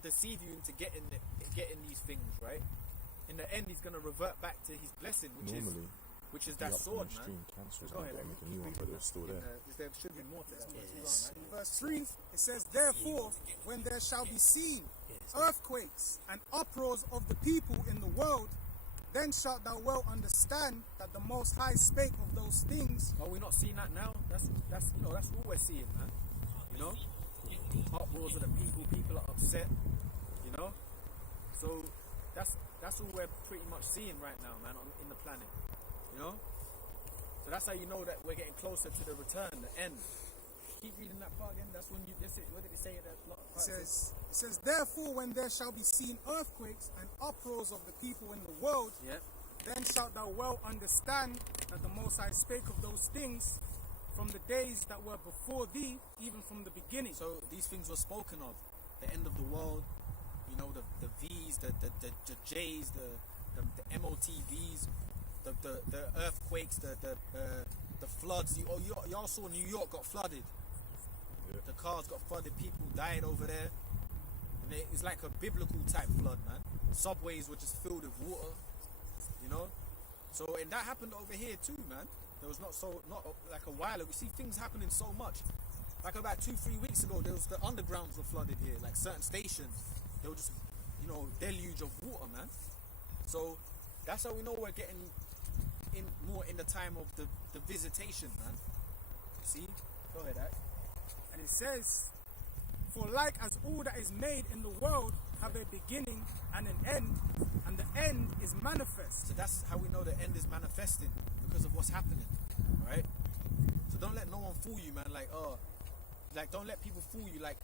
can't deceive you into getting these things, right? In the end, he's going to revert back to his blessing, which is that sword, man. Go ahead, make a new one, but it's still there. There should be more to that. Yes. In verse 3, it says, therefore, when there shall be seen earthquakes and uproars of the people in the world, then shalt thou well understand that the Most High spake of those things. Are we not seeing that now? That's all we're seeing, man. You know, uproars of the people are upset. You know, so that's all we're pretty much seeing right now, man, in the planet. You know, so that's how you know that we're getting closer to the return, the end. Keep reading that part again. That's when what did it say? It says, therefore, when there shall be seen earthquakes and uproars of the people in the world, then shalt thou well understand that the Most High spake of those things from the days that were before thee, even from the beginning. So these things were spoken of, the end of the world. You know, the V's, the J's, the MOTVs, the earthquakes, the floods. Y'all saw New York got flooded. The cars got flooded, people died over there. And it's like a biblical type flood, man. Subways were just filled with water, you know. So, and that happened over here too, man. There was not like a while ago. We see things happening so much. Like about 2-3 weeks ago, there was the undergrounds were flooded here, like certain stations. They were just, you know, deluge of water, man. So that's how we know we're getting more in the time of the visitation, man. See? Go ahead, Ak. And it says, for like as all that is made in the world have a beginning and an end, and the end is manifest. So that's how we know the end is manifesting, because of what's happening, right? So don't let no one fool you, man. Like don't let people fool you. Like,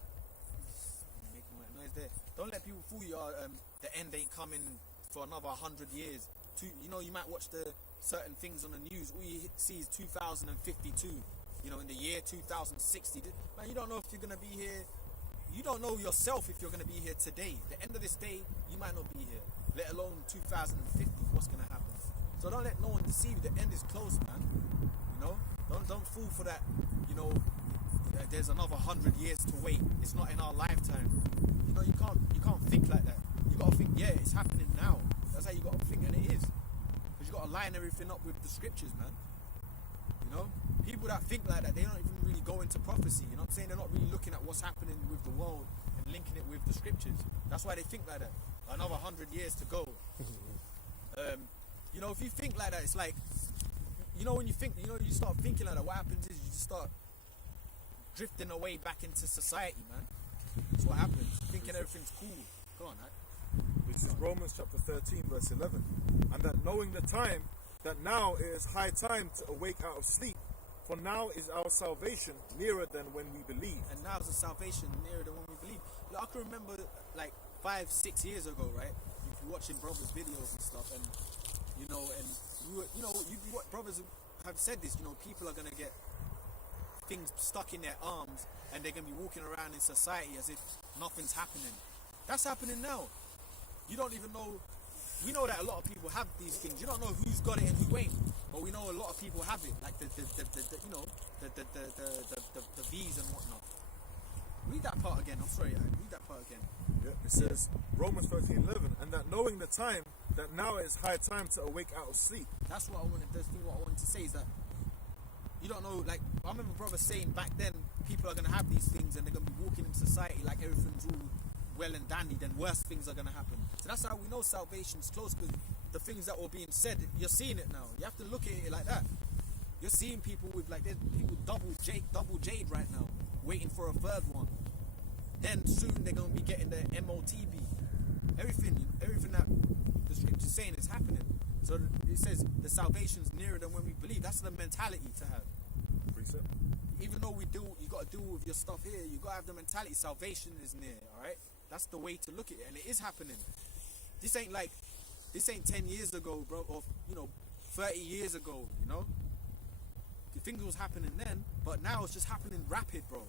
making my noise there. Don't let people fool you. The end ain't coming for another 100 years. You know, you might watch the certain things on the news. All you see is 2052. You know, in the year 2060. Man, you don't know if you're gonna be here. You don't know yourself if you're gonna be here today. The end of this day, you might not be here. Let alone 2050. What's gonna happen? So don't let no one deceive you. The end is close, man. You know, don't fall for that. You know, there's another 100 years to wait. It's not in our lifetime. You know, you can't think like that. You gotta think, yeah, it's happening now. That's how you gotta think, and it is. Because you gotta line everything up with the scriptures, man. You know, people that think like that, they don't even really go into prophecy. You know what I'm saying? They're not really looking at what's happening with the world and linking it with the scriptures. That's why they think like that. Another 100 years to go. You know, if you think like that, it's like, you know, when you think, you know, you start thinking like that, what happens is you just start drifting away back into society, man. That's what happens. Thinking everything's cool. Go on, Ak. This is Romans chapter 13, verse 11. And that knowing the time, that now it is high time to awake out of sleep, for now is our salvation nearer than when we believe. And now is the salvation nearer than when we believe. Look, I can remember like 5-6 years ago, right? If you're watching brothers' videos and stuff, and you know, and what brothers have said this, you know, people are gonna get things stuck in their arms, and they're gonna be walking around in society as if nothing's happening. That's happening now. You don't even know. We know that a lot of people have these things. You don't know who's got it and who ain't, but we know a lot of people have it, like the you know, the V's and whatnot. Read that part again. I'm sorry, read that part again. Yeah, it says Romans 13:11, and that knowing the time, that now it is high time to awake out of sleep. That's what I wanted. The thing what I wanted to say is that you don't know. Like I remember brothers saying back then, people are gonna have these things and they're gonna be walking in society like everything's all well and dandy, then worse things are going to happen. So that's how we know salvation's close, because the things that were being said, you're seeing it now. You have to look at it like that. You're seeing people with, like, there's people double jade right now, waiting for a third one. Then soon they're going to be getting the MOTB. Everything that the scripture's saying is happening. So it says the salvation's nearer than when we believe. That's the mentality to have. Precept. Even though you got to deal with your stuff here, you got to have the mentality salvation is near, all right? That's the way to look at it, and it is happening. This ain't 10 years ago, bro, or, you know, 30 years ago, you know? The things was happening then, but now it's just happening rapid, bro.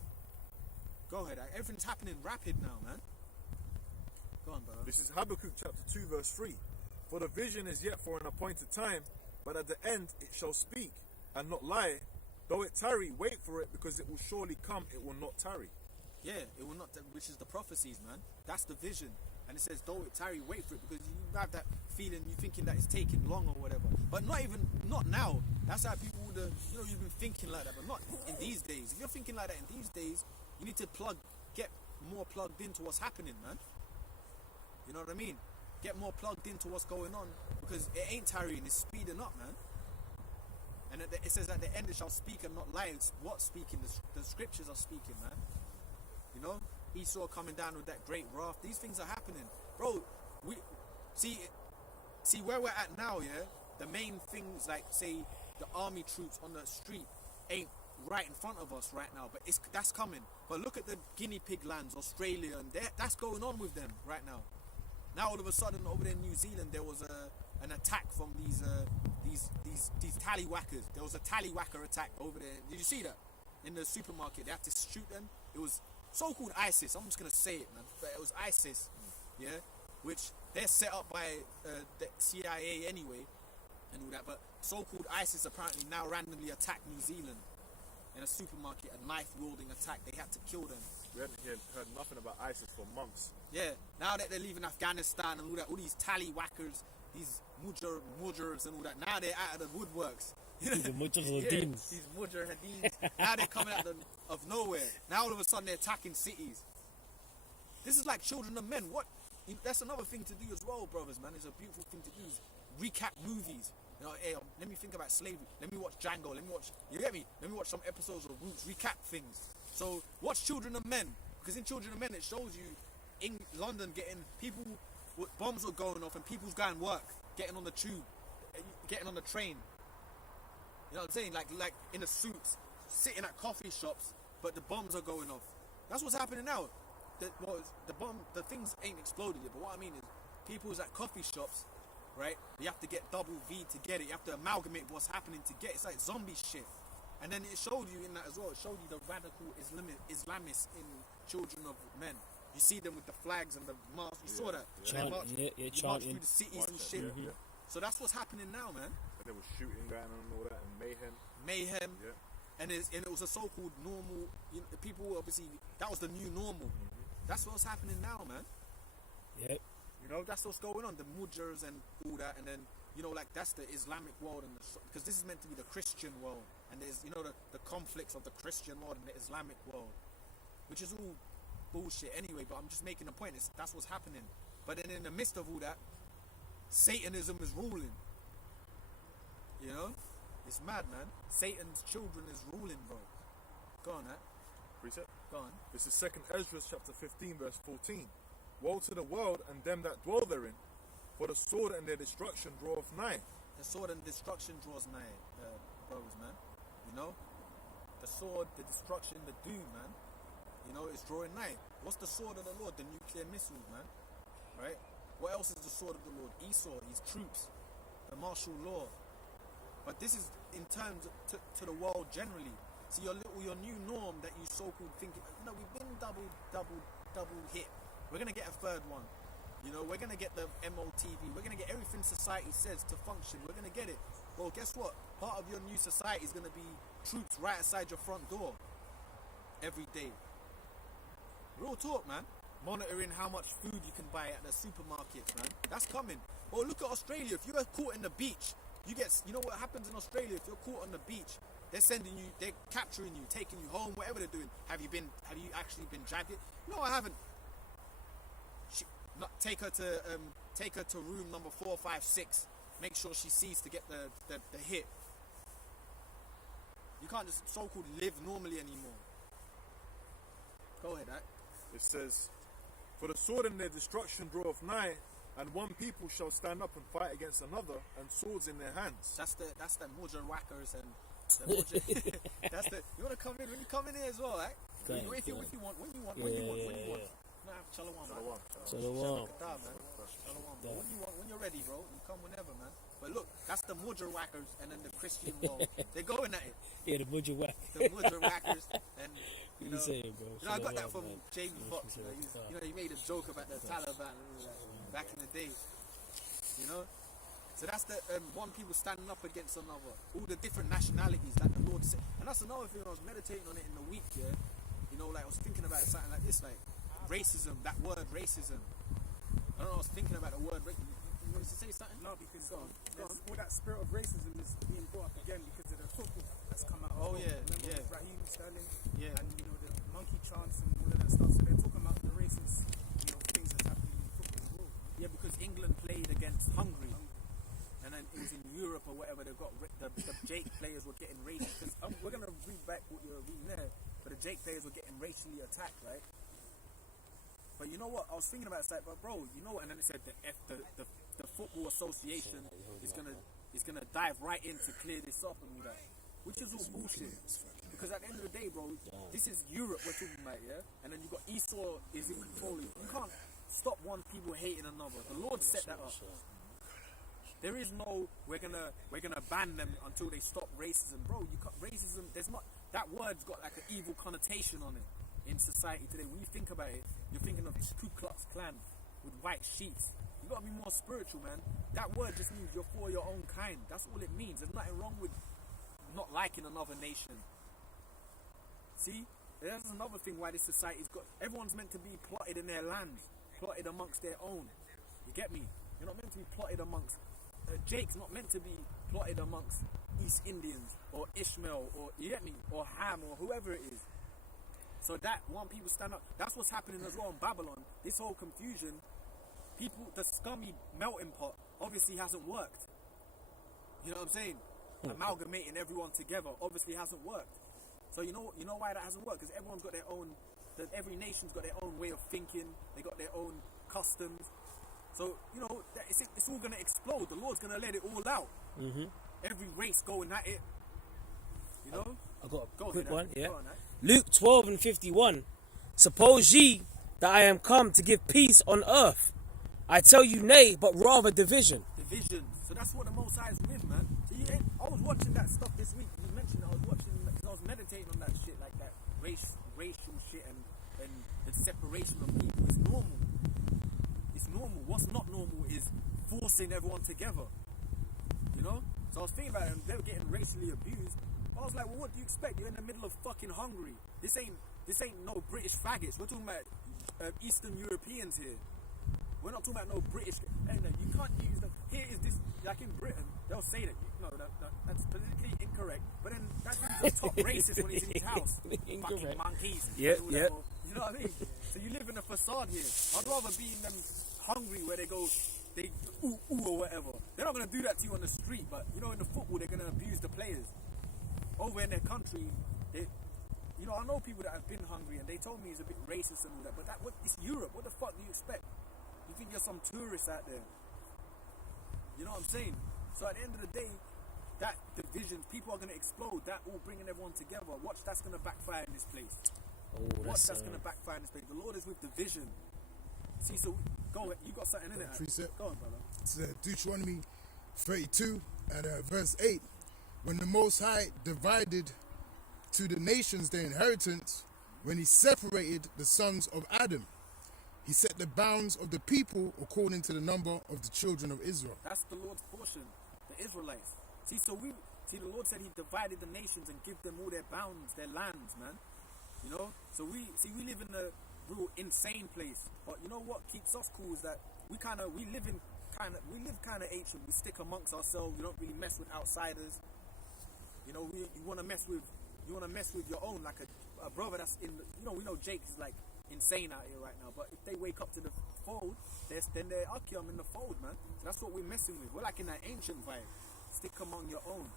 Go ahead, everything's happening rapid now, man. Go on, bro. This is Habakkuk chapter 2, verse 3. For the vision is yet for an appointed time, but at the end it shall speak, and not lie. Though it tarry, wait for it, because it will surely come, it will not tarry. Yeah, it will not, which is the prophecies, man. That's the vision. And it says, don't tarry, wait for it, because you have that feeling, you're thinking that it's taking long or whatever. But not now. That's how people would, you've been thinking like that, but not in these days. If you're thinking like that in these days, you need to get more plugged into what's happening, man. You know what I mean? Get more plugged into what's going on, because it ain't tarrying, it's speeding up, man. And it says at the end it shall speak and not lie. It's what's speaking? The scriptures are speaking, man. You know, Esau coming down with that great wrath. These things are happening, bro. We see where we're at now. Yeah, the main things, like say the army troops on the street ain't right in front of us right now, but that's coming. But look at the guinea pig lands, Australia, and that's going on with them right now. Now all of a sudden over there in New Zealand there was an attack from these tallywhackers. There was a tallywhacker attack over there. Did you see that? In the supermarket, they had to shoot them. It was so-called ISIS. I'm just gonna say it, man. But it was ISIS, yeah, which they're set up by the CIA anyway, and all that. But so-called ISIS apparently now randomly attacked New Zealand in a supermarket, a knife-wielding attack. They had to kill them. We hadn't heard nothing about ISIS for months. Yeah, now that they're leaving Afghanistan and all that, all these tallywhackers, these mujahs and all that, now they're out of the woodworks. These mujahideen. These mujahideen. Now they're coming out of nowhere. Now all of a sudden they're attacking cities. This is like children of men. That's another thing to do as well, brothers, man. It's a beautiful thing to do, is recap movies. You know, hey, let me think about slavery. Let me watch Django. You get me? Let me watch some episodes of Roots. Recap things. So watch Children of Men, because in Children of Men it shows you in London bombs are going off and people's going work, getting on the tube, getting on the train. You know what I'm saying? Like in the suits, sitting at coffee shops, but the bombs are going off. That's what's happening now. The things ain't exploded yet, but what I mean is people's at coffee shops, right? You have to get double V to get it. You have to amalgamate what's happening to get it. It's like zombie shit. And then it showed you in that as well. It showed you the radical Islamists in Children of Men. You see them with the flags and the masks. You saw that. Chanting. March through the cities and shit. Yeah. So that's what's happening now, man. And there was shooting going on and all that, and Mayhem. Yeah. And it was a so-called normal. People obviously, that was the new normal. That's what's happening now, man. Yep. You know, that's what's going on. The mujahs and all that, and then that's the Islamic world, and because this is meant to be the Christian world, and there's the conflicts of the Christian world and the Islamic world, which is all bullshit anyway. But I'm just making a point. That's what's happening. But then in the midst of all that, Satanism is ruling. You know, it's mad, man. Satan's children is ruling, bro. Go on, that. Precept. Go on. This is 2nd Ezra chapter 15 verse 14. Woe to the world and them that dwell therein, for the sword and their destruction draweth nigh. The sword and destruction draws nigh, brothers, man. You know, the sword, the destruction, the doom, man. You know, it's drawing nigh. What's the sword of the Lord? The nuclear missiles, man. Right? What else is the sword of the Lord? Esau, his troops, the martial law. But this is in terms to the world generally. See, your new norm that you so-called thinking, we've been double hit. We're going to get a third one. We're going to get the MOTV. We're going to get everything society says to function. We're going to get it. Well, guess what? Part of your new society is going to be troops right outside your front door every day. Real talk, man. Monitoring how much food you can buy at the supermarkets, man. That's coming. Well, look at Australia. If you're caught in the beach, you know what happens in Australia? If you're caught on the beach, they're capturing you, taking you home, whatever they're doing. Have you actually been jagged? No, I haven't. Take her to room number 456. Make sure she sees to get the hit. You can't just so-called live normally anymore. Go ahead, Ak. It says, for the sword and their destruction draweth nigh, and one people shall stand up and fight against another, and swords in their hands. That's the mujah whackers and you wanna come in when you come in here as well, Ak? When you want. Shalom. When you're ready, bro, you come whenever, man. But look, that's the mujah whackers and then the Christian world. They're going at it. Yeah, the mujah whackers. The mujah whackers and What you saying, bro? I got that from Jamie Foxx. He made a joke about the Taliban and all that back in the day. So that's the one people standing up against another. All the different nationalities that the Lord said. And that's another thing I was meditating on it in the week, yeah. You know, like I was thinking about something like this, like racism. That word racism. I don't know. I was thinking about the word. You wanted to say something? No, because all that spirit of racism is being brought up again because of the football that's come out. Oh, yeah, Remember yeah. with Raheem Sterling, Yeah. and you know the monkey chants and all of that stuff. So they're talking about the racist, you know, things that's happening in football as well. Yeah, because England played against Hungary, and then it was in Europe or whatever. They got the Jake players were getting racial. Because we're gonna read back what you're reading there, but the Jake players were getting racially attacked, right? But you know what? I was thinking about it, like, but bro, you know what? And then it said the football association is gonna dive right in to clear this up and all that, which is all bullshit. Because at the end of the day, bro, this is Europe we're talking about, yeah. And then you got Esau is in control. You can't stop one people hating another. The Lord set that up. There is no we're gonna ban them until they stop racism, bro. You can't, racism. There's not that word's got like an evil connotation on it in society today. When you think about it, you're thinking of Ku Klux Klan with white sheets. You gotta be more spiritual, man. That word just means you're for your own kind. That's all it means. There's nothing wrong with not liking another nation. See, that's another thing why this society's got. Everyone's meant to be plotted in their land, plotted amongst their own. You get me? You're not meant to be plotted amongst. Jake's not meant to be plotted amongst East Indians or Ishmael or, you get me, or Ham or whoever it is. So that one people stand up. That's what's happening as well in Babylon. This whole confusion, people, the scummy melting pot obviously hasn't worked. You know what I'm saying? Amalgamating everyone together obviously hasn't worked. So you know why that hasn't worked? Because everyone's got their own. Every nation's got their own way of thinking. They got their own customs. So, you know, it's all going to explode. The Lord's going to let it all out. Mm-hmm. Every race going at it. You know? I got a quick ahead, one, yeah. on, Luke 12:51. Suppose ye that I am come to give peace on earth. I tell you nay, but rather division. Division. So that's what the Most High is with, man. So I was watching that stuff this week. You mentioned I was meditating on that shit, like that racial shit and the separation of people. It's normal. It's normal. What's not normal is forcing everyone together. You know? So I was thinking about it, and they were getting racially abused. I was like, well, what do you expect? You're in the middle of fucking Hungary. This ain't no British faggots. We're talking about Eastern Europeans here. We're not talking about no British. Hey, no, you can't use them. Here is this, like in Britain, they'll say that. No, that's politically incorrect. But then that dude's a top racist when he's in his house. Fucking monkeys. Yep. You know what I mean? So you live in a facade here. I'd rather be in them Hungary where they ooh or whatever. They're not gonna do that to you on the street, but you know, in the football they're gonna abuse the players. Over in their country, I know people that have been hungry and they told me it's a bit racist and all that, but it's Europe. What the fuck do you expect? You think you're some tourist out there? You know what I'm saying? So at the end of the day, that division, people are going to explode. That all bringing everyone together. Watch, that's going to backfire in this place. Watch, that's going to backfire in this place. The Lord is with division. See, so go ahead. You got something in it. Precept. Go on, brother. It's Deuteronomy 32 and verse 8. When the Most High divided to the nations their inheritance, when he separated the sons of Adam, he set the bounds of the people according to the number of the children of Israel. That's the Lord's portion, the Israelites. See, the Lord said he divided the nations and give them all their bounds, their lands, man. You know? So we live in a real insane place. But you know what keeps us cool is that we live kind of ancient. We stick amongst ourselves. We don't really mess with outsiders. You know, you want to mess with your own, like a brother that's in. We know Jake is like insane out here right now. But if they wake up to the fold, then they're Akim in the fold, man. So that's what we're messing with. We're like in that ancient vibe. Stick among your own.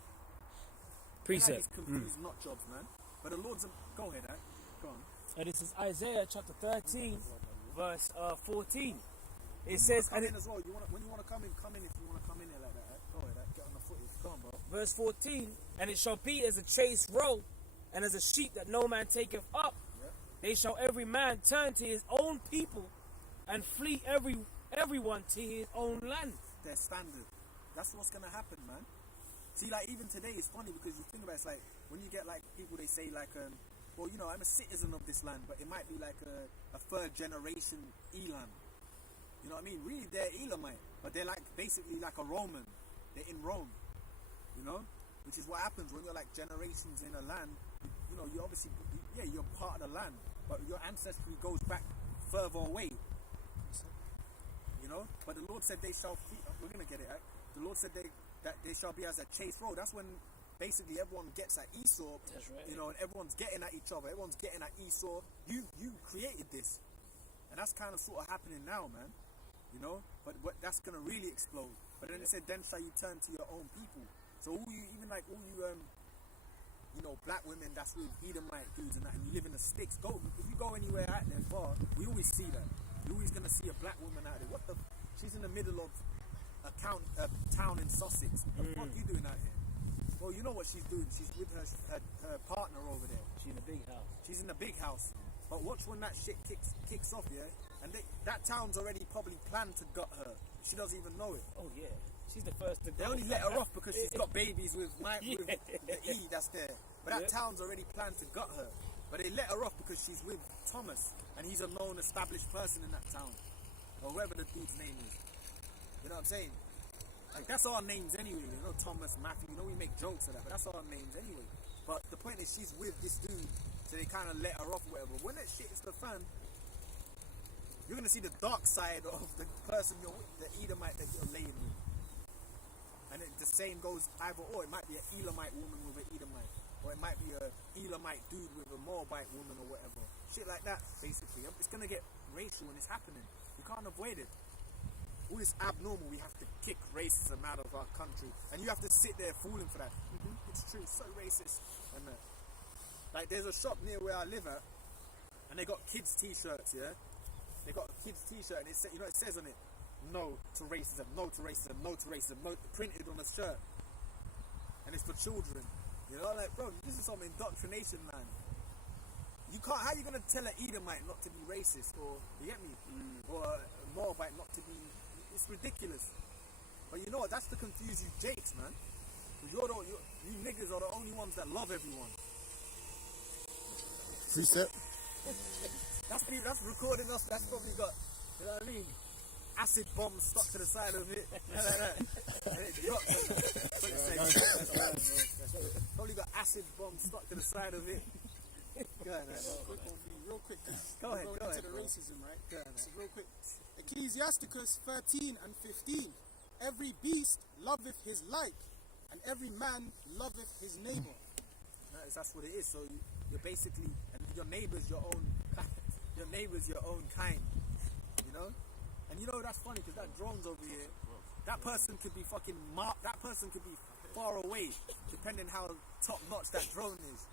Precept. These confused nut jobs, man. But the Lord's go ahead, go on. And this is Isaiah chapter 13, verse 14. It says, come in as well. When you want to come in if you want to come in here like that. Go ahead, get on the footage. Go on, bro. Verse 14, and it shall be as a chased roe, and as a sheep that no man taketh up. Yep. They shall every man turn to his own people, and flee everyone to his own land. Their standard. That's what's gonna happen, man. See, like even today, it's funny because you think about it, it's like when you get like people, they say like, well, I'm a citizen of this land, but it might be like a third generation Elam. You know what I mean? Really, they're Elamite, but they're like basically like a Roman. They're in Rome. You know, which is what happens when you're like generations in a land. You obviously, you're part of the land. but your ancestry goes back further away. You know, but the Lord said they shall. We're gonna get it right. The Lord said that they shall be as a chase road. That's when basically everyone gets at Esau. That's right. You know, and everyone's getting at each other. Everyone's getting at Esau. You created this, and that's kind of sort of happening now, man. You know, but that's gonna really explode. But then it said, then shall you turn to your own people. So all you, even like all you, you know, black women that's with Edomite dudes and that, and you live in the sticks. If you go anywhere out there far, we always see that. You're always gonna see a black woman out there. What the? She's in the middle of a town in Sussex. What the fuck are you doing out here? Well, you know what she's doing. She's with her partner over there. She's in a big house. She's in the big house. But watch when that shit kicks off, yeah? And that town's already probably planned to gut her. She doesn't even know it. Oh yeah, she's the first to go. They only let her off because she's got babies with the E that's there. But that town's already planned to gut her. But they let her off because she's with Thomas, and he's a known established person in that town, or whatever the dude's name is. You know what I'm saying? Like, that's our names anyway. You know, Thomas, Matthew. You know, we make jokes of that, but that's our names anyway. But the point is, she's with this dude, so they kind of let her off, or whatever. When that shit is the fan, you're gonna see the dark side of the person you're with, the Edomite that you're laying with. And the same goes either or. It might be an Elamite woman with an Edomite, or it might be a Elamite dude with a Moabite woman or whatever. Shit like that, basically. It's gonna get racial and it's happening. You can't avoid it. All this abnormal, we have to kick racism out of our country, and you have to sit there fooling for that. It's true, so racist. And like, there's a shop near where I live at, and they got kids' t-shirts, yeah. They got a kids' t-shirt, and it says, you know, it says on it, "No to racism, no to racism, no to racism," no, printed on a shirt, and it's for children. You know, like, bro, this is some indoctrination, man. You can't. How you gonna tell an Edomite not to be racist, or you get me, or a Moabite not to be? It's ridiculous. But you know what? That's to confuse you, Jakes, man. Because you niggas are the only ones that love everyone. Precept. That's recording us. That's probably got, you know what I mean, acid bombs stuck to the side of it. And it drops. Probably got acid bombs stuck to the side of it. Go ahead, Real quick. Go ahead. Into the racism, right? Go ahead, So real quick. Ecclesiasticus 13 and 15. Every beast loveth his like, and every man loveth his neighbor. That's what it is. So you're basically, and your neighbor's your own. Your neighbor's your own kind. You know, and you know that's funny because that drone's over here. That person could be fucking that person could be far away, depending how top notch that drone is.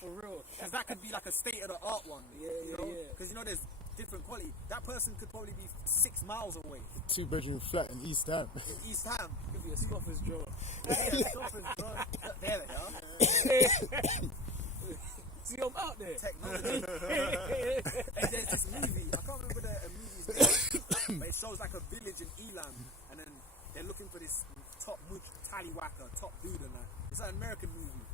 For real. Because that could be like a state of the art one. Yeah. Because you know there's different quality. That person could probably be 6 miles away. 2-bedroom flat in East Ham. In East Ham. Could be a scoffer's drone. There they are. See, I'm out there. Technology. And there's this movie. I can't remember the movie's name, but it shows like a village in Elam, and then they're looking for this top tallywhacker, top dude, and that. It's an American movie.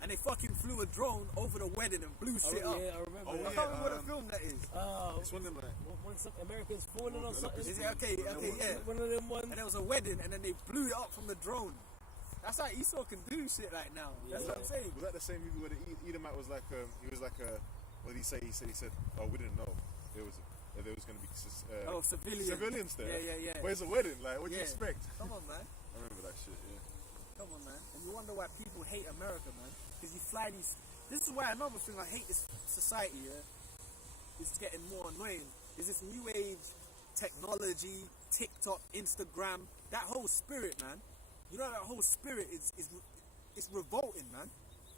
And they fucking flew a drone over the wedding and blew shit up. Yeah, I remember. I can't remember what the film that is. It's one of them, like, When some Americans falling on something. Is it okay, yeah. One of them ones. And there was a wedding, and then they blew it up from the drone. That's how Esau can do shit right now. That's what I'm saying. Was that the same movie where the Edomite was like, he was like what did he say? He said, oh, we didn't know. There was going to be civilians there. Yeah. But it's a wedding, like, what do you expect? Come on, man. I remember that shit, yeah. Come on, man. And you wonder why people hate America, man. Because you fly these... This is why another thing I hate this society, yeah, is getting more annoying. Is this new age technology, TikTok, Instagram, that whole spirit, man. You know, that whole spirit is revolting, man.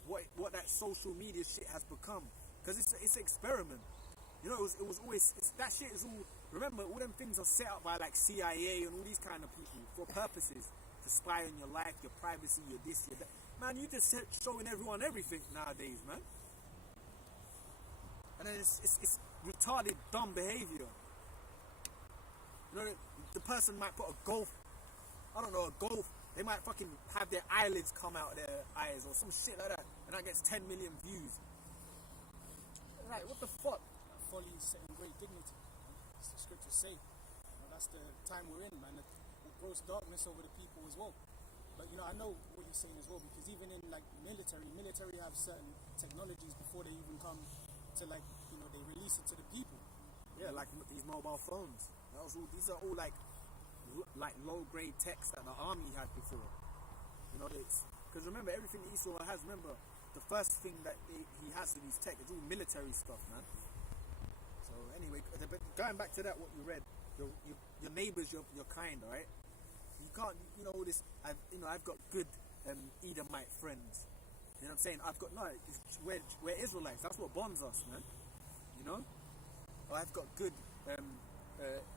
What that social media shit has become. Because it's an experiment. You know, it was always... that shit is all... Remember, all them things are set up by, like, CIA and all these kind of people for purposes. To spy on your life, your privacy, your this, your that. Man, you just showing everyone everything nowadays, man. And then it's retarded, dumb behavior. You know, the person might put a golf, they might fucking have their eyelids come out of their eyes or some shit like that, and that gets 10 million views. Like, what the fuck? Folly is set in great dignity. As the scriptures say. That's the time we're in, man. The gross darkness over the people as well. But you know, I know what you're saying as well, because even in like military have certain technologies before they even come to like, they release it to the people. Yeah, like these mobile phones. These are all like low grade techs that the army had before. Because remember, everything Esau has. Remember, the first thing that he has with his tech is all military stuff, man. So anyway, but going back to that, what you read, your neighbors, your kind, all right? You can't, all this. I've got good Edomite friends. You know what I'm saying? We're Israelites. That's what bonds us, man. Or I've got good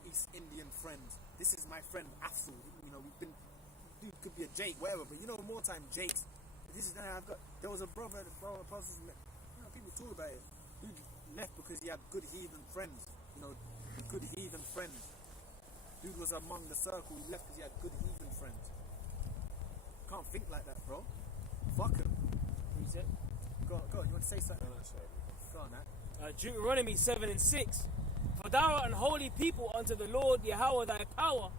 East Indian friends. This is my friend Afsul. Dude could be a Jake, whatever. But more time Jakes. There was a brother at the apostles. People talk about it. Dude left because he had good heathen friends. Good heathen friends. Dude was among the circle. He left because he had good heathen friends. Can't think like that, bro. Fuck him. What you said? Go on. You want to say something? Go on, man. Deuteronomy 7:6. For thou art an holy people unto the Lord Yahweh thy power.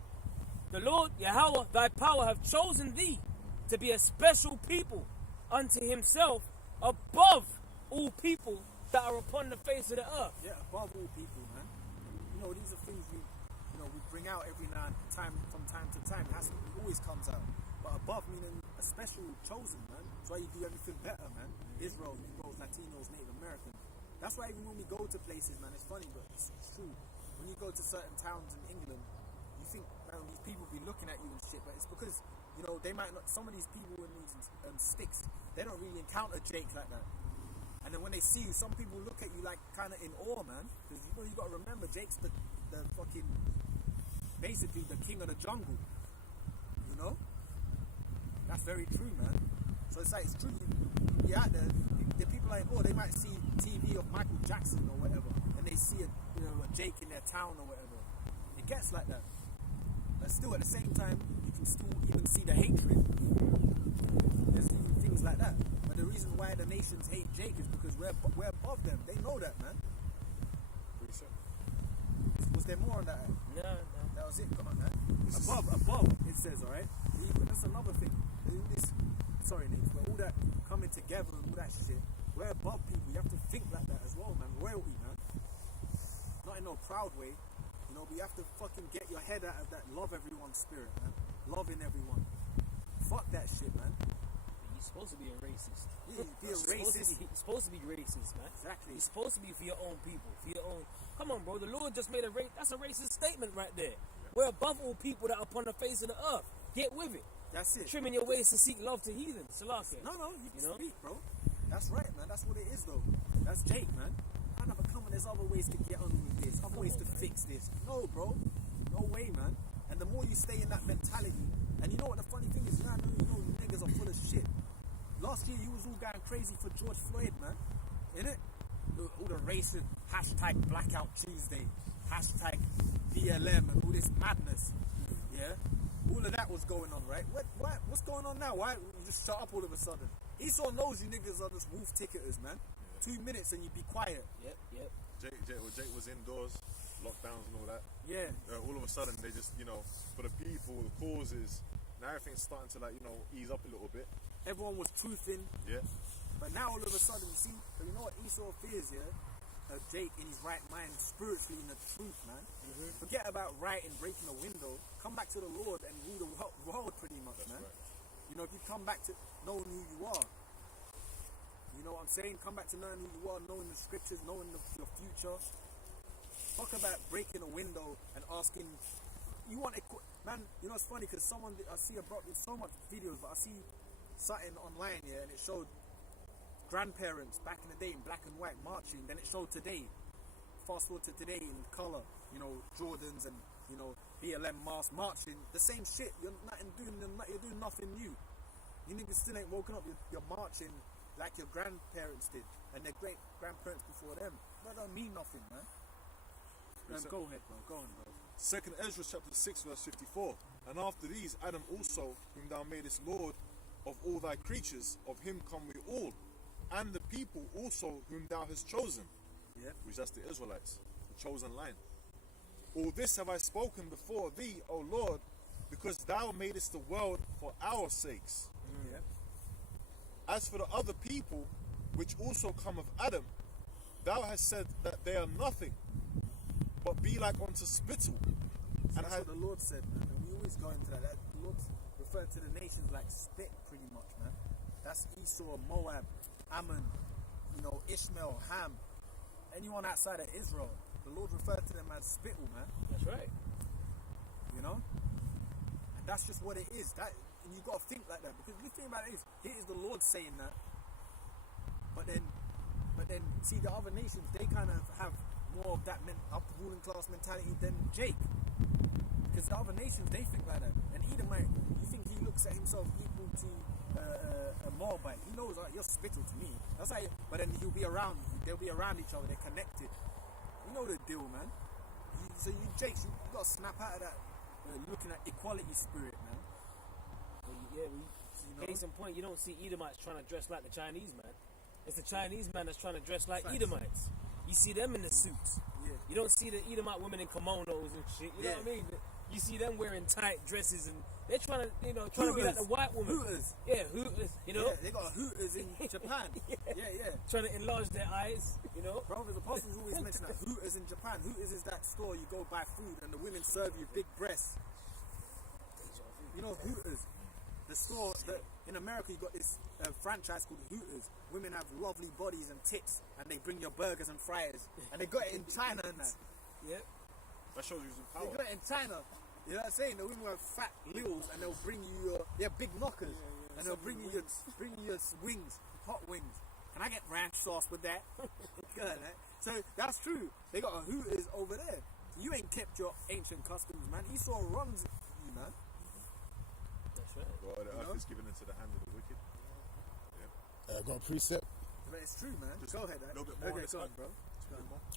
The Lord Yahweh thy power have chosen thee to be a special people unto himself above all people that are upon the face of the earth. Yeah, above all people, man. These are things we bring out every now and from time to time. It always comes out. But above meaning a special chosen, man. That's why you do everything better, man. Israel, Negroes, Latinos, Native Americans. That's why even when we go to places, man, it's funny, but it's true. When you go to certain towns in England, you think, man, these people be looking at you and shit, but it's because, they might not, some of these people in these sticks, they don't really encounter Jake like that. And then when they see you, some people look at you like kind of in awe, man. Because you got to remember, Jake's the fucking, basically the king of the jungle. That's very true, man. So it's like, it's true. You out there, the people like, they might see TV of Michael Jackson or whatever, and they see a Jake in their town or whatever. It gets like that. But still, at the same time, you can still even see the hatred. There's even things like that. But the reason why the nations hate Jake is because we're above them. They know that, man. Was there more on that? No. That was it. Come on, man. Above, it says, all right? That's another thing. Sorry, Nick, but all that coming together and all that shit, we're above people. You have to think like that as well, man. Royalty, man. Not in no proud way. But you have to fucking get your head out of that love everyone spirit, man. Loving everyone. Fuck that shit, man. You're supposed to be a racist. Yeah, be a racist. You're supposed to be racist, man. Exactly. You're supposed to be for your own people, for your own. Come on, bro. The Lord just made that's a racist statement right there. We're above all people that are upon the face of the earth. Get with it. That's it. Trimming your ways to seek love to heathens. Salakia. No, you can speak, bro. That's right, man. That's what it is, though. That's Jake, man. I never come on. There's other ways to get on with this. Other ways to fix this. No, bro. No way, man. And the more you stay in that mentality, and you know what the funny thing is, man, you niggas are full of shit. Last year, you was all going crazy for George Floyd, man. Innit? All the racist, hashtag Blackout Tuesday, hashtag BLM, and all this madness. Yeah? All of that was going on, right? What's going on now? Why you just shut up all of a sudden? Esau knows you niggas are just wolf ticketers, man. 2 minutes and you be quiet. Yep. Jake was indoors, lockdowns and all that. Yeah. All of a sudden they just, for the people, the causes, now everything's starting to ease up a little bit. Everyone was truthing. Yeah. But now all of a sudden, you see, you know what Esau fears, yeah? Jake in his right mind, spiritually in the truth, man. Mm-hmm. Forget about writing, breaking a window. Come back to the Lord and rule the world pretty much, man. Right. If you come back to knowing who you are, you know what I'm saying? Come back to knowing who you are, knowing the scriptures, knowing your future. Talk about breaking a window and asking, you want man, it's funny because I see so much videos, but I see something online, yeah, and it showed grandparents back in the day in black and white marching, then it showed today, fast forward to today in colour, Jordans and BLM mask marching, the same shit. You're doing nothing new. You niggas still ain't woken up. You're marching like your grandparents did and their great grandparents before them. That don't mean nothing, man. Go ahead, bro. Go on, bro. 2nd Ezra chapter 6 verse 54. And after these, Adam also, whom thou madest Lord of all thy creatures, of him come we all, and the people also whom thou hast chosen. Yeah. Which that's the Israelites, the chosen line. All this have I spoken before thee, O Lord, because thou madest the world for our sakes. Yeah. As for the other people, which also come of Adam, thou hast said that they are nothing, but be like unto spittle. And And that's what the Lord said, man. And we always go into that. The Lord referred to the nations like spit, pretty much, man. That's Esau, Moab, Ammon, you know, Ishmael, Ham. Anyone outside of Israel, the Lord referred to them as spittle, man. That's right. You know? And that's just what it is. That, and you got to think like that. Because the thing about it is, here is the Lord saying that. But then, see, the other nations, they kind of have more of that upper ruling class mentality than Jake. Because the other nations, they think like that. And Edomite, you think he looks at himself equal to a Moabite. He knows, like, you're spittle to me. That's how. But then they'll be around each other. They're connected. You know the deal, man. So you Jakes, you got to snap out of that looking at equality spirit, man. Case in point, you don't see Edomites trying to dress like the Chinese man. It's the Chinese man that's trying to dress like Facts. Edomites. You see them in the suits. Yeah. You don't see the Edomite women in kimonos and shit. You know what I mean? You see them wearing tight dresses and they're trying to, you know, trying to be like the white woman. Hooters. Yeah, Hooters. You know, Yeah, they got Hooters in Japan. yeah. trying to enlarge their eyes. You know. Bro, the apostles always mention that Hooters in Japan. Hooters is that store you go buy food and the women serve you big breasts. You know Hooters, the store that in America you got this franchise called Hooters. Women have lovely bodies and tits, and they bring your burgers and fries. And they got it in China and that. Yeah. That shows you some They power. got it in China. You know what I'm saying? The women have fat lils and they'll bring you they're big knockers. And they'll bring you your wings, hot wings. Can I get ranch sauce with that? Good, eh? So that's true. They got a Hooters over there. You ain't kept your ancient customs, man. Esau runs you, man. That's right. Well, the earth is given into the hand of the wicked. Got a precept. But it's true, man. Just go ahead, eh? A little bit more on Okay, this go on, one. bro.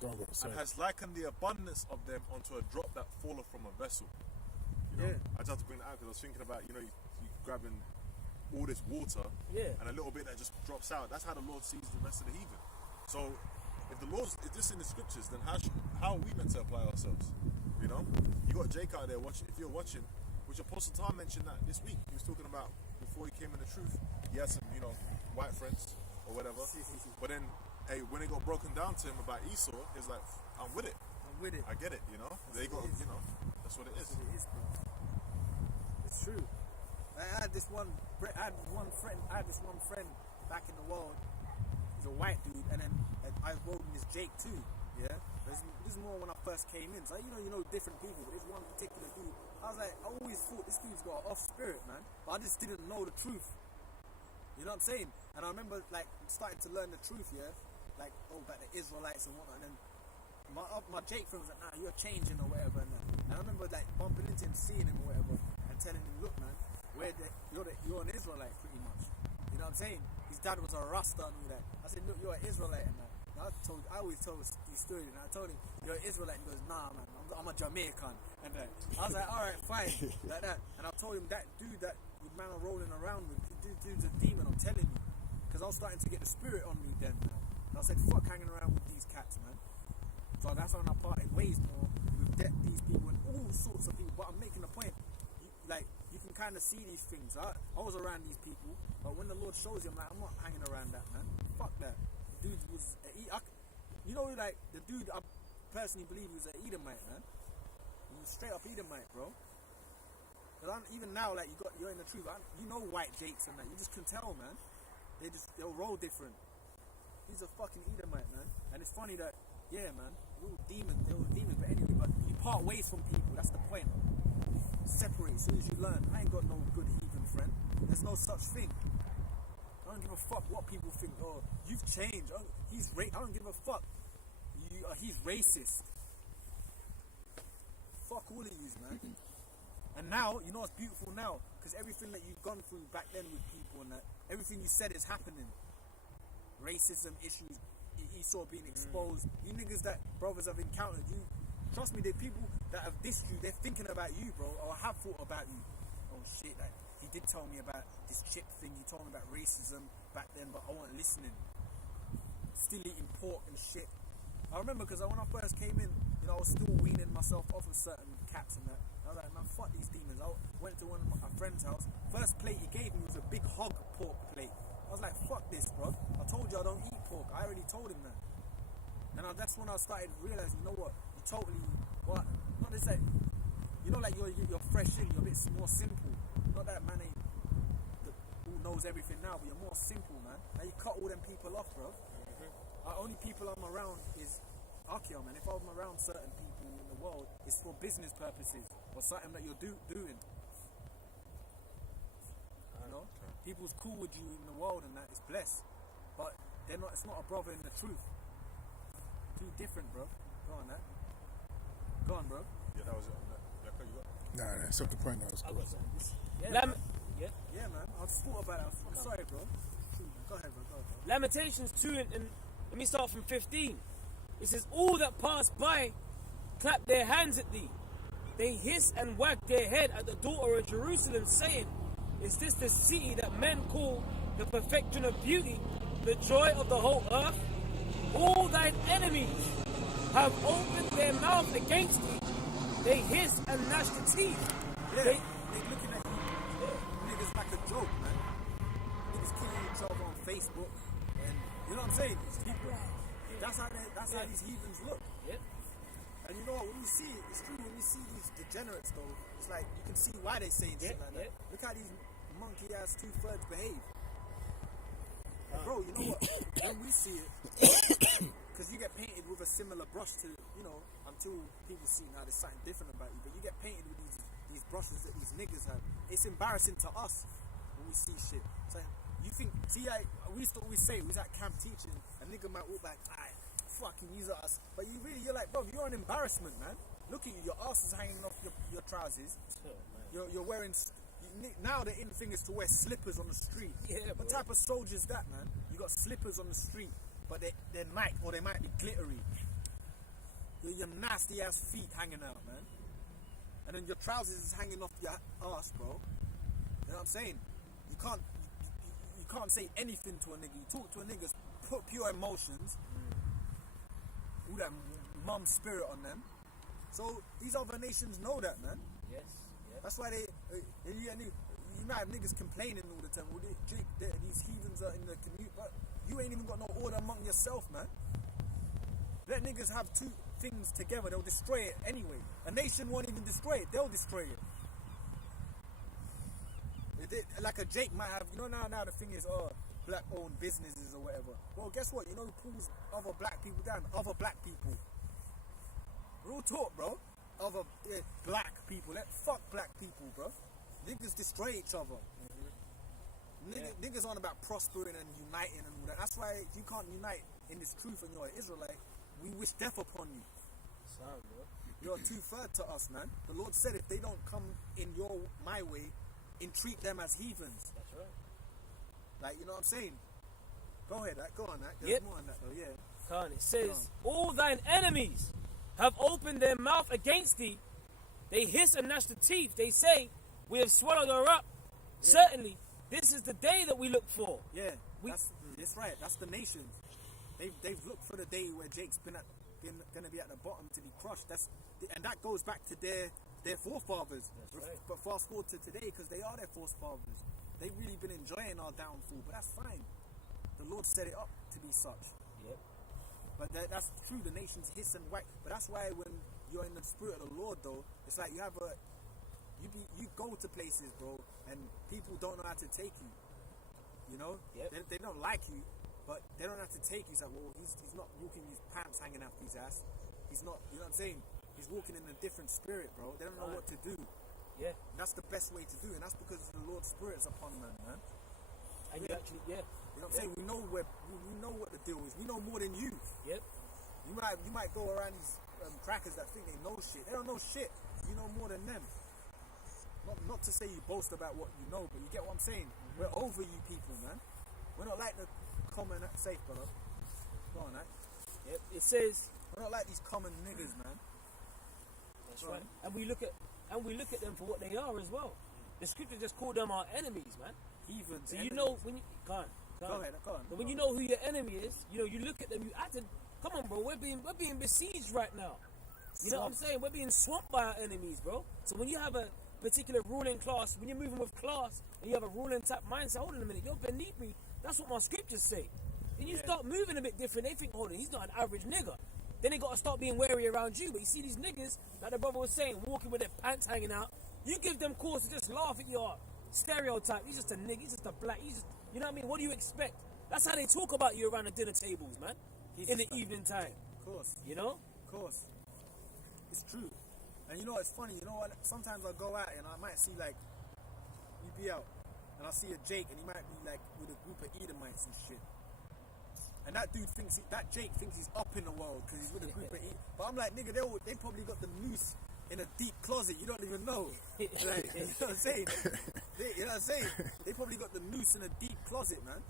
Go on, And sorry. has likened the abundance of them unto a drop that falleth from a vessel. You know? Yeah. I just had to bring that out because I was thinking about, you grabbing all this water and a little bit that just drops out. That's how the Lord sees the rest of the heathen. So if this in the scriptures, then how are we meant to apply ourselves? You know? You got Jake out there watching. If you're watching, which Apostle Tom mentioned that this week, he was talking about before he came in the truth, he had some, white friends or whatever. But then, hey, when it got broken down to him about Esau, he was like, I'm with it. I'm with it. I get it, They got, that's what it is. That's what it is, bro. It's true. I had this one friend back in the world. He's a white dude, and then I rode in this Jake too. Yeah, this is more when I first came in. So you know different people, but this one particular dude, I was like, I always thought this dude's got an off spirit, man. But I just didn't know the truth. You know what I'm saying? And I remember like starting to learn the truth, yeah, like about the Israelites and whatnot. And then my Jake friend was like, nah, you're changing or whatever. And I remember like bumping into him, seeing him or whatever, and telling him, look, man, you're an Israelite pretty much. You know what I'm saying? His dad was a Rasta and all that. I said, look, you're an Israelite and that. And I always told these stories, and I told him, you're an Israelite. And he goes, nah, man, I'm a Jamaican. And I was like, all right, fine, like that. And I told him that dude that you man are rolling around with, dude's a demon. I'm telling you, because I was starting to get the spirit on me then. Now. And I said, fuck hanging around with these cats, man. So that's when I parted ways more with these people and all sorts of people. But I'm making a point. You can kind of see these things. I was around these people, but when the Lord shows you, I'm like, I'm not hanging around that, man. Fuck that. The dude was, like the dude I personally believe was an Edomite, man. He was straight up Edomite, bro. But even now, like you're in the truth. You know white Jakes and that. You just can tell, man. They'll roll different. He's a fucking Edomite, man. And it's funny that, yeah, man, they're all demons. But anyway, but you part ways from people. That's the point. Separate as soon as you learn. I ain't got no good heathen friend. There's no such thing. I don't give a fuck what people think. Oh, you've changed. Oh, I don't give a fuck. He's racist. Fuck all of yous, man. And now, you know what's beautiful now? Because everything that you've gone through back then with people and that, everything you said is happening. Racism issues, Esau being exposed. You niggas that brothers have encountered, trust me, the people that have dissed you, they're thinking about you, bro, or have thought about you. Oh shit, like, he did tell me about this chip thing, he told me about racism back then, but I wasn't listening. Still eating pork and shit. I remember because when I first came in, I was still weaning myself off of certain caps and that. I was like, man, fuck these demons. I went to one of my friend's house. First plate he gave me was a big hog pork plate. I was like, fuck this, bro. I told you I don't eat pork. I already told him that. And that's when I started realizing, you know what, you totally, what, not this like, you know, like you're fresh in, you're a bit more simple. Not that man ain't who knows everything now, but you're more simple, man. Now you cut all them people off, bro. Only people I'm around is Archeo, man. If I'm around certain people in the world, it's for business purposes or something that you're doing. You know, people's cool with you in the world and that is blessed, but they're not. It's not a brother in the truth. Too different, bro. Go on, that. Go on, bro. Yeah, that was it. Yeah, you got. Nah, that's up the point. That was cool. Yeah, man. I just thought about it. I'm sorry, bro. Go ahead, bro. Lamentations 2 and let me start from 15. It says, all that pass by clap their hands at thee. They hiss and wag their head at the daughter of Jerusalem, saying, is this the city that men call the perfection of beauty, the joy of the whole earth? All thine enemies have opened their mouth against thee. They hiss and gnash the teeth. Yeah, they looking at you. Niggas like a joke, man. Niggas killing each other on Facebook. And you know what I'm saying? It's people. That's how these heathens look. Yep. And you know what? When we see it, it's true. When we see these degenerates, though, it's like you can see why they saying shit like that. Look how these monkey ass 2/3 behave. Bro, you know what? When we see it, because you get painted with a similar brush to, you know, until people see now there's something different about you, but you get painted with these brushes that these niggas have. It's embarrassing to us when we see shit. It's like, you think, see, we used to always say, we was at camp teaching, a nigga might walk back, fucking use us, but you're like, bro, you're an embarrassment, man. Look at you, your ass is hanging off your trousers. You're wearing, now the in thing is to wear slippers on the street. Yeah, what type of soldier's that, man? You got slippers on the street, but they're Nike, or they might be glittery. Your nasty ass feet hanging out, man. And then your trousers is hanging off your ass, bro. You know what I'm saying? You can't say anything to a nigga. You talk to a nigga, put pure emotions, all that mum spirit on them. So these other nations know that, man. Yes. That's why you might have niggas complaining all the time. Well, these heathens are in the commute, but you ain't even got no order among yourself, man. Let niggas have two things together, they'll destroy it anyway. A nation won't even destroy it, they'll destroy it. Like a Jake might have, you know, now the thing is, black owned businesses or whatever. Well, guess what? You know who pulls other black people down? Other black people. Real talk, bro. Other black people. Fuck black people, bro. Niggas destroy each other. Niggas on about prospering and uniting and all that. That's why you can't unite in this truth and you're an Israelite. We wish death upon you. Sorry, bro. You're 2/3 to us, man. The Lord said if they don't come in my way, entreat them as heathens. That's right. Like, you know what I'm saying? Go ahead, go on, that. There's more on that, though, yeah. Khan, it says, all thine enemies have opened their mouth against thee. They hiss and gnash the teeth. They say, we have swallowed her up. Yeah. Certainly, this is the day that we look for. Yeah, that's right. That's the nations. They've looked for the day where Jake's been going to be at the bottom to be crushed. And that goes back to their forefathers. That's right. But fast forward to today, because they are their forefathers. They've really been enjoying our downfall, but that's fine. The Lord set it up to be such. Yep. But that's true. The nations hiss and whack. But that's why when you're in the spirit of the Lord, though, it's like you go to places, bro, and people don't know how to take you. You know, they don't like you, but they don't have to take you. It's like, well, he's not walking his pants hanging out his ass. He's not. You know what I'm saying? He's walking in a different spirit, bro. They don't know what to do. Yeah. And that's the best way to do, and that's because the Lord's Spirit's upon them, man. And you actually, You know what I'm saying? We know what the deal is. We know more than you. Yep. You might go around these crackers that think they know shit. They don't know shit. You know more than them. Not to say you boast about what you know, but you get what I'm saying. Mm-hmm. We're over you people, man. We're not like the common safe, brother. Go on, Yep. It says we're not like these common niggas, man. That's right. And we look at them for what they are as well. The scripture just called them our enemies, man. Heathens. So you know when you go on. But when you know who your enemy is, you know, you look at them, you act. Come on, bro. We're being besieged right now. You know what I'm saying? We're being swamped by our enemies, bro. So when you have a particular ruling class, when you're moving with class, and you have a ruling type mindset, hold on a minute, you're beneath me. That's what my scriptures say. And you start moving a bit different, they think, hold on, he's not an average nigga. then they got to start being wary around you. But you see these niggas, like the brother was saying, walking with their pants hanging out. You give them cause to just laugh at your stereotype. He's just a nigga. He's just a black. He's just, you know what I mean? What do you expect? That's how they talk about you around the dinner tables, man. In the evening time. Of course. You know? Of course. It's true. And you know what's funny? You know what? Sometimes I go out and I might see like, you be out and I see a Jake and he might be like with a group of Edomites and shit. And that dude thinks, that Jake thinks he's up in the world because he's with a group of Edomites. But I'm like, nigga, they probably got the noose in a deep closet. You don't even know. Like, you know what I'm saying? You know what I'm saying? They probably got the noose in a deep closet, man.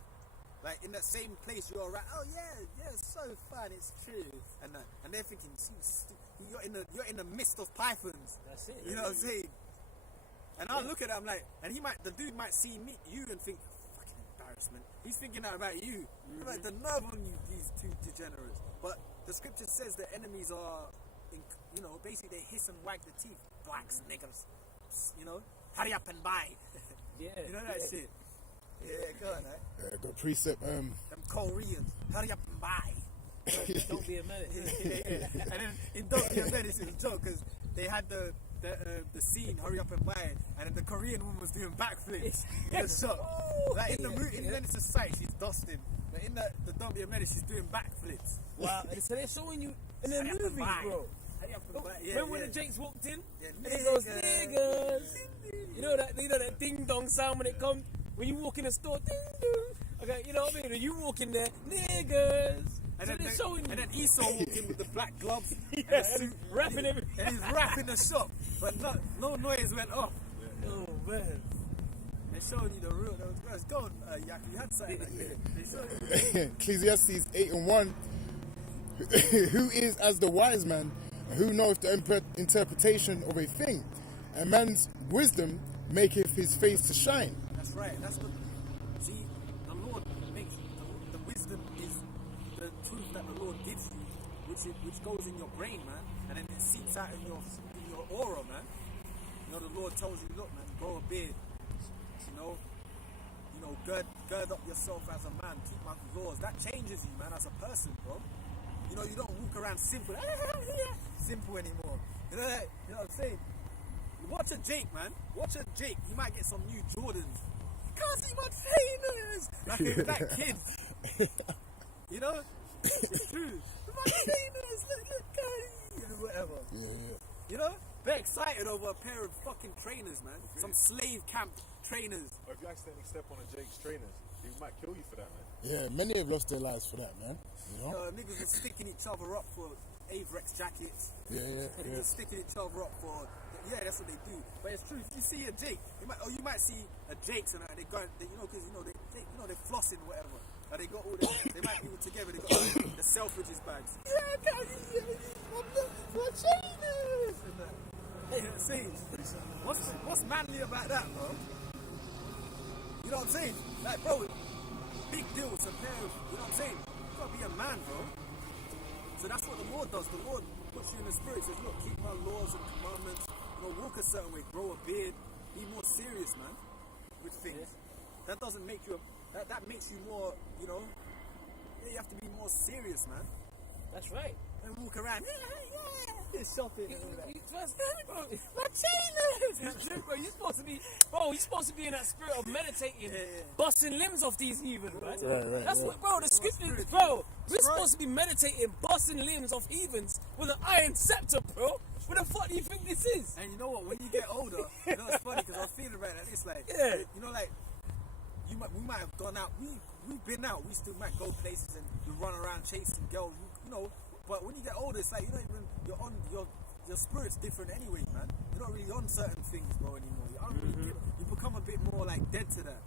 Like in that same place you're right. Oh yeah, it's so fun. It's true. And they're thinking, you're in the midst of pythons. That's it. You know what I'm saying? And I look at him like, and the dude might see you and think, fucking embarrassment. He's thinking that about you. Like the nerve on you, these two degenerates. But the scripture says that enemies are, you know, basically they hiss and wag the teeth. Blacks, niggas. You know, hurry up and buy. Yeah. You know that shit. Yeah, go on, right? Got precept. Them Koreans, hurry up and buy. Don't be a menace. Yeah. And then in Don't Be a Menace, it was a joke because they had the scene, hurry up and buy it, and then the Korean woman was doing backflips in the shop. Like in the movie, in Menace's sight, she's dusting. But in the Don't Be a Menace, she's doing backflips. Wow. So they're showing you in the Hurry up and movies, buy. bro. Hurry up and buy. Yeah, Remember when yeah. the Jakes walked in? Yeah, And it goes, niggas. niggas. You know that ding dong sound when it comes, when you walk in the store, ding dong. Okay, you know what I mean? And you walk in there, niggas. And So they're showing you. then Esau walked in with the black gloves and Yeah, the suit, rapping everything. and he's rapping the shop, but no noise went off. Oh, man. They're showing you the real. Guys, go on, Yak. You had something like that. They showed you. Ecclesiastes 8:1. Who is as the wise man, who knoweth the interpretation of a thing? A man's wisdom maketh his face to shine. That's right. That's the. See, the Lord makes the wisdom is the truth that the Lord gives you, which goes in your brain, man, and then it seeps out in your aura, man. You know, the Lord tells you, look, man, grow a beard. You know, gird up yourself as a man. Keep my laws. That changes you, man, as a person, bro. You know, you don't walk around simple anymore. You know what I'm saying? Watch a Jake, man. Watch a Jake. You might get some new Jordans. Can't see my trainers. Like that kid. You know? It's true. My trainers, look, whatever. Yeah. You know? They're excited over a pair of fucking trainers, man. Some slave camp trainers. Or if you accidentally step on a Jake's trainers, he might kill you for that, man. Yeah, many have lost their lives for that, man. You know? Niggas are sticking each other up for Avrex jackets. Yeah. Niggas are sticking each other up for. Yeah, that's what they do. But it's true. If you see a Jake, you might see a Jake's and they go, they flossing whatever. They got all they might be all together. They got the Selfridges bags. Yeah, my trainers. See, what's manly about that, bro? You know what I'm saying? Like, bro, big deal. It's a pair of, you know what I'm saying? You gotta be a man, bro. So that's what the Lord does. The Lord puts you in the spirit. Says, look, keep my laws and commandments. You know, walk a certain way, grow a beard, be more serious, man, with things. That doesn't make you that makes you more, you know. Yeah, you have to be more serious, man. That's right. And walk around, shopping. My trainers. Bro, you're supposed to be in that spirit of meditating, busting limbs off these heathens, right? That's what, bro. The scripture, bro. We're supposed to be meditating, busting limbs off heathens with an iron scepter, bro. What the fuck do you think this is? And you know what? When you get older, you know it's funny because I was feeling about it. It's like, you know, like we might have gone out. We've been out. We still might go places and you run around chasing girls. You know. But when you get older, it's like you're on your spirit's different anyway, man. You're not really on certain things, bro, anymore. You become a bit more like dead to that.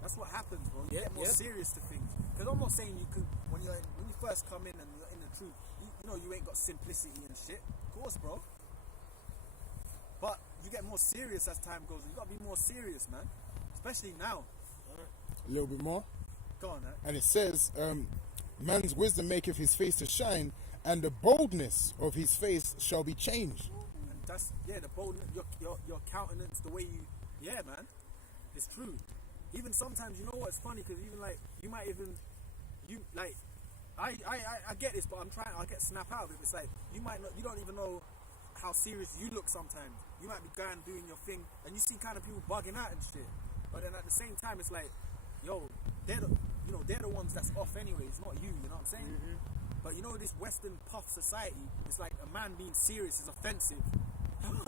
That's what happens, bro. You get more serious to things. Because I'm not saying you could when you first come in and you're in the truth. You know you ain't got simplicity and shit. Of course, bro. But you get more serious as time goes. You gotta be more serious, man. Especially now. A little bit more. Go on, man. And it says, man's wisdom maketh his face to shine, and the boldness of his face shall be changed. And that's the boldness, your countenance, the way you, man, it's true. Even sometimes, you know what's funny, because even like you might even I get this, but I get snap out of it. It's like you don't even know how serious you look sometimes. You might be going doing your thing, and you see kind of people bugging out and shit. But then at the same time, it's like, yo, they're the ones that's off anyway. It's not you. You know what I'm saying? Mm-hmm. But you know, this Western puff society, it's like a man being serious is offensive. And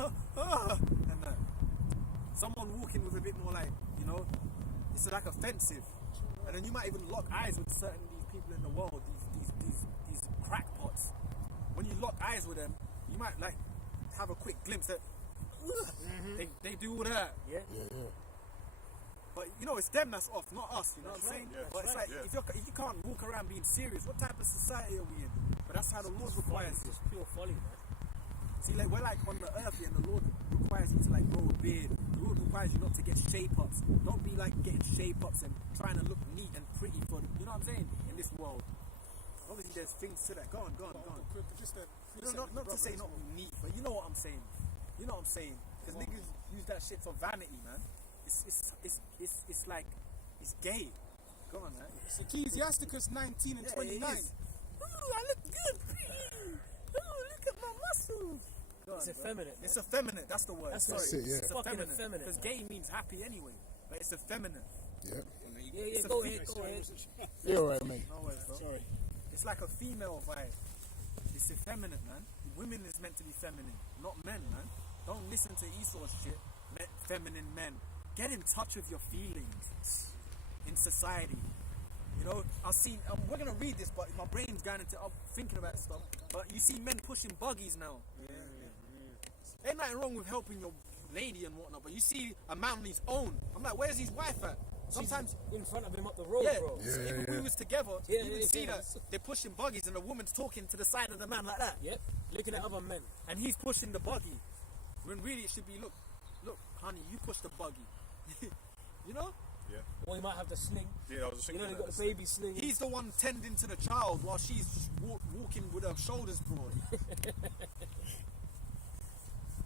someone walking with a bit more like, you know, it's like offensive. And then you might even lock eyes with certain these people in the world, these crackpots. When you lock eyes with them, you might like have a quick glimpse that they do all that. Yeah. But you know, it's them that's off, not us. You know what I'm saying? Yeah, but it's like if you can't walk around being serious, what type of society are we in? But that's how the Lord requires it. It's pure folly, man. See, like we're like on the earth here, and the Lord requires you to like grow a beard. The Lord requires you not to get shape-ups. Don't be like getting shape-ups and trying to look neat and pretty for the, you know what I'm saying? In this world, obviously there's things to that. Go on. Just Not to say not be neat, but you know what I'm saying. You know what I'm saying? Because niggas use that shit for vanity, man. It's like it's gay. Go on, man. It's Ecclesiasticus 19 and 29. Ooh, I look good. Ooh, look at my muscles. It's effeminate. It's effeminate. That's the word. That's Sorry. it, yeah. It's Fucking effeminate. Because gay means happy anyway, but it's effeminate. Yeah. Yeah, go ahead. You're alright, mate. No worries, bro. Sorry. It's like a female vibe. It's effeminate, man. Women is meant to be feminine, not men, man. Don't listen to Esau's shit. Feminine men. Get in touch with your feelings in society. You know, we're gonna read this, but my brain's going into thinking about stuff. But you see men pushing buggies now. Ain't nothing wrong with helping your lady and whatnot, but you see a man on his own. I'm like, where's his wife at? Sometimes in front of him up the road, bro. If we was together, Yeah, you would yeah, see yeah. that they're pushing buggies and the woman's talking to the side of the man like that. Yep. Looking at other men. And he's pushing the buggy. When really it should be, look, honey, you push the buggy. You know? Yeah. Or he might have the sling. Yeah, I was just You know, thinking they got that. the baby sling. He's the one tending to the child while she's just walking with her shoulders broad.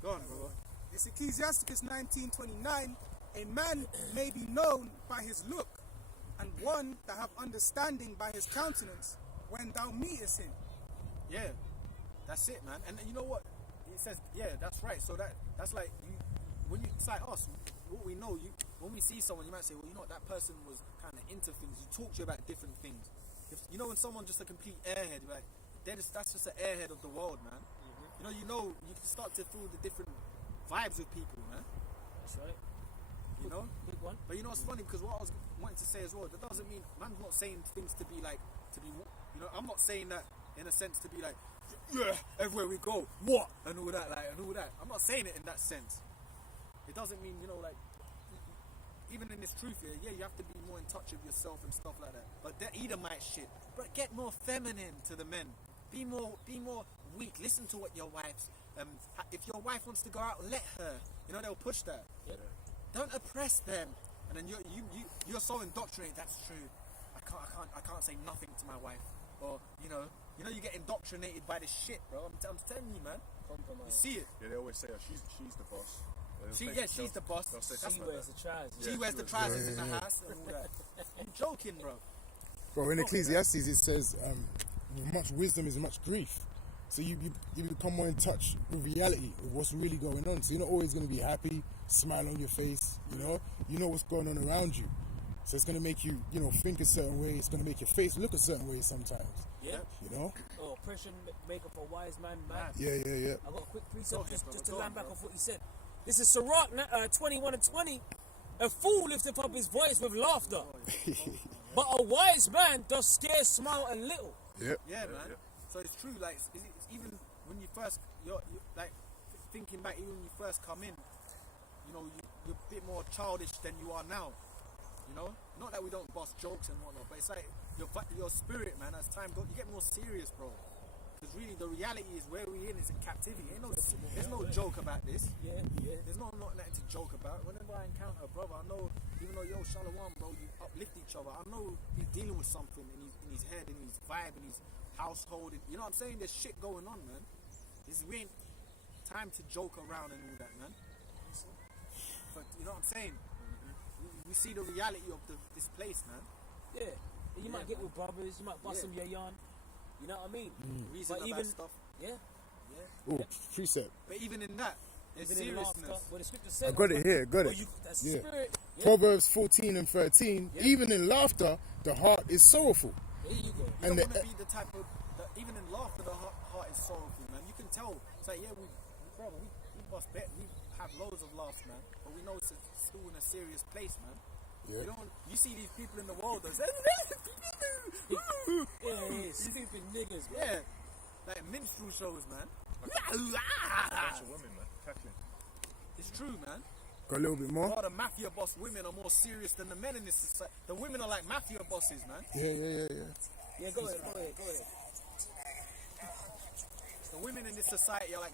Go on, bro. It's Ecclesiasticus 19:29. A man may be known by his look, and one that have understanding by his countenance when thou meetest him. Yeah, that's it, man. And you know what? It says, yeah, that's right. So that's like it's like us. What we know, when we see someone, you might say, well, you know what, that person was kind of into things. You talk to you about different things. If you know, when someone's just a complete airhead, like that's just an airhead of the world, man. Mm-hmm. You can start to feel the different vibes with people, man. That's right. You know? Big one. But you know what's funny? Because what I was wanting to say as well, that doesn't mean, man's not saying things to be, you know, I'm not saying that in a sense to be like, yeah, everywhere we go, what? And all that, I'm not saying it in that sense. It doesn't mean, you know, like, even in this truth here, yeah, you have to be more in touch with yourself and stuff like that. But that Edomite shit, but get more feminine to the men. Be more weak. Listen to what your wife's, if your wife wants to go out, let her. You know, they'll push that. Yep. Don't oppress them. And then you're so indoctrinated. That's true. I can't say nothing to my wife. Or you get indoctrinated by this shit, bro. I'm telling you, man. Compromise. You see it. Yeah, they always say, oh, she's the boss. She's the boss. They'll say That's She what wears the trousers. she wears the trousers in the house and all that. I'm joking, bro. Bro, in Ecclesiastes it says, with much wisdom is much grief. So you become more in touch with reality, with what's really going on. So you're not always going to be happy, smile on your face, you know what's going on around you. So it's going to make you, think a certain way. It's going to make your face look a certain way sometimes. Yeah. Oh, oppression make up a wise man mad. Yeah. I got a quick precept just to Go on, land back bro. off what you said. This is Sirach 21:20. A fool lifteth up his voice with laughter, but a wise man does scarce smile a little. Yep. Yeah, man. So it's true. Like it's even when you first, you're like thinking back, even when you first come in, you're a bit more childish than you are now. Not that we don't bust jokes and whatnot, but it's like your spirit, man. As time goes, you get more serious, bro. Because really, the reality is where we in is in captivity. There's no joke about this. Yeah. There's nothing to joke about. Whenever I encounter a brother, I know, even though Shalom, bro, you uplift each other. I know he's dealing with something in his head, in his vibe, in his household. You know what I'm saying? There's shit going on, man. We ain't time to joke around and all that, man. But you know what I'm saying? We see the reality of this place, man. Yeah. You might get with brothers, you might bust some yayan. You know what I mean? Reason But about stuff. yeah, Oh, precept. But even in that, there's even in seriousness. laughter, what the scripture says. I got it here. Got Oh, it. that's Yeah. spirit. Yeah. Proverbs 14 and 13. Yeah. Even in laughter, the heart is sorrowful. There you go. You And don't the- want to be the type of that even in laughter the heart is sorrowful, man. You can tell. It's like, yeah, we bust bet, we have loads of laughs, man, but we know it's still in a serious place, man. Yeah. You see these people in the world that say, Yeah, stupid niggas, man. yeah, like minstrel shows, man. Bunch of women, man. Cackling. It's true, man. Got a little bit more. All the mafia boss women are more serious than the men in this society. The women are like mafia bosses, man. Yeah. Yeah, go ahead. The women in this society are like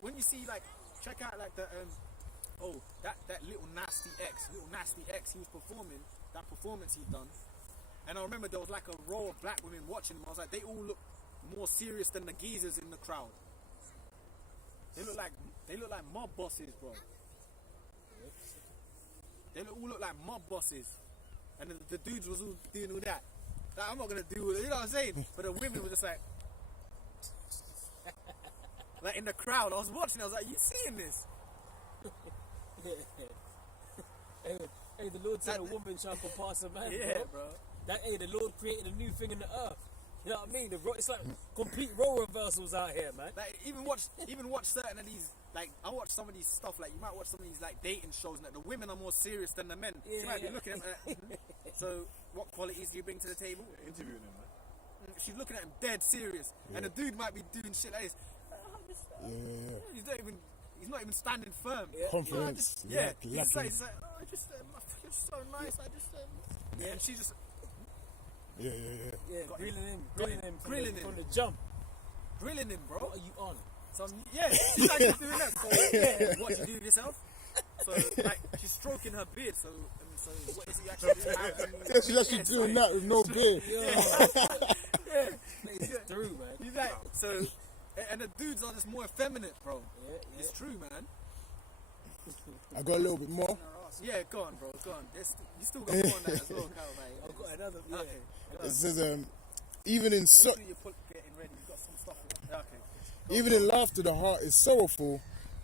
when you see like check out like the that little nasty X he was performing that performance he done, and I remember there was like a row of black women watching him. I was like, they all look more serious than the geezers in the crowd. They look like mob bosses, bro. They all look like mob bosses, and the dudes was all doing all that. Like, I'm not gonna do it, you know what I'm saying? But the women were just like in the crowd. I was watching. I was like, you seeing this? Hey, the Lord said a woman shall surpass a man, Yeah, bro. bro. The Lord created a new thing in the earth. You know what I mean? It's like complete role reversals out here, man. Like even watch certain of these. Like I watch some of these stuff. Like you might watch some of these like dating shows. And the women are more serious than the men. Yeah, you might yeah. be looking at that. So what qualities do you bring to the table? Interviewing him, man. She's looking at him dead serious, and the dude might be doing shit like this. Yeah. He's not even standing firm. Confidence. He's lucky. like, oh, I just you're so nice. I just and she just Yeah. Yeah, Got grilling him Grilling him. from the jump. grilling him, bro. What are you on? She's actually doing that. So what you do with yourself? So like she's stroking her beard. So what is he actually doing? Yeah, she's actually doing that with no beard. It's Through, man. He's like so, and the dudes are just more effeminate, bro. Yeah. It's true, man. I got a little bit more. Yeah, go on, bro. Go on. You still got more on that as well, Kyle, mate. I've got another. Yeah. Okay. It says, even in Make sure you're getting ready. You've got some stuff. Okay. even in laughter, the heart is sorrowful,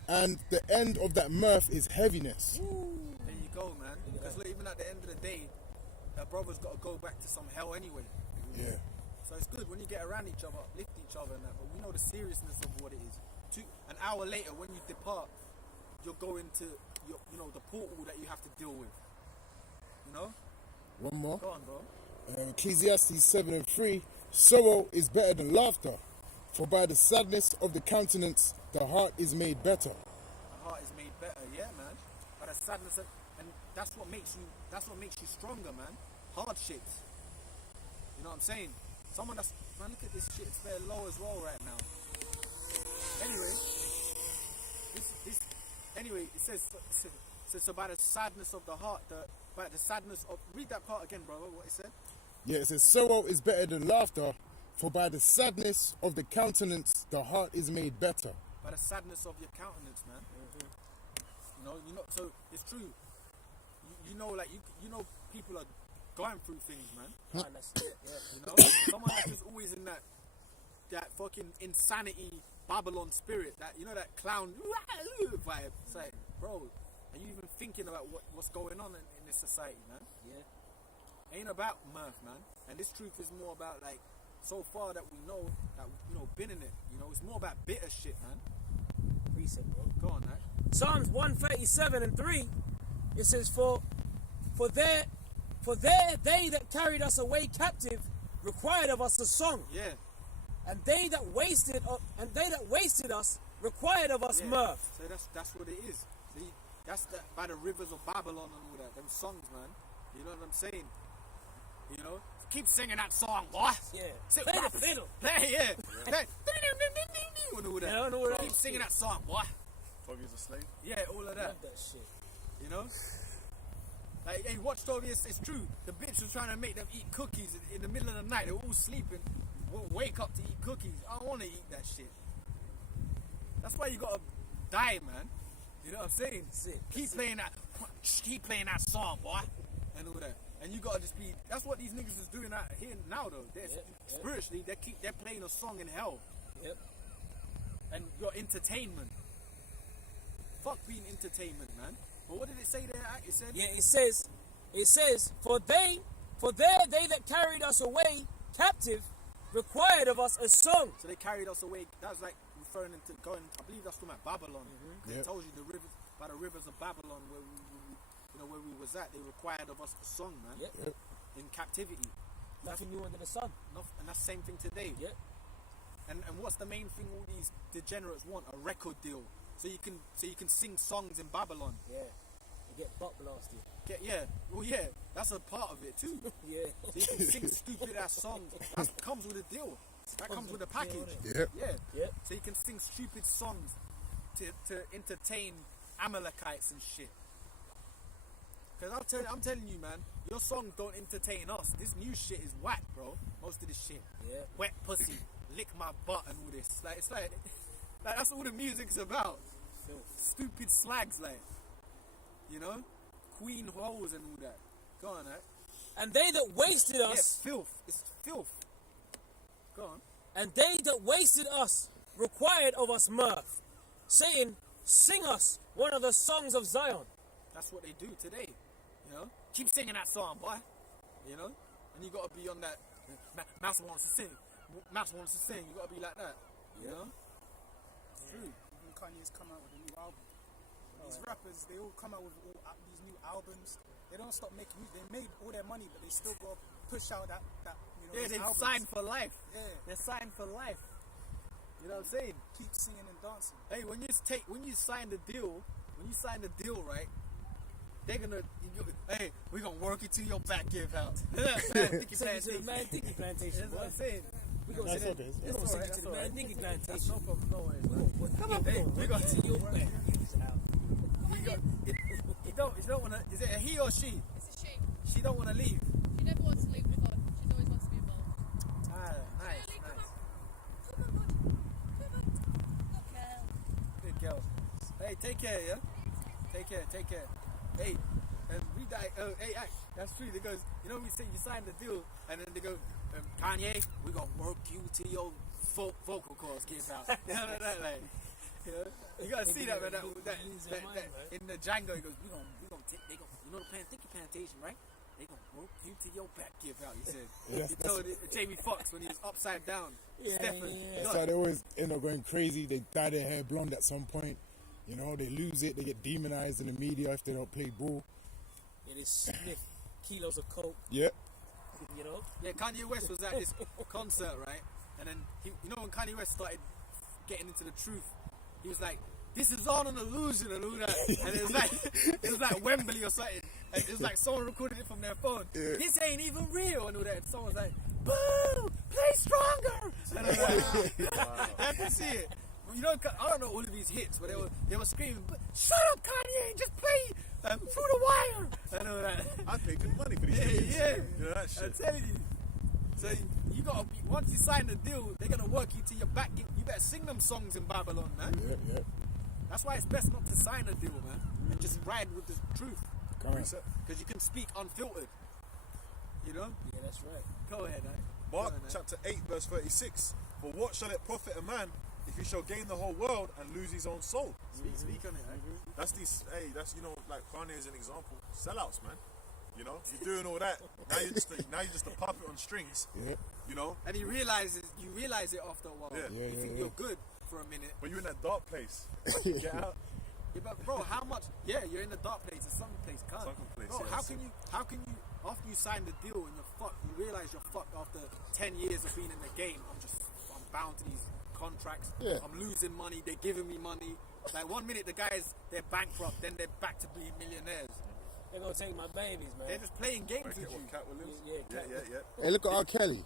and the end of that mirth is heaviness. There you go, man. Because look, even at the end of the day, a brother's got to go back to some hell anyway. Yeah. So it's good when you get around each other, uplift each other and that, but we know the seriousness of what it is. An hour later, when you depart, you're going to the portal that you have to deal with. You know? One more. Go on, bro. Ecclesiastes 7:3. Sorrow is better than laughter, for by the sadness of the countenance the heart is made better. The heart is made better, yeah, man. But the sadness, and that's what makes you stronger, man. Hardships. You know what I'm saying? Someone that's, man, look at this shit. It's very low as well right now. Anyway, it says so by the sadness of the heart, by the sadness of, read that part again, brother, what it said. Yeah, it says sorrow is better than laughter, for by the sadness of the countenance the heart is made better. By the sadness of your countenance, man. You know, so it's true. You know, people are going through things, man. And that's it, yeah. You know, someone that's just always in that fucking insanity Babylon spirit, that clown vibe. It's like, bro, are you even thinking about what's going on in this society, man? Yeah. Ain't about mirth, man. And this truth is more about, like, so far that we know that, been in it. It's more about bitter shit, man. Precept, bro. Go on, man. Psalms 137:3, it says, For there they that carried us away captive required of us a song, Yeah. and they that wasted us required of us mirth. So that's what it is. See, that's by the rivers of Babylon and all that. Them songs, man. You know what I'm saying? Keep singing that song, boy. Yeah. Sit Play back. the fiddle. Play, yeah. Play. And all that. Yeah, I know what Keep singing that song, boy. 12 years a slave. Yeah, all of that. Love that shit. Like, hey, watch Toby, it's true. The bitch was trying to make them eat cookies in the middle of the night. They were all sleeping. Won't wake up to eat cookies. I don't want to eat that shit. That's why you gotta die, man. You know what I'm saying? That's it. Keep playing that song, boy, and all that. And you gotta just be. That's what these niggas is doing out here now, though. Spiritually, they're playing a song in hell. Yep. And your entertainment. Fuck being entertainment, man. But what did it say there? It said. Yeah, it says, for they that carried us away captive required of us a song. So they carried us away. That was like referring to going. I believe that's talking about Babylon. It tells you the rivers by the rivers of Babylon where where we was at. They required of us a song, man. Yep. In captivity. Nothing new under the sun. And that's the same thing today. Yep. And what's the main thing all these degenerates want? A record deal. So you can sing songs in Babylon. Yeah. You get butt blasted. That's a part of it too. Yeah. So you can sing stupid ass songs. That comes with a deal. That comes with a package. Yep. Yeah. So you can sing stupid songs to entertain Amalekites and shit. Because I'm telling you, man, your songs don't entertain us. This new shit is whack, bro. Most of this shit. Yeah. Wet pussy, lick my butt and all this. It's like that's all the music's about. Stupid slags, like, queen hoes and all that. Go on, right? And they that wasted us. Yeah, filth. It's filth. Go on. And they that wasted us required of us mirth, saying, sing us one of the songs of Zion. That's what they do today. Keep singing that song, boy. And you gotta be on that. Mouse wants to sing. Mouse wants to sing. You gotta be like that. You know. It's true. Even Kanye's come out with a new album. These rappers, they all come out with these new albums. They don't stop making music. They made all their money, but they still go push out that they're albums. signed for life. Yeah. They're signed for life. You know what I'm saying? Keep singing and dancing. Hey, when you sign the deal, right? They're gonna, hey, we're gonna work it to your back give out. Dicky plantation. Man, Dicky plantation. That's what I'm saying. We're gonna send it to the Man Dicky plantation. That's no problem, no worries. Come on, hey, we're gonna to your back. You don't wanna, is it a he or she? It's a she. She don't wanna leave. She never wants to leave with God. She always wants to be involved. Nice. Come on, bud. Come on. Good girl. Hey, take care, yeah? Take care. Hey, and read that. Hey, that's true. They goes, we say you signed the deal, and then they go, Kanye, we gonna work you to your vocal cords gives out. Like, you gotta see that, man. That in the Django, he goes, we gonna take, they gonna, the plantation, right? They gonna work you to your back give out. He said. He told Jamie Foxx when he was upside down. Stephen. That's why they always end up going crazy. They dye their hair blonde at some point. They lose it. They get demonized in the media if they don't play ball. Yeah, they sniff kilos of coke. Yep. Yeah, Kanye West was at this concert, right? And then when Kanye West started getting into the truth, he was like, "This is all an illusion," and all that. And it was like Wembley or something. And it was like someone recorded it from their phone. Yeah. This ain't even real, and all that. And someone's like, "Boo! Play stronger!" And I was like, I have to see it. I don't know all of these hits, but they were screaming, "Shut up, Kanye! Just play Through the Wire!" And all that. I'd pay good money for these things. Yeah. That shit. I'm telling you. So you gotta be, once you sign the deal, they're gonna work you to your back. You better sing them songs in Babylon, man. Yeah. That's why it's best not to sign a deal, man, and just ride with the truth. Correct. Because you can speak unfiltered. Yeah, that's right. Go ahead, man. Mark chapter 8, verse 36. For what shall it profit a man if he shall gain the whole world and lose his own soul? Speak on it, man. That's like Kanye is an example. Sellouts, man. You're doing all that. Now you're just a puppet on strings. Yeah. And you realize it after a while. Yeah. You think you're good for a minute. But you're in that dark place. Get out. Yeah, but bro, how much? Yeah, you're in the dark place. It's some place, can't. Sunken place, Bro, yeah, how can you after you sign the deal and you're fucked, you realize you're fucked after 10 years of being in the game. I'm bound to these contracts. Yeah. I'm losing money. They're giving me money. Like 1 minute the guys they're bankrupt, then they're back to being millionaires. They're gonna take my babies, man. They're just playing games with you. Cat Williams? Yeah. Hey, look at R. Kelly.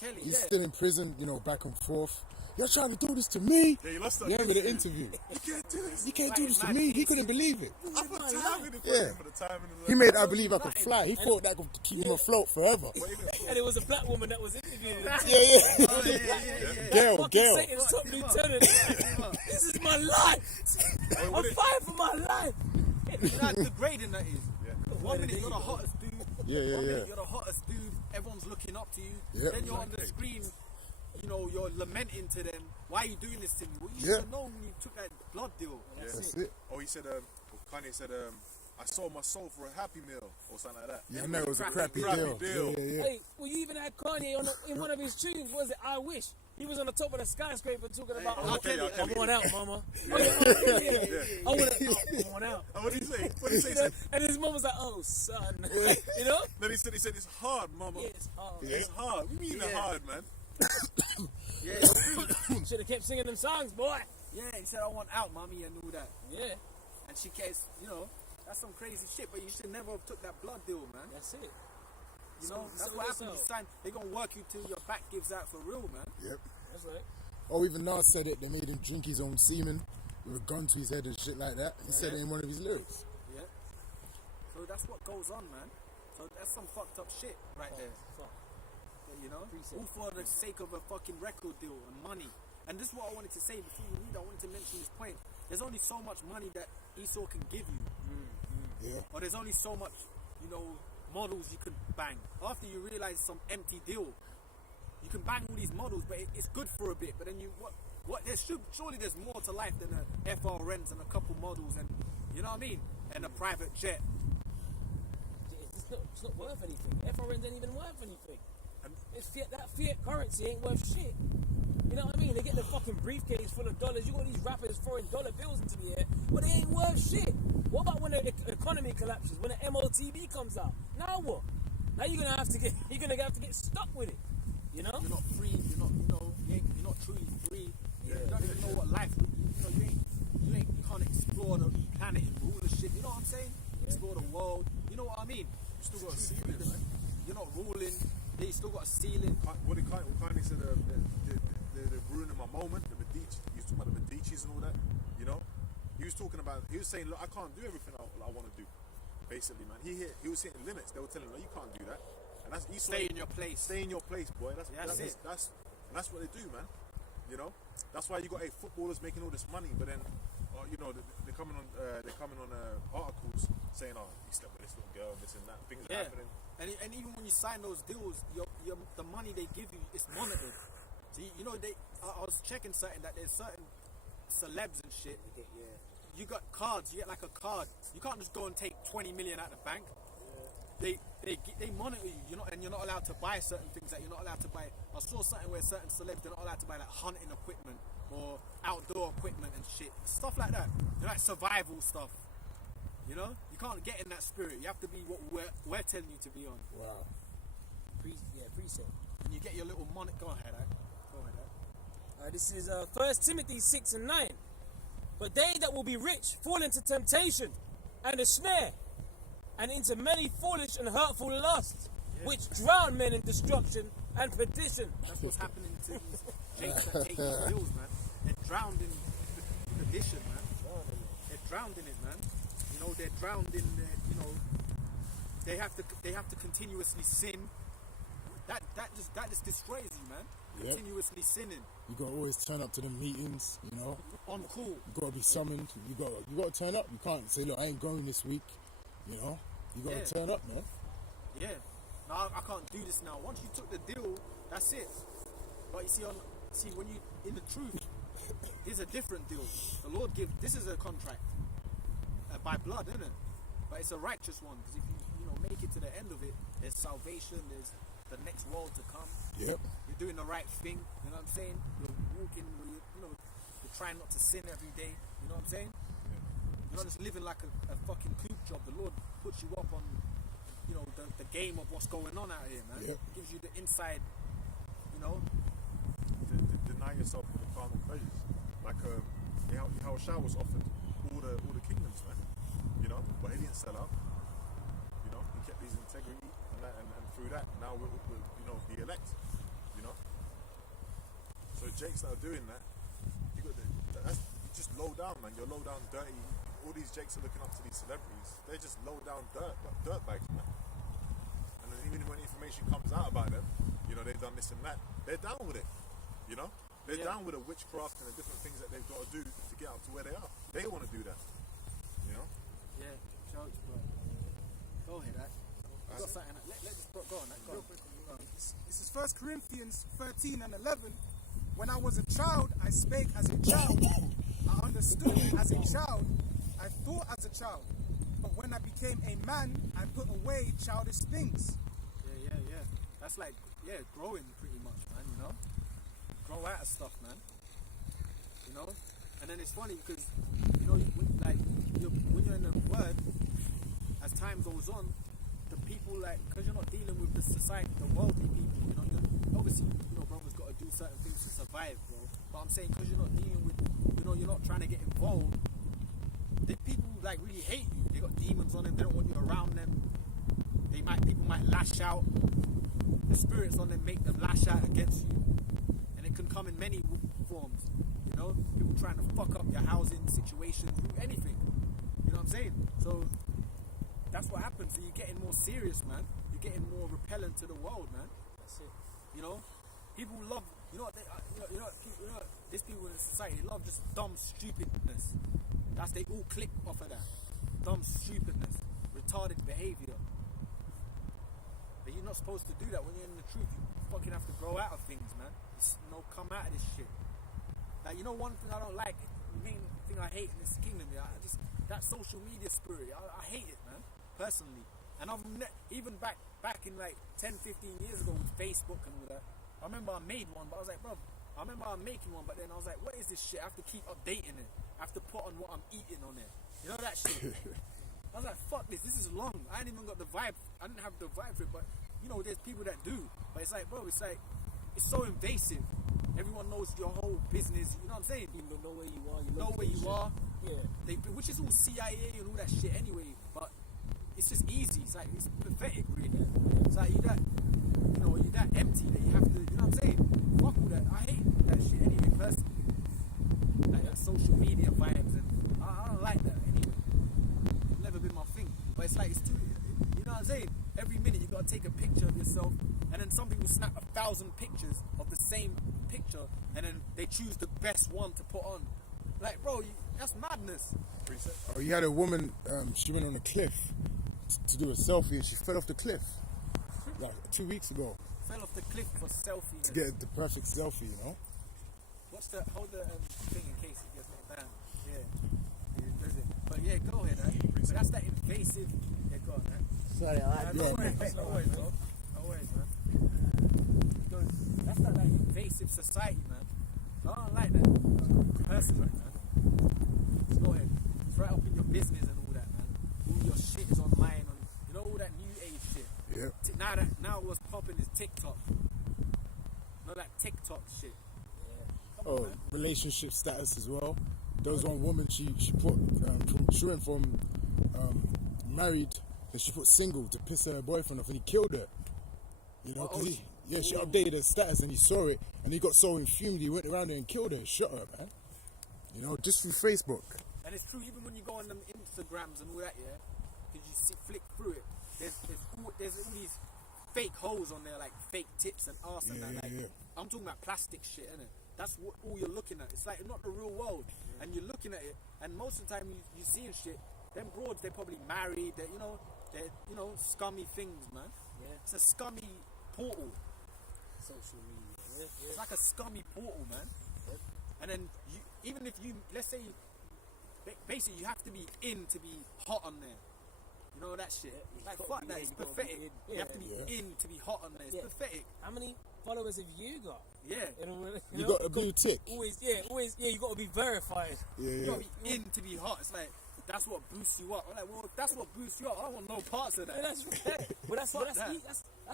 Kelly, He's still in prison, back and forth. You're trying to do this to me. Yeah, you lost that. Yeah, with the interview. You can't do this. You can't do this to me. He couldn't believe it. I put time in it Yeah. for the time in the He made I believe I could fly. He thought that could keep him afloat forever. And it was a black woman that was interviewing him. Yeah. Fucking Girl. Satan's top lieutenant. This is my life. I'm fighting for my life. You know how degrading that is. 1 minute you're the hottest dude, Yeah. You're the hottest dude. Everyone's looking up to you. Yep. Then you're on the screen. You know, you're lamenting to them. Why are you doing this to me? Well, you Yeah. should have known when you took that blood deal. That's it. Oh, he said, Kanye said, I sold my soul for a Happy Meal or something like that. Yeah, I know it was a crappy Crappy deal. deal. Yeah. Hey, well, you even had Kanye in one of his tunes. Was it I Wish? He was on the top of the skyscraper talking about, I'm going out, mama. I want out. Oh, what did he say? What did he say? And his mom was like, oh, son. You know? Then he said, it's hard, mama. Yeah, it's hard. It's hard. We mean it hard, man. Should have kept singing them songs, boy. Yeah, he said, I want out, mommy, and all that. Yeah, And she cares, you know, that's some crazy shit, but you should never have took that blood deal, man. that's it. You know, that's so what that's happens. how- They're going to work you till your back gives out for real, man. Yep. That's right. Oh, even Nas said it. They made him drink his own semen with a gun to his head and shit like that. He said it in one of his lyrics. Yeah. So that's what goes on, man. So that's some fucked up shit right there. Fuck. You know? Appreciate All for the sake of a fucking record deal and money. And this is what I wanted to say before you read. I wanted to mention this point. There's only so much money that Esau can give you. Yeah. Or there's only so much, you know, models you can bang. After you realize some empty deal, you can bang all these models, but it's good for a bit. But then surely there's more to life than a FRNs and a couple models and, you know what I mean? And a private jet. It's not worth anything. FRNs ain't even worth anything. It's that fiat currency ain't worth shit. You know what I mean? They get the fucking briefcase full of dollars. You got these rappers throwing dollar bills into the air, but they ain't worth shit. What about when the economy collapses? When the MOTB comes out? Now what? Now you're gonna have to get stuck with it. You know? You're not free. You're not truly free. You don't even know what life. You can't explore the planet and rule the shit. You know what I'm saying? Explore the world. You know what I mean? You still got a ceiling. You're not ruling. You still got a ceiling. What Kanye said, they're ruining my moment. The Medici, he was talking about the Medicis and all that. You know, he was saying, look, I can't do everything I want to do. Basically, man, he was hitting limits. They were telling him, no, you can't do that. And that's Stay in your place. Stay in your place, boy. That's it. That's what they do, man. You know, that's why you got footballers making all this money, but then, you know, they're coming on articles saying, oh, you slept with this little girl, this and that. Things are happening. And even when you sign those deals, the money they give you is monitored. So you know, I was checking something that there's certain celebs and shit. You got cards. You get like a card. You can't just go and take 20 million out the bank. They monitor you. You're not allowed to buy certain things that you're not allowed to buy. I saw something where certain celebs they're not allowed to buy like hunting equipment or outdoor equipment and shit, stuff like that. They're like survival stuff. You know, you can't get in that spirit. You have to be what we're telling you to be on. Wow. Precept. And you get your little money. Go ahead, This is 1 Timothy 6 and 9. But they that will be rich fall into temptation and a snare, and into many foolish and hurtful lusts, which drown men in destruction and perdition. That's what's happening to these jakes that take these bills, man. They're drowned in perdition, man. They're drowned in it, man. You know, they're drowned in the, you know, they have to continuously sin. That just destroys you, man. Yep. Continuously sinning. You gotta always turn up to the meetings, you know. On call. You gotta be summoned. You gotta turn up. You can't say, look, I ain't going this week. You know. You gotta turn up, man. Yeah. No, I can't do this now. Once you took the deal, that's it. But you see, when you in the truth, here's a different deal. The Lord this is a contract by blood, isn't it? But it's a righteous one, because if you make it to the end of it, there's salvation. There's the next world to come. Yep. You're doing the right thing. You know what I'm saying? You're walking. You're trying not to sin every day. You know what I'm saying? You're not just living like a fucking coop job. The Lord puts you up on, the game of what's going on out here, man. Yep. Gives you the inside, Deny yourself for the carnal pleasures. Like how Shah was offered all the kingdoms, man. You know, but he didn't sell out. You know, he kept his integrity and that, and through that, now we're the elect. You know. So Jakes that are doing that, that's just low down, man. You're low down, dirty. All these Jakes are looking up to these celebrities. They're just low down dirt bags, man. And then even when information comes out about them, they've done this and that, they're down with it. You know, they're down with the witchcraft and the different things that they've got to do to get up to where they are. They want to do that. You know. Yeah, church, bro. Go ahead, you got something. let this go on. Go on. This is 1 Corinthians 13 and 11. When I was a child, I spake as a child. I understood as a child. I thought as a child. But when I became a man, I put away childish things. Yeah. That's like, growing pretty much, man, you know? Grow out of stuff, man. You know? And then it's funny because, you know, when you're in the Word, as time goes on, the people, like, because you're not dealing with the society, the worldly people, you know, obviously, you know, brothers got to do certain things to survive, bro. But I'm saying, because you're not dealing with, you know, you're not trying to get involved, the people, like, really hate you. They got demons on them, they don't want you around them. People might lash out. The spirits on them make them lash out against you. And it can come in many forms, you know? People trying to fuck up your housing situations, anything. You know what I'm saying? So, that's what happens. So you're getting more serious, man. You're getting more repellent to the world, man. That's it. You know, people love. You know what? These people in society they love just dumb stupidness. They all click off of that. Dumb stupidness, retarded behavior. But you're not supposed to do that when you're in the truth. You fucking have to grow out of things, man. Come out of this shit. Like, you know, one thing I don't like, the main thing I hate in this kingdom, that social media spirit. I hate it, man. Personally, and even back in like 10, 15 years ago with Facebook and all that, I remember I made one, but I was like, bro, I remember I'm making one, but then I was like, what is this shit? I have to keep updating it. I have to put on what I'm eating on it. You know that shit? I was like, fuck this is long. I ain't even got the vibe. I didn't have the vibe for it, but you know, there's people that do. But it's like, bro, it's so invasive. Everyone knows your whole business. You know what I'm saying? You know where you are. You know where you are. Yeah. Which is all CIA and all that shit anyway. But it's just easy. It's like it's pathetic, really. It's like you're that empty that you have to. You know what I'm saying? Fuck all that. I hate that shit anyway, personally. Like that social media vibes, and I don't like that anyway. It's never been my thing. But it's like it's too. You know what I'm saying? Every minute you gotta take a picture of yourself, and then some people snap 1,000 pictures of the same picture, and then they choose the best one to put on. Like, bro, that's madness. Oh, you had a woman. She went on a cliff to do a selfie, and she fell off the cliff like 2 weeks ago. Fell off the cliff for selfie. To get the perfect selfie, you know. Hold the thing in case it gets banned. Yeah, but yeah, go ahead, right? But that's that invasive. Yeah, go on, man. Sorry, no worries, bro. No worries, man. That's that like invasive society, man. So I don't like that. Personally, man. Just go ahead. It's right up in your business and all that, man. All your shit is online, you know, all that new age shit. Yeah. Now what's popping is TikTok. You know that TikTok shit. Oh, relationship status as well. There was one woman she put she went from married and she put single to piss her boyfriend off, and he killed her. You know, because she updated her status and he saw it and he got so infumed he went around her and killed her, shot her, man. You know, just through Facebook. And it's true, even when you go on them Instagrams and all that, yeah, because you flick through it, there's all these fake hoes on there, like fake tits and arse and that. I'm talking about plastic shit, innit? That's what all you're looking at. It's like not the real world, and you're looking at it. And most of the time, you seeing shit. Them broads, they're probably married. They're scummy things, man. Yeah. It's a scummy portal. Social media. Yeah. It's like a scummy portal, man. Yeah. And then even if let's say, basically you have to be in to be hot on there. You know that shit. Like fuck that. It's pathetic. You have to be in to be hot on there. It's pathetic. How many followers have you got? Yeah. You got a blue tick. Always, you got to be verified. You got to be in to be hot. It's like, that's what boosts you up. I'm like, well, that's what boosts you up. I don't want no parts of that. That's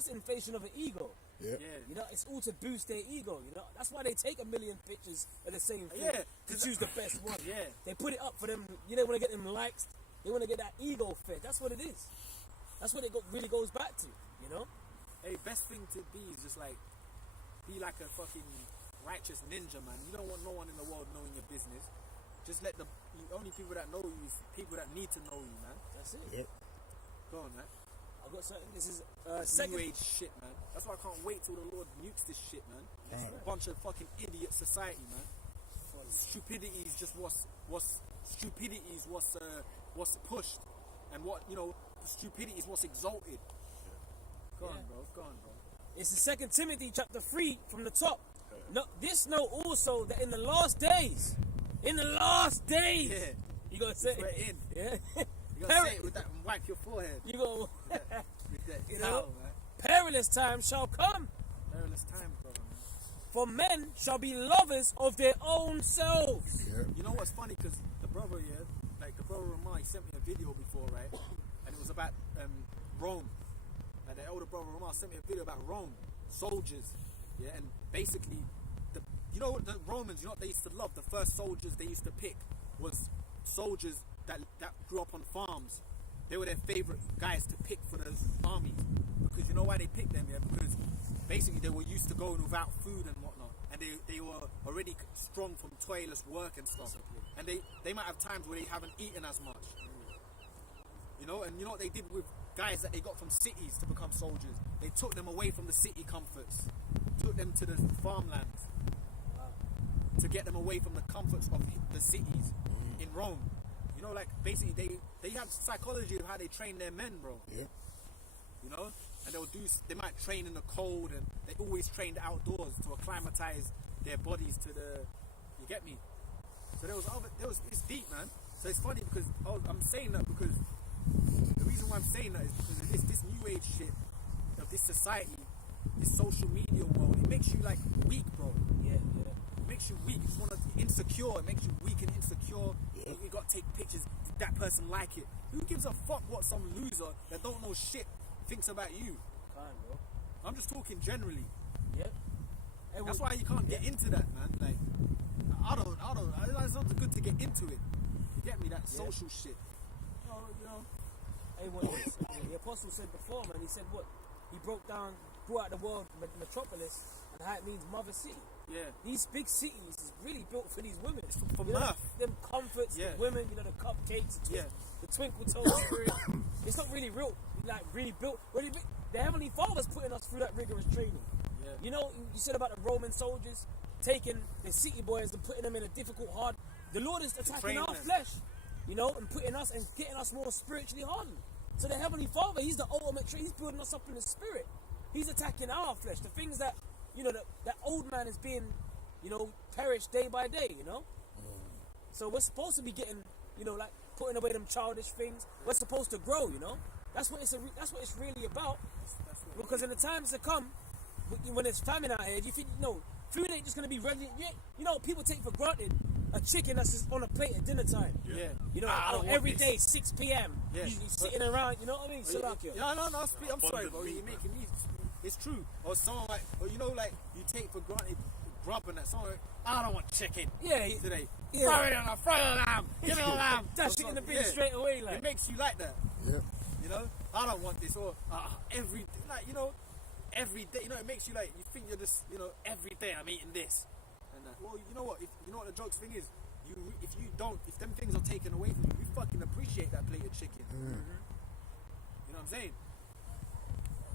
inflation of an ego. Yeah. You know, it's all to boost their ego. You know, that's why they take 1 million pictures of the same thing to choose the best one. Yeah. They put it up for them. You know, want to get them likes. They want to get that ego fed. That's what it is. That's what it really goes back to. You know. Hey, best thing to be is just like, be like a fucking righteous ninja, man. You don't want no one in the world knowing your business. Just let the only people that know you is people that need to know you, man. That's it. Yep. Go on, man. I've got something. This is new age shit, man. That's why I can't wait till the Lord nukes this shit, man. It's a bunch of fucking idiot society, man. Stupidity is just what's pushed, and what stupidity is what's exalted. Go on, bro. Go on, bro. It's the 2 Timothy chapter 3 from the top. No, this know also that in the last days, Yeah. you gotta say We're in. yeah. You gotta say it with that and wipe your forehead. You go. With that You towel, know? man. Perilous times shall come, Perilous time, brother, man. for men shall be lovers of their own selves. Yeah. You know what's funny? Because the brother, like the brother Ramar, he sent me a video before, right? And it was about Rome. Like the elder brother Ramar sent me a video about Rome, soldiers, yeah, and basically, the Romans, what they used to love, the first soldiers they used to pick was soldiers that grew up on farms. They were their favorite guys to pick for those armies, because you know why they picked them? Yeah, because basically they were used to going without food and whatnot, and they were already strong from toilless work and stuff, and they might have times where they haven't eaten as much, you know. And you know what they did with guys that they got from cities to become soldiers? They took them away from the city comforts, took them to the farmlands, to get them away from the comforts of the cities in Rome. You know, like basically they have psychology of how they train their men, bro. Yeah. You know, and they might train in the cold, and they always trained outdoors to acclimatize their bodies to the. You get me? So it's deep, man. So it's funny because I'm saying that because the reason why I'm saying that is because of this new age shit of this society, this social media world. It makes you like weak, bro. Yeah. It makes you weak. It's one of the insecure. It makes you weak and insecure. Yeah. You got to take pictures. Did that person like it? Who gives a fuck what some loser that don't know shit thinks about you? Fine, bro. I'm just talking generally. Yep. Hey, That's why you can't get into that, man. Like, I don't. It's not good to get into it. You get me? That social shit. Oh, you know. Hey, what the apostle said before, man, he said what? He brought out the world metropolis and how it means mother city. Yeah. These big cities is really built for these women. It's for You know, mirth. them comforts, Yeah. the women, you know, the cupcakes, Yeah. the twinkle toe spirit. It's not really real, like really built. The Heavenly Father's putting us through that rigorous training. Yeah. You know, you said about the Roman soldiers taking the city boys and putting them in a difficult, hard. The Lord is attacking train our them. flesh, you know, and putting us and getting us more spiritually hardened. So the Heavenly Father, He's the ultimate trainer. He's building us up in the spirit. He's attacking our flesh. The things that, you know, that old man is being, you know, perished day by day, you know. So we're supposed to be getting, you know, like putting away them childish things. We're supposed to grow, you know. That's what it's really about. Because in the times to come, when there's famine out here, you think, you know, food ain't just gonna be ready. You know, people take for granted a chicken that's just on a plate at dinner time. Yeah. You know, I don't every want day, 6 p.m. Yeah. You sitting around, you know what I mean? So Yeah, no, I'm sorry, bro. You're making me. It's true. Or someone like, or you know, like you take for granted grub and that. Someone like, I don't want chicken. Yeah. Today. Yeah. Fry a lamb. Give me a lamb. Dash it in the bin straight away, like. It makes you like that. Yeah. You know, I don't want this. Or every like, you know, every day. You know, it makes you like, you think you're just, you know, every day I'm eating this. And well, you know what? You know what the joke's thing is. If them things are taken away from you, we fucking appreciate that plate of chicken. You know what I'm saying?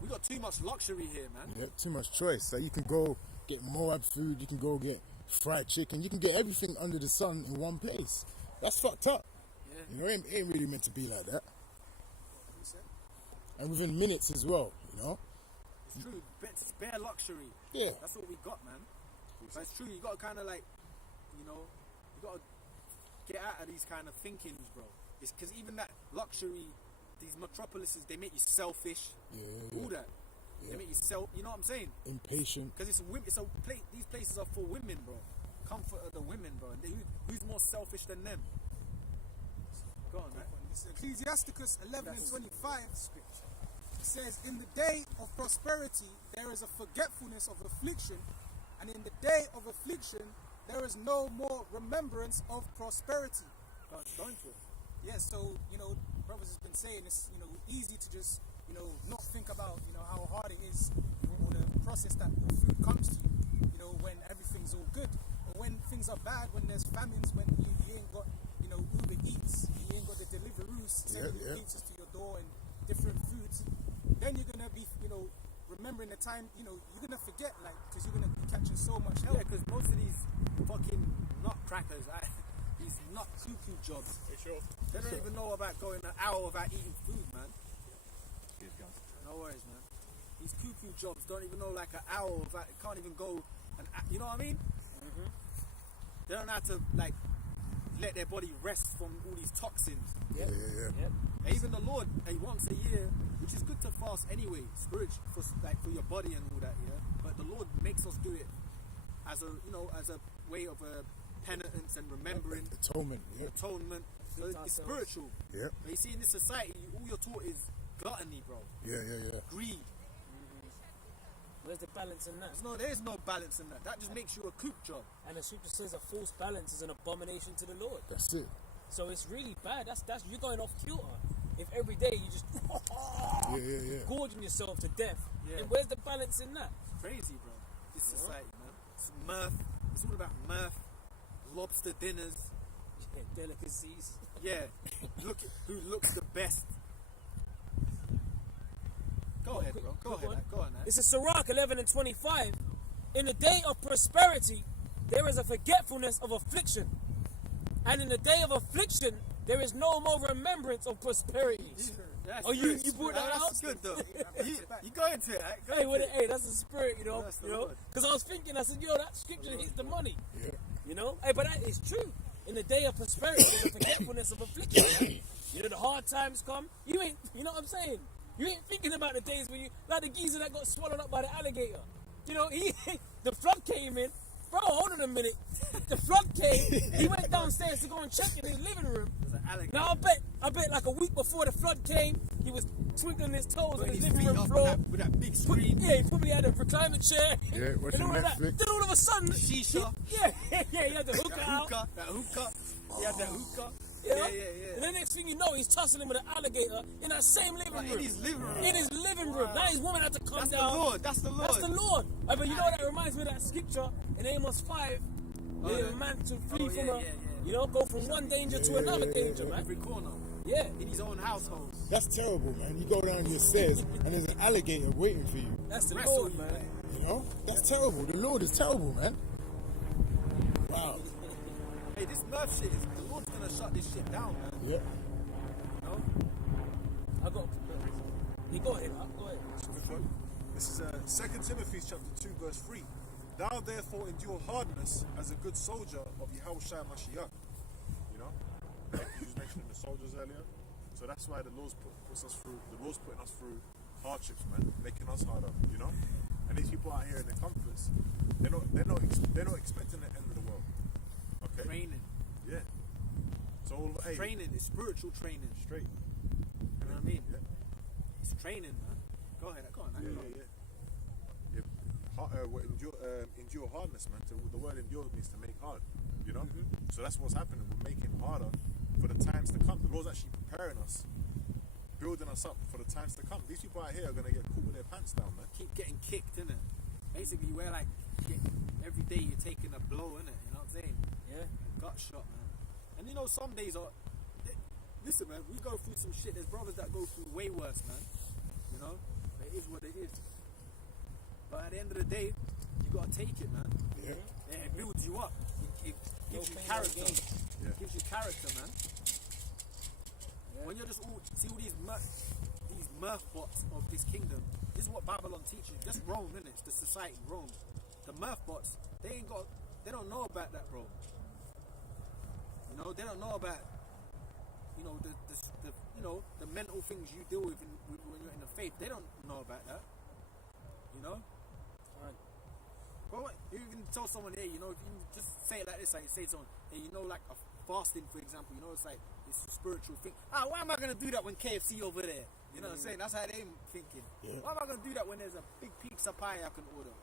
We got too much luxury here, man. Yeah, too much choice. Like you can go get Moab food, you can go get fried chicken, you can get everything under the sun in one place. That's fucked up. Yeah. You know, it ain't really meant to be like that. And within minutes as well, you know? It's true. It's bare luxury. Yeah. That's what we got, man. But it's true. You got to kind of like, you know, you got to get out of these kind of thinkings, bro. It's because even that luxury, these metropolises, they make you selfish. Yeah. All that. Yeah. They make you you know what I'm saying? Impatient. Because these places are for women, bro. Comfort of the women, bro. And who's more selfish than them? Go on, right? Ecclesiasticus 11 and 25 says, in the day of prosperity there is a forgetfulness of affliction, and in the day of affliction there is no more remembrance of prosperity. Go into it. Yeah, so, you know, brothers has been saying it's, you know, easy to just, you know, not think about, you know, how hard it is, or the process that food comes to you, you know, when everything's all good. Or when things are bad, when there's famines, when you ain't got, you know, Uber Eats, you ain't got the Deliveroos sending pizzas to your door and different foods, then you're going to be, you know, remembering the time, you know, you're going to forget, like, because you're going to be catching so much help. Yeah, because most of these fucking nutcrackers, these nut cuckoo jobs, they don't even know about going an hour without eating food, man. No worries, man. these cuckoo jobs don't even know like an hour of like, can't even go and you know what I mean? They don't have to like let their body rest from all these toxins. Yeah. And even the Lord, once a year, which is good to fast anyway, spiritual for like for your body and all that, yeah. But the Lord makes us do it as a as a way of penitence and remembering Atonement. Yeah. atonement. So it's spiritual. Yeah. But you see, in this society, all you're taught is gluttony, bro. Yeah. Greed. Where's the balance in that? There is no balance in that. That just makes you a kook job. And the scripture says a false balance is an abomination to the Lord. That's it. So it's really bad. That's you're going off kilter. If every day you just gorging yourself to death, then where's the balance in that? Crazy, bro. This society, man. It's mirth. It's all about mirth. Lobster dinners. Delicacies. Yeah. Look at who looks the best. Go ahead, bro. Go on, man. This is Sirach 11:25. In the day of prosperity, there is a forgetfulness of affliction. And in the day of affliction, there is no more remembrance of prosperity. That's you brought that out? That's good, though. you go into it. Right? Hey, that's the spirit, That's the you know. Lord. Because I was thinking, I said, that scripture hits the money. Yeah. You know? Hey, but that is true. In the day of prosperity, there's a forgetfulness of affliction. Right? You know, the hard times come. You know what I'm saying? You ain't thinking about the days when like the geezer that got swallowed up by the alligator. You know, the flood came in. Bro, hold on a minute. The flood came. He went downstairs to go and check in his living room. Now I bet like a week before the flood came, he was twinkling his toes on his living room floor. With that big screen. He probably had a recliner chair. Yeah, watching and all Netflix. That. Then all of a sudden, Shisha. He had the hookah out. That hookah. He had that hookah. Yeah. Yeah. And the next thing you know, he's tussling with an alligator in that same living room. In his living room. In his living room. Now his woman had to come That's down. the Lord. That's the Lord. That's the Lord. But you know what that reminds me of that scripture in Amos 5. Where a man to flee from go from one danger to another danger, man. Every corner. Yeah. In his own household. That's terrible, man. You go down your stairs and there's an alligator waiting for you. That's the Wrestle Lord, you, man. You know? That's terrible. The Lord is terrible, man. Wow. Hey, this mirth shit the Lord's gonna shut this shit down, man. Yeah. You know? I got. You go ahead. Go ahead. This is 2 Timothy chapter 2 verse 3. Thou therefore endure hardness as a good soldier of Yahushua Mashiach. You know, like you was mentioning the soldiers earlier. So that's why the Lord's puts us through. The Lord's putting us through hardships, man, making us harder. You know, and these people out here in their comforts, they're not expecting the end of the world. Okay. Training. Yeah. So hey, Training is spiritual training. straight. You know what I mean? Yeah. It's training, man. Go ahead. Yeah. Endure hardness, man. So the word endure means to make hard, you know. So that's what's happening. We're making harder for the times to come. The Lord's actually preparing us, building us up for the times to come. These people out here are gonna get caught with their pants down, man. Keep getting kicked, innit? Basically, where like every day you're taking a blow, innit? You know what I'm saying? Yeah. Gut shot, man. And you know, some days are. Listen, man, we go through some shit. There's brothers that go through way worse, man. You know, but it is what it is. But at the end of the day, you gotta take it, man. Yeah. It builds you up. It gives you character. It gives you character, man. When you're just all these mirth bots of this kingdom. This is what Babylon teaches. Just Rome, innit? It's the society, Rome. The mirth bots, they don't know about that, bro. You know, they don't know about, the mental things you deal with when you're in the faith. They don't know about that. You know? Right. Well, you even tell someone, hey, you know, if you just say it like this, like say to someone, hey, you know, like a fasting, for example, you know, it's like it's a spiritual thing. Why am I gonna do that when KFC over there? You know what I'm saying? That's how they're thinking. Yeah. Why am I gonna do that when there's a big pizza pie I can order?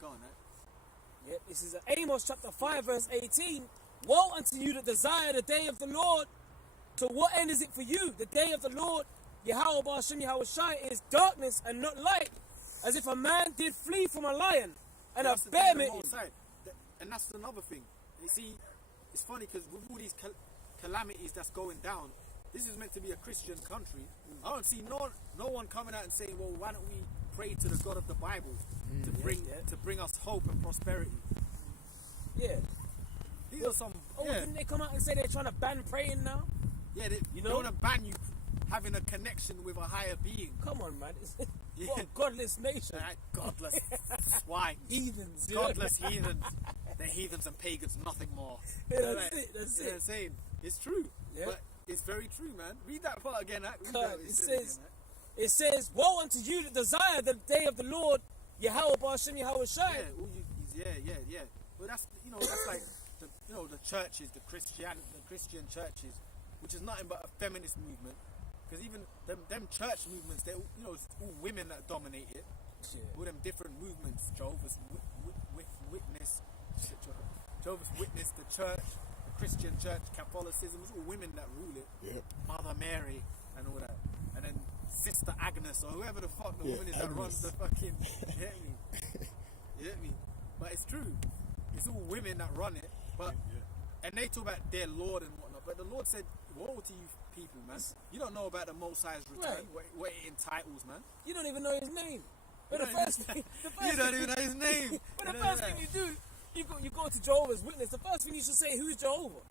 Go on, man. Yep, this is Amos chapter 5 verse 18. Woe unto you that desire the day of the Lord. To what end is it for you? The day of the Lord, Yahweh Ba'ashem Yahushai, is darkness and not light. As if a man did flee from a lion and a bear met him. And that's another thing. You see, it's funny because with all these calamities that's going down, this is meant to be a Christian country. I don't see no one coming out and saying, well, why don't we pray to the God of the Bible to bring us hope and prosperity? Yeah. These are some. Didn't they come out and say they're trying to ban praying now? Yeah, they want to ban you having a connection with a higher being. Come on, man. Yeah. What a godless nation. Godless swine. Heathens. Godless heathens. They're heathens and pagans, nothing more. Yeah, that's it. That's You know what I'm it. saying? It's true. Yeah. But it's very true, man. Read that part again. Read God, that, it says, "Woe unto you that desire the day of the Lord, Yahweh B'Hashem Yahweh Shai." Yeah. Well, that's that's like the churches, the Christian churches, which is nothing but a feminist movement. Because even them church movements, it's all women that dominate it. Yeah. All them different movements, Jehovah's Witness, the church, the Christian church, Catholicism, it's all women that rule it. Yep. Mother Mary and all that, and then Sister Agnes or whoever the fuck the woman is that Agnes. runs the fucking. You get me? But it's true. It's all women that run it. But and they talk about their Lord and whatnot. But the Lord said, "Woe to you people, man! You don't know about the Most High's return. Right. What it entitles, man. You don't even know his name. But You the don't first thing, You don't even know his name. but the first thing you do, you go to Jehovah's Witness. The first thing you should say, who's Jehovah?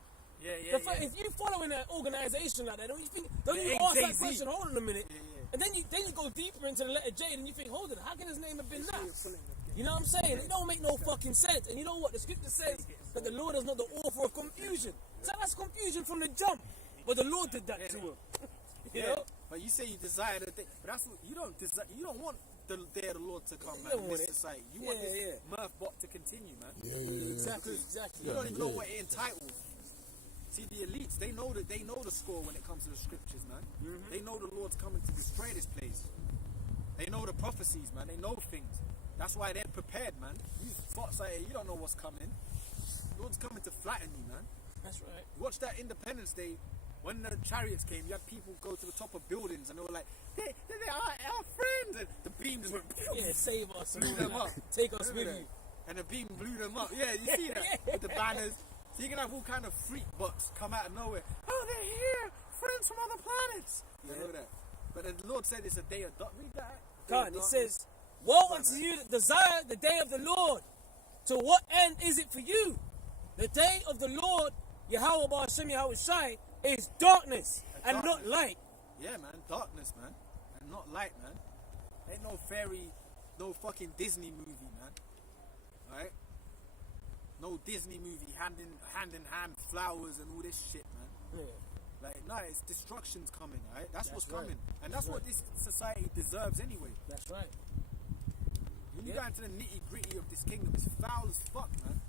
If you following an organization like that, don't you ain't ask that Jay-Z. question? Hold on a minute, Yeah. and then you go deeper into the letter J, and you think, hold on, how can his name have been that? You know what I'm saying? It don't make no fucking sense. And you know what? The scripture says that the Lord is not the author of confusion. So that's confusion from the jump. But the Lord did that to him. You know? But you say you desire the day, but that's what you don't desire. You don't want the day of the Lord to come, man. don't In want this it. society, you want this Yeah. mirth bot to continue, man. Exactly. You don't even know what it entitles. See, the elites, they know the score when it comes to the scriptures, man. They know the Lord's coming to destroy this place. They know the prophecies, man. They know things. That's why they're prepared, man. You spots like you don't know what's coming. The Lord's coming to flatten you, man. That's right. Watch that Independence Day. When the chariots came, you had people go to the top of buildings and they were like, they are our friends. And the beam just went, Yeah, save us. blew them up. Take us with Remember you. that? And the beam blew them up. Yeah, you see that? With the banners. So you can have all kind of freak bots come out of nowhere. Oh, they're here. Friends from other planets. You know that? But the Lord said it's a day of darkness. Read that. God, it says, "Woe unto you that desire the day of the Lord. To what end is it for you? The day of the Lord, Yahweh B'Hashem Yahweh Shai, is darkness and not light." Yeah, man. Darkness, man. And not light, man. Ain't no fairy, no fucking Disney movie, man. Alright? No Disney movie, hand in hand, flowers and all this shit, man. Yeah. Like, no, it's destruction's coming, alright? That's what's right. coming. And that's what this society deserves anyway. That's right. When you go into the nitty gritty of this kingdom, it's foul as fuck, man.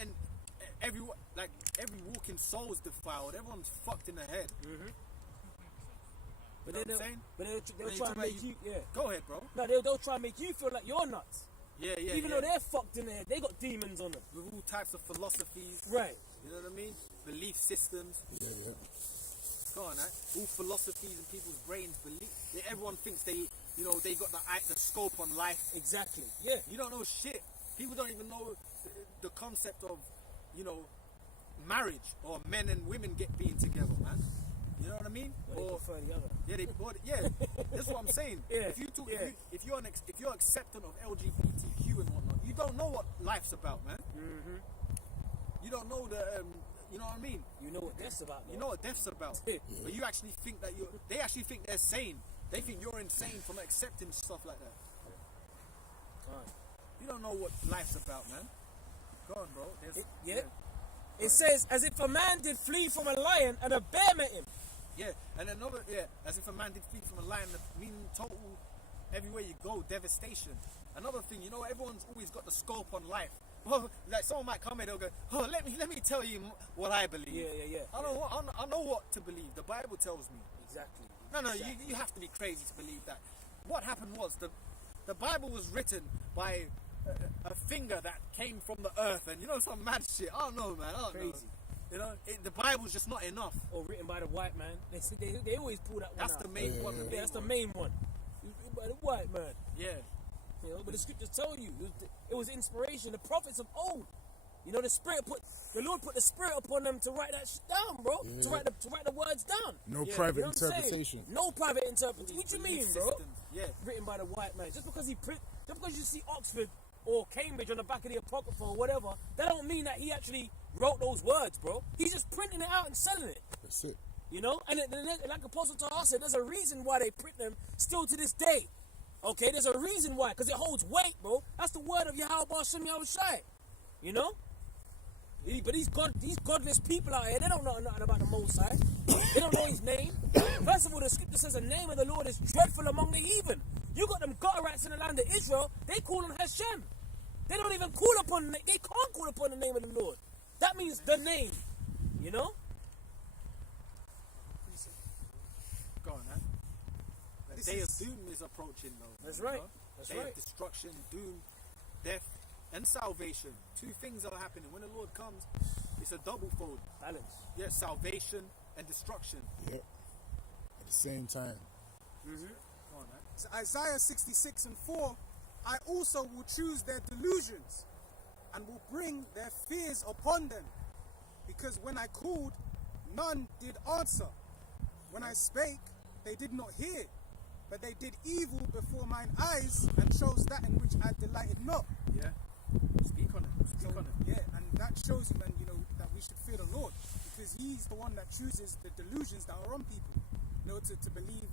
And every walking soul is defiled. Everyone's fucked in the head. But You know what I'm saying? they'll When you try talk to about make you, yeah. Go ahead, bro. No, they'll try to make you feel like you're nuts. Yeah. Even though they're fucked in the head, they got demons on them. with all types of philosophies, Right. you know what I mean? Belief systems. Go on, all philosophies in people's brains. Everyone thinks they got the scope on life. Exactly. Yeah. You don't know shit. People don't even know the concept of, marriage or men and women being together, man. You know what I mean? They prefer the other. That's what I'm saying. Yeah, If you talk, yeah. if you're acceptant of LGBTQ and whatnot, you don't know what life's about, man. You don't know you know what I mean? You know what that's about, though. You know what death's about. But you actually think that they actually think they're sane. They think you're insane from accepting stuff like that. Right. You don't know what life's about, man. Go on, bro. It says, "As if a man did flee from a lion and a bear met him." Yeah, and another, as if a man did flee from a lion, meaning total, everywhere you go, devastation. Another thing, everyone's always got the scope on life. Well, like someone might come in, they'll go, "Oh, let me tell you what I believe." Yeah. I know what to believe. The Bible tells me. Exactly. No, you have to be crazy to believe that. What happened was the Bible was written by a finger that came from the earth, and some mad shit. I don't know, man. I don't Crazy. know. The Bible's just not enough. Or written by the white man. They always pull that one That's out. the main one. Yeah, that's the main one. Written by the white man. Yeah. But the scriptures tell you it was inspiration. The prophets of old, the Lord put the spirit upon them to write that shit down, bro. To write the words down. No Yeah, private You know what I'm saying? interpretation. No private interpretation. What you mean, bro? Systems. Yeah. Written by the white man. Just because you see Oxford or Cambridge on the back of the Apocrypha or whatever, that don't mean that he actually wrote those words, bro. He's just printing it out and selling it. That's it. You know, and like Apostle Tahar said, there's a reason why they print them still to this day. Okay, there's a reason why, because it holds weight, bro. That's the word of Yahweh Hashem Yahushai. You know? But these godless people out here, they don't know nothing about the Most High. They don't know his name. First of all, the scripture says the name of the Lord is dreadful among the heathen. You got them gutterites in the land of Israel, they call on Hashem. They don't even call upon, they can't call upon the name of the Lord. That means the name, you know? Go on, man. The day of doom is approaching, though. That's you right. know? That's day right. of destruction, doom, death, and salvation. Two things are happening. When the Lord comes, it's a double fold. Balance. Yeah, salvation and destruction. Yep. At the same time. Go on, man. So Isaiah 66:4, I also will choose their delusions and will bring their fears upon them. Because when I called, none did answer. When I spake, they did not hear. But they did evil before mine eyes and chose that in which I delighted not. Yeah. Speak on it. Speak on it. Yeah, and that shows you, man, you know, that we should fear the Lord, because he's the one that chooses the delusions that are on people, you know, to believe,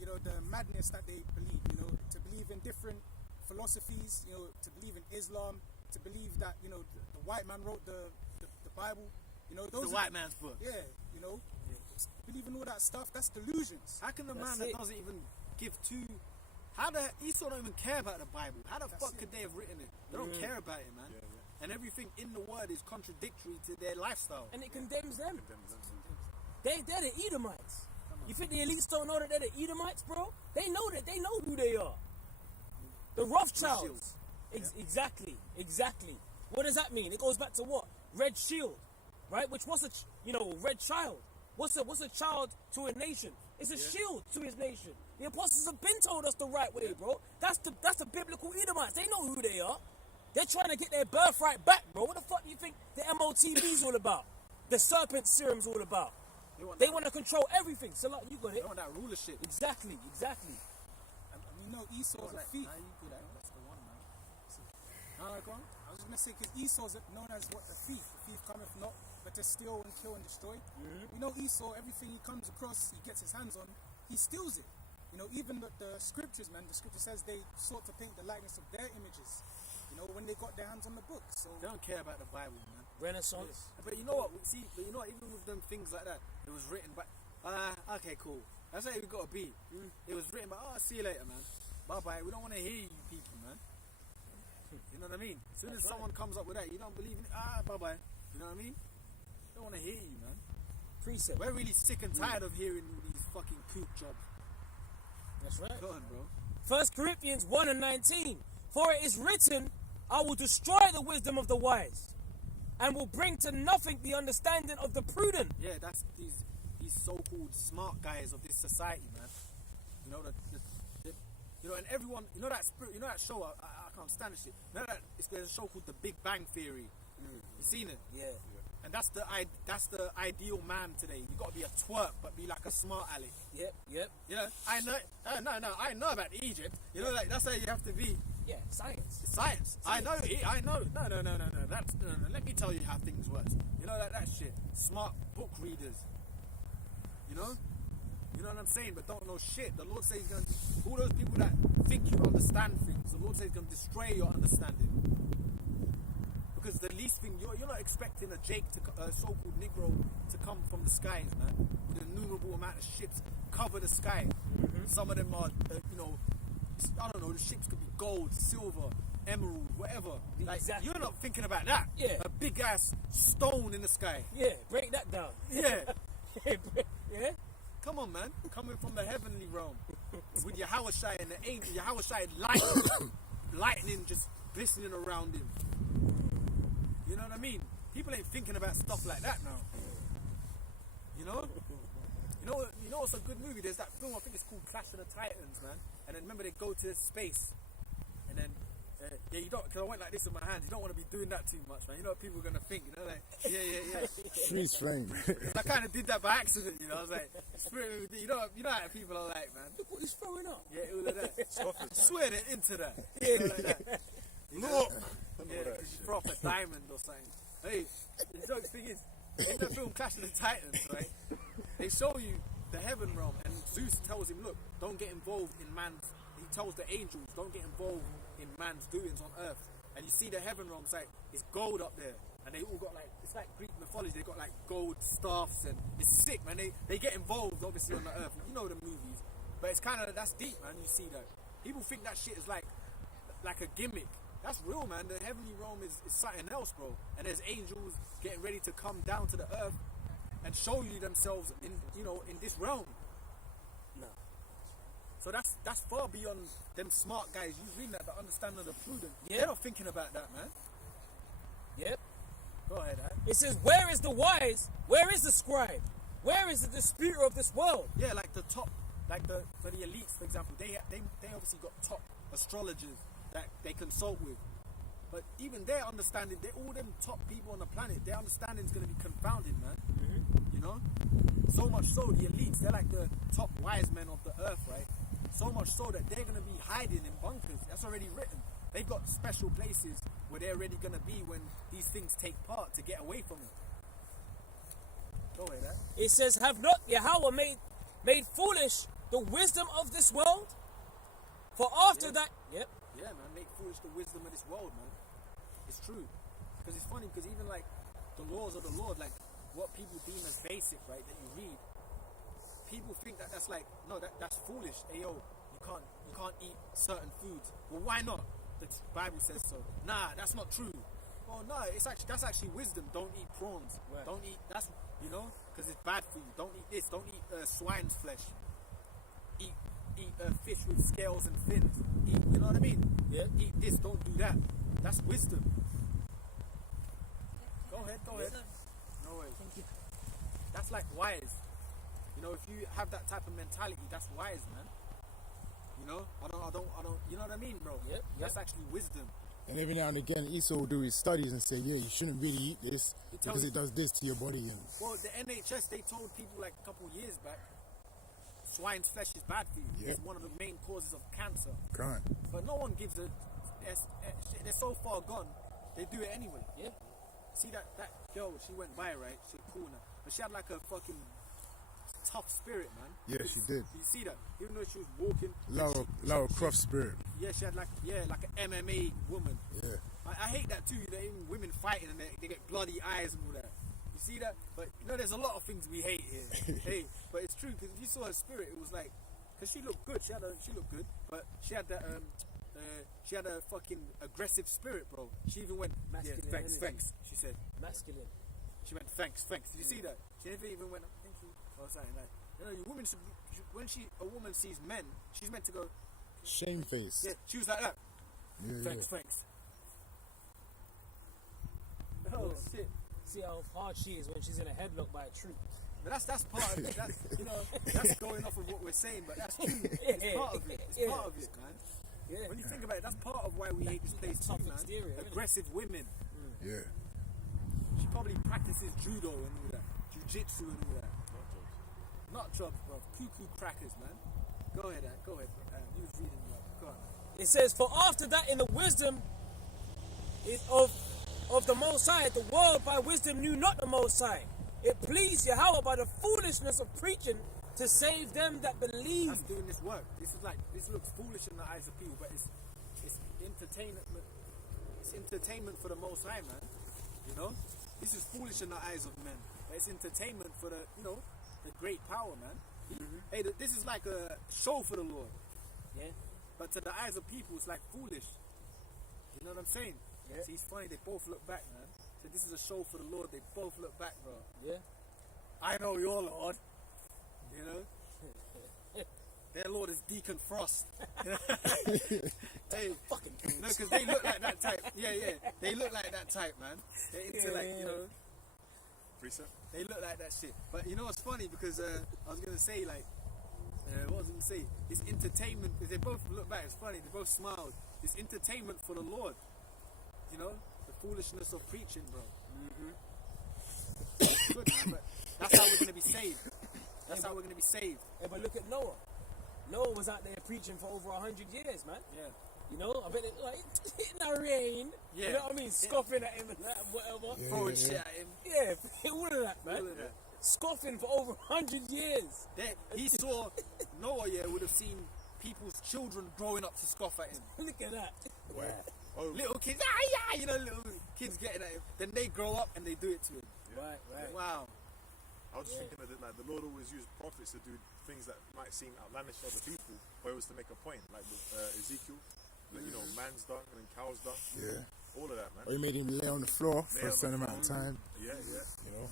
you know, the madness that they believe, you know, to believe in different philosophies, you know, to believe in Islam, to believe that, you know, the white man wrote the Bible, you know, those The white man's book. yeah, you know, believe in all that stuff, that's delusions. How can the That's man that it. doesn't even give two... Esau don't even care about the Bible. How the fuck could they have written it? They don't care about it, man. And everything in the word is contradictory to their lifestyle. And it condemns them. They're the Edomites. You think the elites don't know that they're the Edomites, bro? They know that. They know who they are. The Rothschilds. Exactly. What does that mean? It goes back to what? Red shield, right? Which was red child. What's a child to a nation? It's a shield to his nation. The apostles have been told us the right way, bro. That's the biblical Edomites. They know who they are. They're trying to get their birthright back, bro. What the fuck do you think the MOTB's all about? The serpent serum's all about? They want to control everything. So like, you got it. They want that rulership. Exactly. And you know Esau's a thief. That's the one, man. Go on. I was going to say, because Esau's known as what? The thief. The thief cometh not but to steal and kill and destroy. You know Esau, everything he comes across, he gets his hands on, he steals it. You know, even the scriptures, man, the scripture says they sought to paint the likeness of their images, you know, when they got their hands on the book. So They don't care about the Bible, man. Renaissance. But you know what? Even with them things like that, it was written by... okay, cool. That's how we got to be. It was written by, see you later, man. Bye-bye. We don't want to hear you people, man. You know what I mean? As soon as someone comes up with that, you don't believe in it, bye-bye. You know what I mean? Don't want to hear you, man. Precept. We're really sick and tired of hearing all these fucking kook jobs. That's right. Go on, bro. 1 Corinthians 1:19. For it is written, I will destroy the wisdom of the wise, and will bring to nothing the understanding of the prudent. Yeah, that's these so-called smart guys of this society, man. You know and everyone, you know that spirit, you know that show. I can't stand this shit. You know that there's a show called The Big Bang Theory. You seen it? Yeah. And that's the ideal man today. You got to be a twerp, but be like a smart aleck. Yep. You know, I know. No, I know about Egypt. You know, like that's how you have to be. Yeah, science. It's science. I know. No. No. Let me tell you how things work. You know, like that shit. Smart book readers. You know what I'm saying, but don't know shit. The Lord says He's going to, all those people that think you understand things, the Lord says He's going to destroy your understanding. Because the least thing, you're not expecting a so-called Negro to come from the skies, man, with an innumerable amount of ships cover the sky. Some of them are, I don't know, the ships could be gold, silver, emerald, whatever. Like, Exactly. You're not thinking about that. Yeah. A big ass stone in the sky. Yeah, break that down. Yeah. Yeah? Come on, man. Coming from the heavenly realm with Yahushai and the angel, Yahushai lightning just glistening around him. You know what I mean? People ain't thinking about stuff like that now. You know what's a good movie? There's that film, I think it's called Clash of the Titans, man. And then remember they go to space, and then you don't, because I went like this in my hands. You don't want to be doing that too much, man. You know what people are gonna think. You know, like yeah. Freeze frame. I kind of did that by accident. You know, I was like, you know how people are like, man. Look what he's throwing up. Yeah, all of that. Swear it into that. You know, like that. Look! Yeah, because you throw up a diamond or something. Hey, the joke thing is, in the film Clash of the Titans, right? they show you the heaven realm, and Zeus tells him, look, don't get involved in man's. He tells the angels, don't get involved in man's doings on earth. And you see the heaven realm, it's gold up there, and they all got like, it's like Greek mythology. They got like gold staffs, and it's sick, man. They get involved obviously on the earth. You know the movies, but it's kind of, that's deep, man. You see that people think that shit is like a gimmick. That's real, man. The heavenly realm is something else, bro. And there's angels getting ready to come down to the earth and show you themselves in this realm. No. So that's far beyond them smart guys. You read that, the understanding of the prudent. Yeah. They're not thinking about that, man. Yep. Go ahead, man. It says, where is the wise? Where is the scribe? Where is the disputer of this world? Yeah, like the top, like for the elites, for example, they obviously got top astrologers that they consult with. But even their understanding, all them top people on the planet, their understanding is going to be confounded, man. You know? So much so, the elites, they're like the top wise men of the earth, right? So much so that they're going to be hiding in bunkers. That's already written. They've got special places where they're already going to be when these things take part to get away from it. Go ahead, man. It says, have not Yahweh made foolish the wisdom of this world? For after that... Yep. Yeah, man, make foolish the wisdom of this world, man. It's true. Because it's funny, because even like the laws of the Lord, like what people deem as basic, right, that you read, people think that that's like, no, that's foolish. Hey, yo, you can't eat certain foods. Well, why not? The Bible says so. Nah, that's not true. Oh no, that's actually wisdom. Don't eat prawns. Right. Don't eat, that's, because it's bad for you. Don't eat this. Don't eat swine's flesh. Eat fish with scales and fins. Eat, you know what I mean? Yeah. Eat this, don't do that. That's wisdom. Go ahead. No worries. Thank you. That's like wise. If you have that type of mentality, that's wise, man. I don't, you know what I mean, bro? Yep. That's actually wisdom. And every now and again, Esau will do his studies and say, yeah, you shouldn't really eat this because it does this to your body. And well, the NHS, they told people like a couple of years back, swine's flesh is bad for you. Yeah. It's one of the main causes of cancer. can't. But no one gives a... They're so far gone, they do it anyway. Yeah. See that girl, she went by, right? She's cool now. But she had like a fucking tough spirit, man. Yeah, she did. You see that? Even though she was walking... Lara Croft spirit. Yeah, she had like an MMA woman. Yeah. I hate that too, even women fighting and they get bloody eyes and all that. You see that? But there's a lot of things we hate here. Hey, but it's true, because if you saw her spirit, it was like, because she looked good, she looked good, but she had that she had a fucking aggressive spirit, bro. She even went, Masculine, yeah, thanks, she said. Masculine. She went, thanks. Did you see that? She never even went, thank you, or something like. Your woman should, when a woman sees men, she's meant to go, Shamefaced. yeah, she was like that. Yeah, Thanks. Oh shit. See how hard she is when she's in a headlock by a tree. But that's part of it. That's going off of what we're saying, but that's true. It's part of it. It's part of it, man. Yeah. When you think about it, that's part of why we hate this place too, man. Exterior, isn't it? Aggressive women. Yeah. She probably practices judo and all that, jiu-jitsu and all that. Not drugs, bro. Cuckoo crackers, man. Go ahead. You was reading that. Go on. It says, for after that in the wisdom of the Most High, the world by wisdom knew not the Most High. It pleased Yahweh by the foolishness of preaching to save them that believe. That's doing this work. This looks foolish in the eyes of people, but it's entertainment. It's entertainment for the Most High, man. This is foolish in the eyes of men, but it's entertainment for the great power, man. Hey, this is like a show for the Lord. Yeah. But to the eyes of people, it's like foolish. You know what I'm saying? Yeah. See, it's funny, they both look back, man. So this is a show for the Lord, they both look back, bro. Yeah. I know your Lord. Their Lord is Deacon Frost. Hey, Fucking because they look like that type. Yeah. They look like that type, man. They're into Precept? they look like that shit. But what's funny, because I was going to say, like, what was I going to say? It's entertainment, because they both look back, it's funny, they both smiled. It's entertainment for the Lord. The foolishness of preaching, bro. Good, man, but that's how we're going to be saved. That's how we're going to be saved. Hey, but look at Noah. Noah was out there preaching for over 100 years, man. Yeah. I bet it like in the rain. Yeah. You know what I mean? Scoffing at him and that, whatever. Throwing shit at him. Yeah, all of that, man. All of that. scoffing for over 100 years. He saw Noah, would have seen people's children growing up to scoff at him. Look at that. Little kids, little kids getting at him. Then they grow up and they do it to him. Right. Wow. I was just thinking that like the Lord always used prophets to do things that might seem outlandish to other people, but it was to make a point. Like with Ezekiel, like, man's dung and then cow's dung. Yeah. All of that, man. Or you made him lay on the floor for a certain amount of time. Yeah. You know.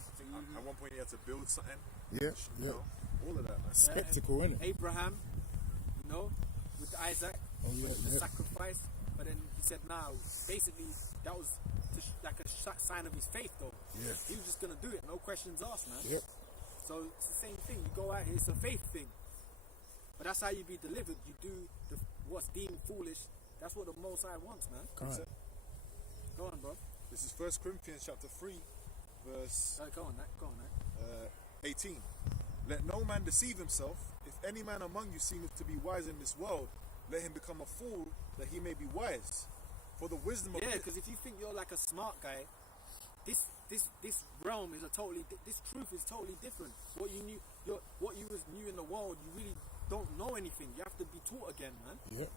At one point, he had to build something. Yeah. You know, all of that, man. Spectacle, innit? Abraham, with Isaac, the sacrifice. But then he said, basically, that was like a sign of his faith, though. Yeah. He was just going to do it, no questions asked, man. Yep. So it's the same thing. You go out here, it's a faith thing. But that's how you be delivered. You do what's deemed foolish. That's what the Most High wants, man. Go on, bro. This is 1 Corinthians chapter 3, verse Go on, 18. Let no man deceive himself. If any man among you seemeth to be wise in this world, let him become a fool, that he may be wise. For the wisdom of because if you think you're like a smart guy, this realm is this truth is totally different. What you knew in the world, you really don't know anything. You have to be taught again, man. Yeah.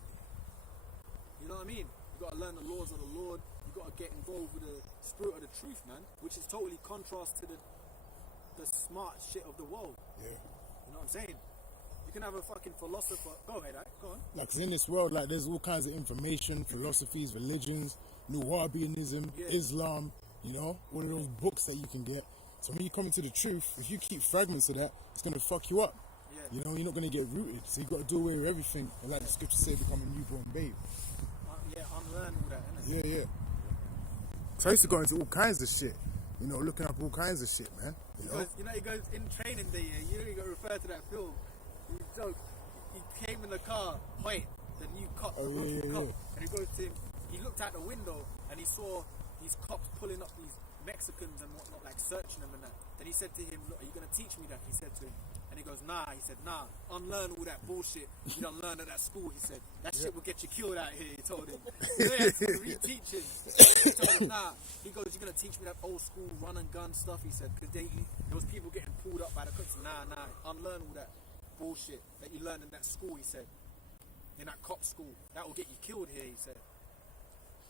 You know what I mean? You got to learn the laws of the Lord. You got to get involved with the spirit of the truth, man, which is totally contrast to the smart shit of the world. Yeah. You know what I'm saying? You can have a fucking philosopher. Go ahead, go on. Like, 'cause in this world, like, there's all kinds of information, philosophies, religions, New Wahabianism, Islam, all of those books that you can get. So when you come into the truth, if you keep fragments of that, it's going to fuck you up. Yeah. You're not going to get rooted. So you got to do away with everything. And like the scriptures say, become a newborn babe. Unlearn all that, innit? Yeah. So I used to go into all kinds of shit. Looking up all kinds of shit, man. He goes in training day, you got to refer to that film. He came in the car, the new cop, cop, and he goes to him, he looked out the window and he saw these cops pulling up these Mexicans and whatnot, like searching them and that. Then he said to him, look, are you going to teach me that? He said to him. And he goes, nah. He said, nah, unlearn all that bullshit you don't learn at that school. He said, that shit will get you killed out here, he told him. He had to reteach him. He told him, nah. He goes, you're going to teach me that old school run and gun stuff, he said, because there was people getting pulled up by the cops. Nah, unlearn all that bullshit that you learned in that school, he said. In that cop school. That will get you killed here, he said.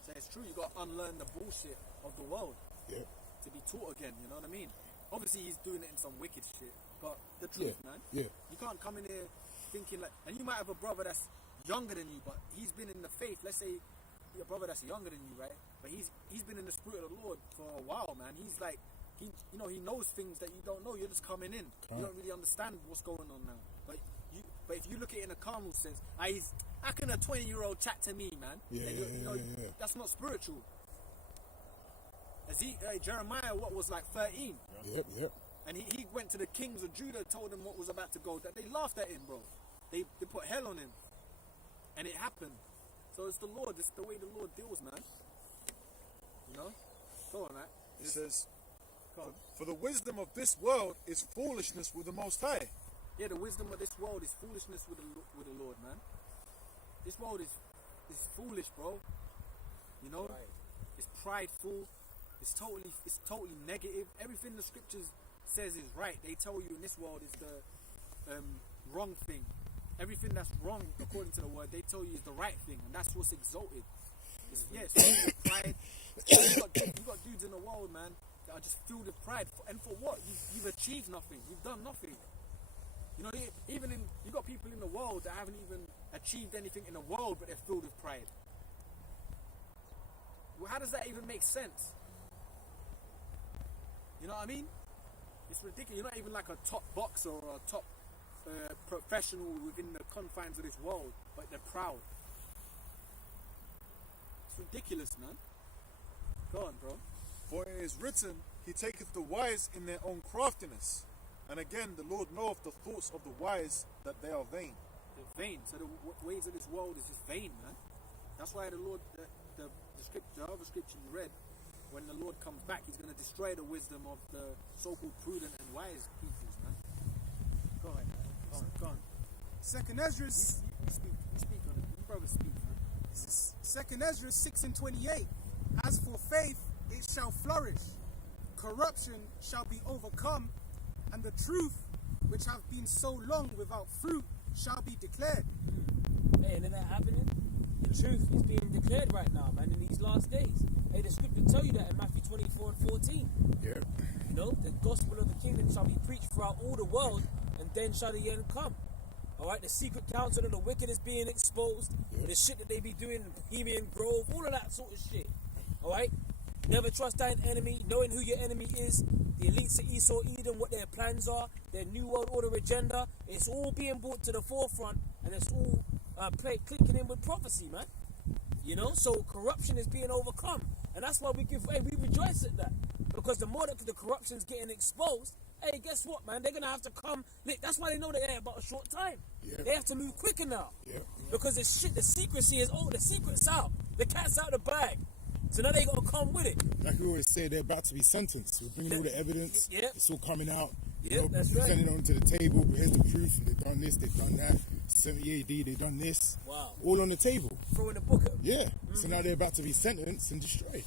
So it's true, you got to unlearn the bullshit of the world. Yeah. To be taught again, you know what I mean? Obviously he's doing it in some wicked shit, but the truth, man. Yeah. You can't come in here thinking like, and you might have a brother that's younger than you, but he's been in the faith. Let's say your brother that's younger than you, right? But he's been in the spirit of the Lord for a while, man. He's like, he knows things that you don't know. You're just coming in. You don't really understand what's going on now. But if you look at it in a carnal sense, how can a 20-year-old chat to me, man? Yeah. That's not spiritual. Jeremiah, what was like 13? Yep. And he went to the kings of Judah, told them what was about to go. That they laughed at him, bro. They put hell on him, and it happened. So it's the Lord. It's the way the Lord deals, man. Go on, man. It says, for the wisdom of this world is foolishness with the Most High. Yeah, the wisdom of this world is foolishness with the Lord, man. This world is foolish, bro. Right. It's prideful. It's totally negative. Everything the scriptures says is right. They tell you in this world is the wrong thing. Everything that's wrong according to the word, they tell you is the right thing, and that's what's exalted. It's filled with pride. You got dudes in the world, man, that are just filled with pride. And for what? You've achieved nothing. You've done nothing. You got people in the world that haven't even achieved anything in the world, but they're filled with pride. Well, how does that even make sense? You know what I mean? It's ridiculous. You're not even like a top boxer or a top professional within the confines of this world, but they're proud. It's ridiculous, man. Go on, bro. For it is written, he taketh the wise in their own craftiness. And again, the Lord knoweth the thoughts of the wise, that they are vain. They're vain. So the ways of this world is just vain, man. That's why the Lord, the other scripture you read, when the Lord comes back, he's going to destroy the wisdom of the so-called prudent and wise peoples, man. Go ahead, man. Go on. Second Ezra, You speak on it. You brother speak, man. Second Ezra 6:28. As for faith, it shall flourish. Corruption shall be overcome, and the truth, which have been so long without fruit, shall be declared. Hey, and if that happening, the truth is being declared right now, man, in these last days. Hey, the scripture tell you that in Matthew 24 and 14. Yeah. You know, the gospel of the kingdom shall be preached throughout all the world, and then shall the end come. Alright, the secret counsel of the wicked is being exposed. The shit that they be doing in Bohemian Grove, all of that sort of shit. Alright? Never trust thine enemy, knowing who your enemy is. The elites of Esau, Edom, what their plans are, their New World Order agenda. It's all being brought to the forefront, and it's all clicking in with prophecy, man. You know, so corruption is being overcome. And that's why we rejoice at that. Because the more that the corruption's getting exposed, hey, guess what, man? They're going to have to come. That's why they know they're about a short time. Yeah. They have to move quicker now. Yeah. Because the secrecy is, the secret's out. The cat's out of the bag. So now they got to come with it. Like we always say, they're about to be sentenced. We're bringing all the evidence. Yep. It's all coming out. Yep, that's right. Presenting it onto the table. Here's the proof. They've done this, they've done that. 70 AD, they've done this. Wow. All on the table. Throwing the book at them. Yeah. So now they're about to be sentenced and destroyed.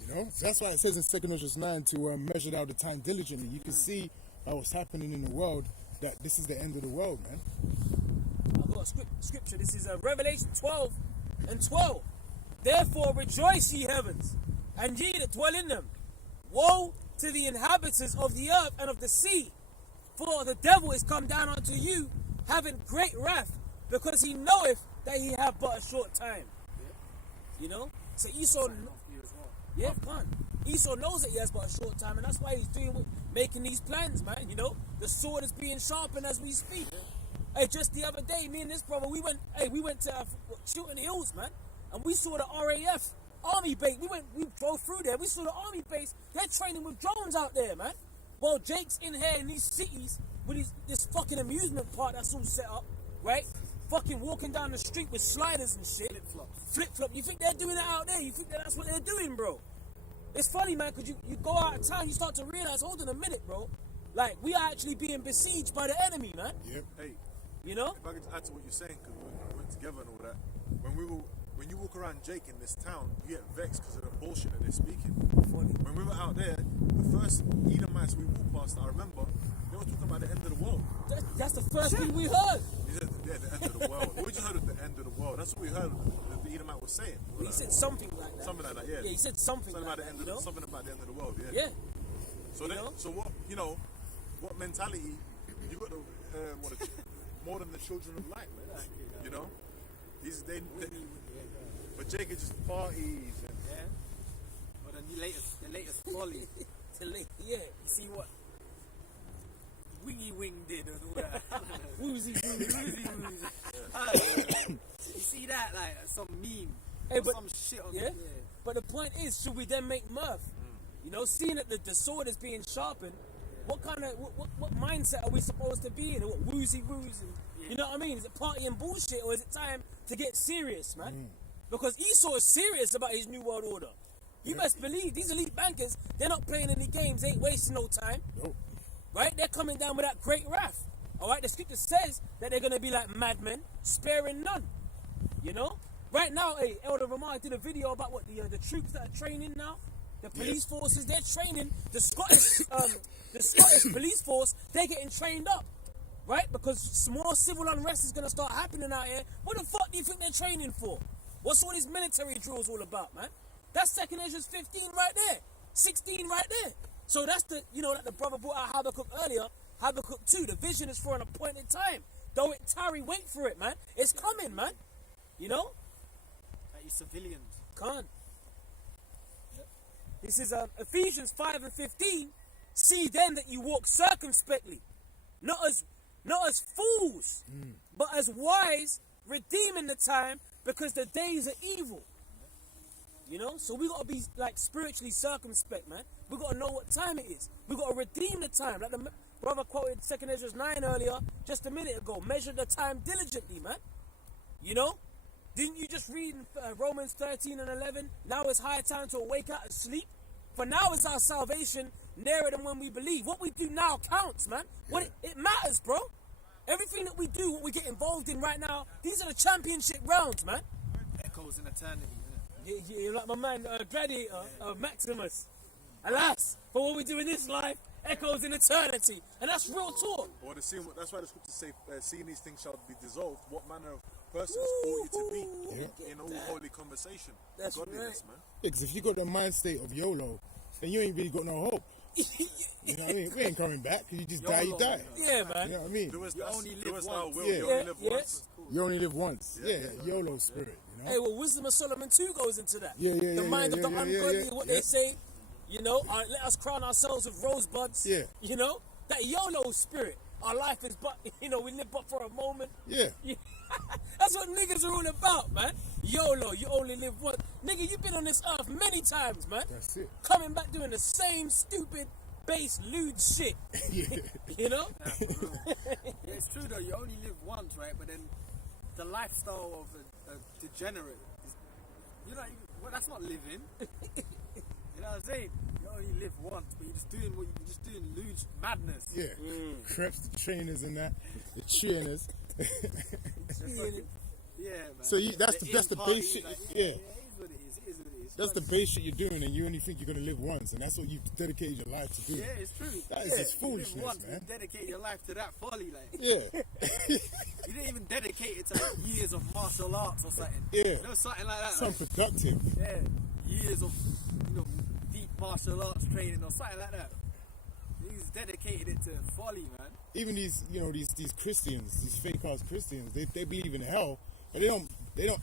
You know? So that's why it says in 2 Corinthians 9 to measure out the time diligently. You can see by what's happening in the world that this is the end of the world, man. I've got a scripture. This is Revelation 12 and 12. Therefore rejoice, ye heavens, and ye that dwell in them. Woe to the inhabitants of the earth and of the sea, for the devil is come down unto you, having great wrath, because he knoweth that he have but a short time. You know? So Esau, Esau knows that he has but a short time, and that's why he's making these plans, man. You know, the sword is being sharpened as we speak. Hey, just the other day, me and this brother, we went to Chilton Hills, man, and we saw the RAF army base. We drove through there. We saw the army base. They're training with drones out there, man. Well, Jake's in here in these cities with this fucking amusement park that's all set up, right? Fucking walking down the street with sliders and shit. Flip-flop. You think they're doing it out there? You think that's what they're doing, bro? It's funny, man, because you go out of town, you start to realize, hold on a minute, bro. Like, we are actually being besieged by the enemy, man. Yep. Hey, you know? If I could add to what you're saying, because we went together and all that. When you walk around Jake in this town, you get vexed because of the bullshit that they're speaking. Funny. When we were out there, the first Edomites we walked past, I remember, they were talking about the end of the world. That's the first thing we heard. He said, yeah, the end of the world. We just heard of the end of the world. That's what we heard that the Edomite was saying. He said something like that. Something like that, yeah. Yeah, he said something like about that, the end you know? something about the end of the world, yeah. Yeah. So what mentality you got to more than the children of light, man. You know, but Jake is just parties and But then the latest folly. Yeah. You see what Wingy Wing did and all that. woozy. You see that, like some meme, Hey, or but- some shit on yeah. there. But the point is, should we then make mirth? You know, seeing that the sword is being sharpened, what kind of what mindset are we supposed to be in? What woozy? You know what I mean? Is it party and bullshit, or is it time to get serious, man? Because Esau is serious about his new world order. You best believe these elite bankers, they're not playing any games, ain't wasting no time. Nope. Right? They're coming down with that great wrath. Alright, the scripture says that they're gonna be like madmen, sparing none. You know? Right now, hey, Elder Ramar did a video about what the troops that are training now, the police forces, they're training the Scottish police force, they're getting trained up. Right? Because more civil unrest is gonna start happening out here. What the fuck do you think they're training for? What's all these military drills all about, man? That's 2 Ezra 15 right there. 16 right there. So that's like the brother brought out Habakkuk earlier. Habakkuk 2, the vision is for an appointed time. Though it tarry, wait for it, man. It's coming, man. You know? Like you civilians. Can't. This is Ephesians 5 and 15. See then that you walk circumspectly, not as fools, but as wise, redeeming the time, because the days are evil. You know, so we gotta be like spiritually circumspect, man. We gotta know what time it is. We gotta redeem the time. Like the brother quoted 2 Ezra 9 earlier, just a minute ago. Measure the time diligently, man. You know, didn't you just read in Romans 13 and 11? Now it's high time to awake out of sleep. For now is our salvation nearer than when we believe. What we do now counts, man. What it matters, bro. Everything that we do, what we get involved in right now, these are the championship rounds, man. Echoes in eternity. Yeah, like my man, Gladiator, Maximus. Alas, for what we do in this life, echoes in eternity. And that's real talk. Or the seeing, that's why the scriptures say, seeing these things shall be dissolved. What manner of persons ought you to be in all holy conversation? That's Godliness, right. man. Because if you got the mind state of YOLO, then you ain't really got no hope. You know what I mean? We ain't coming back. You just die, you die. Yeah, man. You know what I mean? Do as You thou only live do as thou once. wilt. Yeah. You only live Yeah, once. You only live once. Yeah, YOLO spirit. You know? Hey, well, Wisdom of Solomon 2 goes into that. Yeah, yeah, The yeah, mind yeah, of the yeah, ungodly, yeah, what yeah. they say, you know, let us crown ourselves with rosebuds. Yeah. You know, that YOLO spirit. Our life is but, you know, we live but for a moment. Yeah. That's what niggas are all about, man. YOLO, you only live once. Nigga, you've been on this earth many times, man. That's it. Coming back doing the same stupid base lewd shit. You know? Yeah, it's true though. You only live once, right? But then the lifestyle of a degenerate is, you know, well, that's not living. You know what I'm saying? You only live once, but you're just doing lewd madness. Yeah. Creps, the trainers and that, the trainers. Yeah, man. So that's the in-party, base shit. like, Yeah. It is what it is. It is what it is. That's the base shit you're doing, and you only think you're gonna live once, and that's what you've dedicated your life to do. Yeah, it's true. That is Yeah, just you live foolishness, once, man. You dedicate your life to that folly, like. Yeah. You didn't even dedicate it to like years of martial arts or something. Yeah. You know, something like that. Something Like, productive. yeah, years of, you know, deep martial arts training or something like that. He's dedicated it to folly, man. Even these, you know, these Christians, these fake ass Christians, they believe in hell, but they don't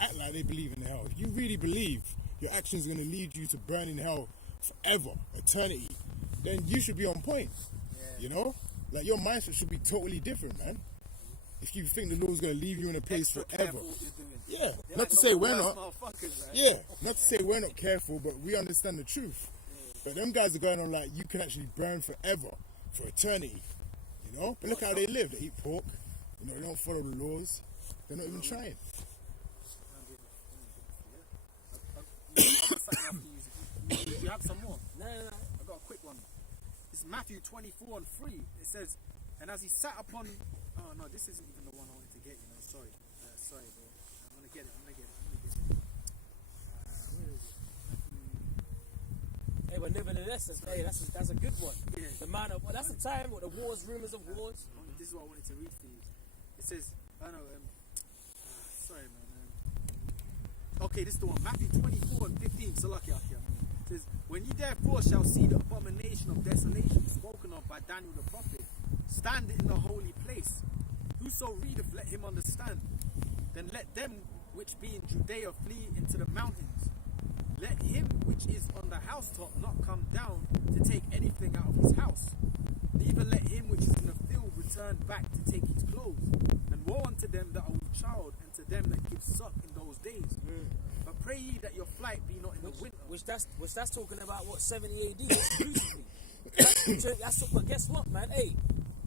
act like they believe in hell. If you really believe your actions are gonna lead you to burn in hell forever, eternity, then you should be on point. You know, like your mindset should be totally different, man. If you think the Lord's gonna leave you in a place Extra forever, careful what you're doing. yeah. They're Not like to some say of the we're worst not. motherfuckers, man. Yeah, not to say we're not careful, but we understand the truth. But them guys are going on like you can actually burn forever, for eternity. You know? But look how they live. They eat pork. You know, they don't follow the laws. They're not even trying. You have some more? No. I got a quick one. It's Matthew 24 and 3. It says, and as he sat upon... Oh, no, this isn't even the one I wanted to get, you know. Sorry. Sorry, bro. I'm going to get it. Where is it? Hey, but nevertheless, that's a good one. Yeah. The man of, well, that's the time with the wars, rumors of wars. This is what I wanted to read for you. It says, sorry, man. Okay, this is the one. Matthew 24 and 15. Salakia. It says, when ye therefore shall see the abomination of desolation spoken of by Daniel the prophet, stand in the holy place. Whoso readeth, let him understand. Then let them which be in Judea flee into the mountains. Let him which is on the housetop not come down to take anything out of his house. Neither let him which is in the field return back to take his clothes. And woe unto them that are with child, and to them that give suck in those days. But pray ye that your flight be not in the winter. Which that's talking about what 70 AD exclusively. But guess what, man? Hey,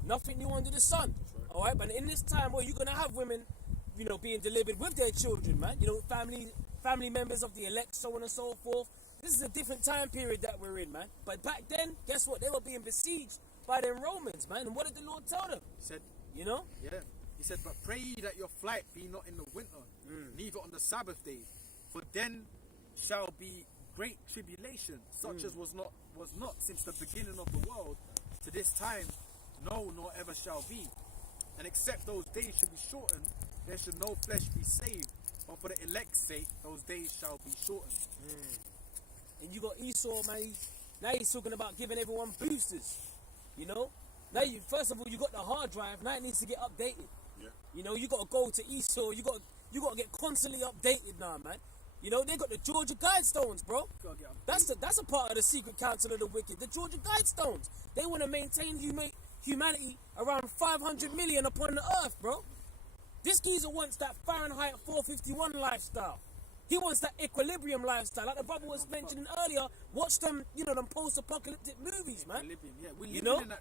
nothing new under the sun. All right, but in this time where you're gonna have women, you know, being delivered with their children, man. You know, family members of the elect, so on and so forth. This is a different time period that we're in, man. But back then, guess what? They were being besieged by them Romans, man. And what did the Lord tell them? He said, You know? yeah. He said, but pray ye that your flight be not in the winter, neither on the Sabbath days, for then shall be great tribulation, such as was not since the beginning of the world to this time, no, nor ever shall be. And except those days should be shortened, there should no flesh be saved. But for the elect's sake, those days shall be shortened. And you got Esau, man. Now he's talking about giving everyone boosters. You know? Now first of all, you got the hard drive. Now it needs to get updated. Yeah. You know, you got to go to Esau. You got to get constantly updated now, man. You know, they got the Georgia Guidestones, bro. Gotta get updated. That's a part of the secret council of the wicked. The Georgia Guidestones. They want to maintain humanity around 500 million upon the earth, bro. This geezer wants that Fahrenheit 451 lifestyle. He wants that equilibrium lifestyle. Like the brother was mentioning earlier, watch them, you know, them post-apocalyptic movies, man. Equilibrium, yeah. We're You living know? in that.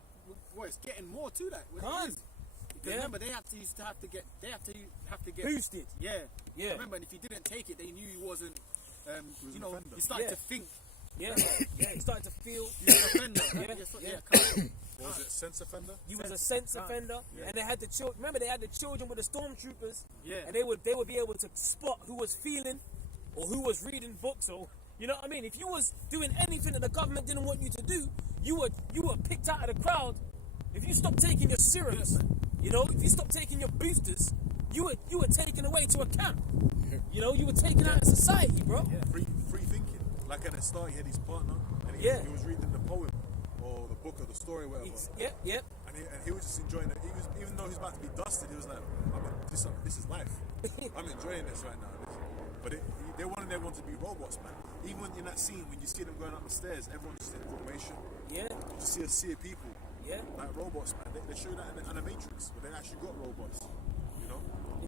Well, it's getting more to that. Can't. Because remember, they have to get Boosted. Yeah. Yeah. Remember, and if he didn't take it, they knew he wasn't. was You an know, offender. he started Yeah. to think. Yeah. He started to feel. He was an offender. Yeah. Can't. What was it? Sense offender? He was a sense Can't. offender, and they had the children. Remember, they had the children with the stormtroopers, Yeah. and they would be able to spot who was feeling, or who was reading books, or You know what I mean? If you was doing anything that the government didn't want you to do, you were picked out of the crowd. If you stopped taking your serums, you know, if you stopped taking your boosters, you were taken away to a camp. You know, you were taken out of society, bro. Free thinking. Like at the start, he had his partner, and he was reading the poem or the book or the story, or whatever. And he was just enjoying it. He was, even though he was about to be dusted, he was like, "This is life. I'm enjoying this right now." But they wanted everyone to be robots, man. Even in that scene, when you see them going up the stairs, everyone's just in formation. You just see a sea of people. Like robots, man. They show that in the Matrix, but they actually got robots. You know,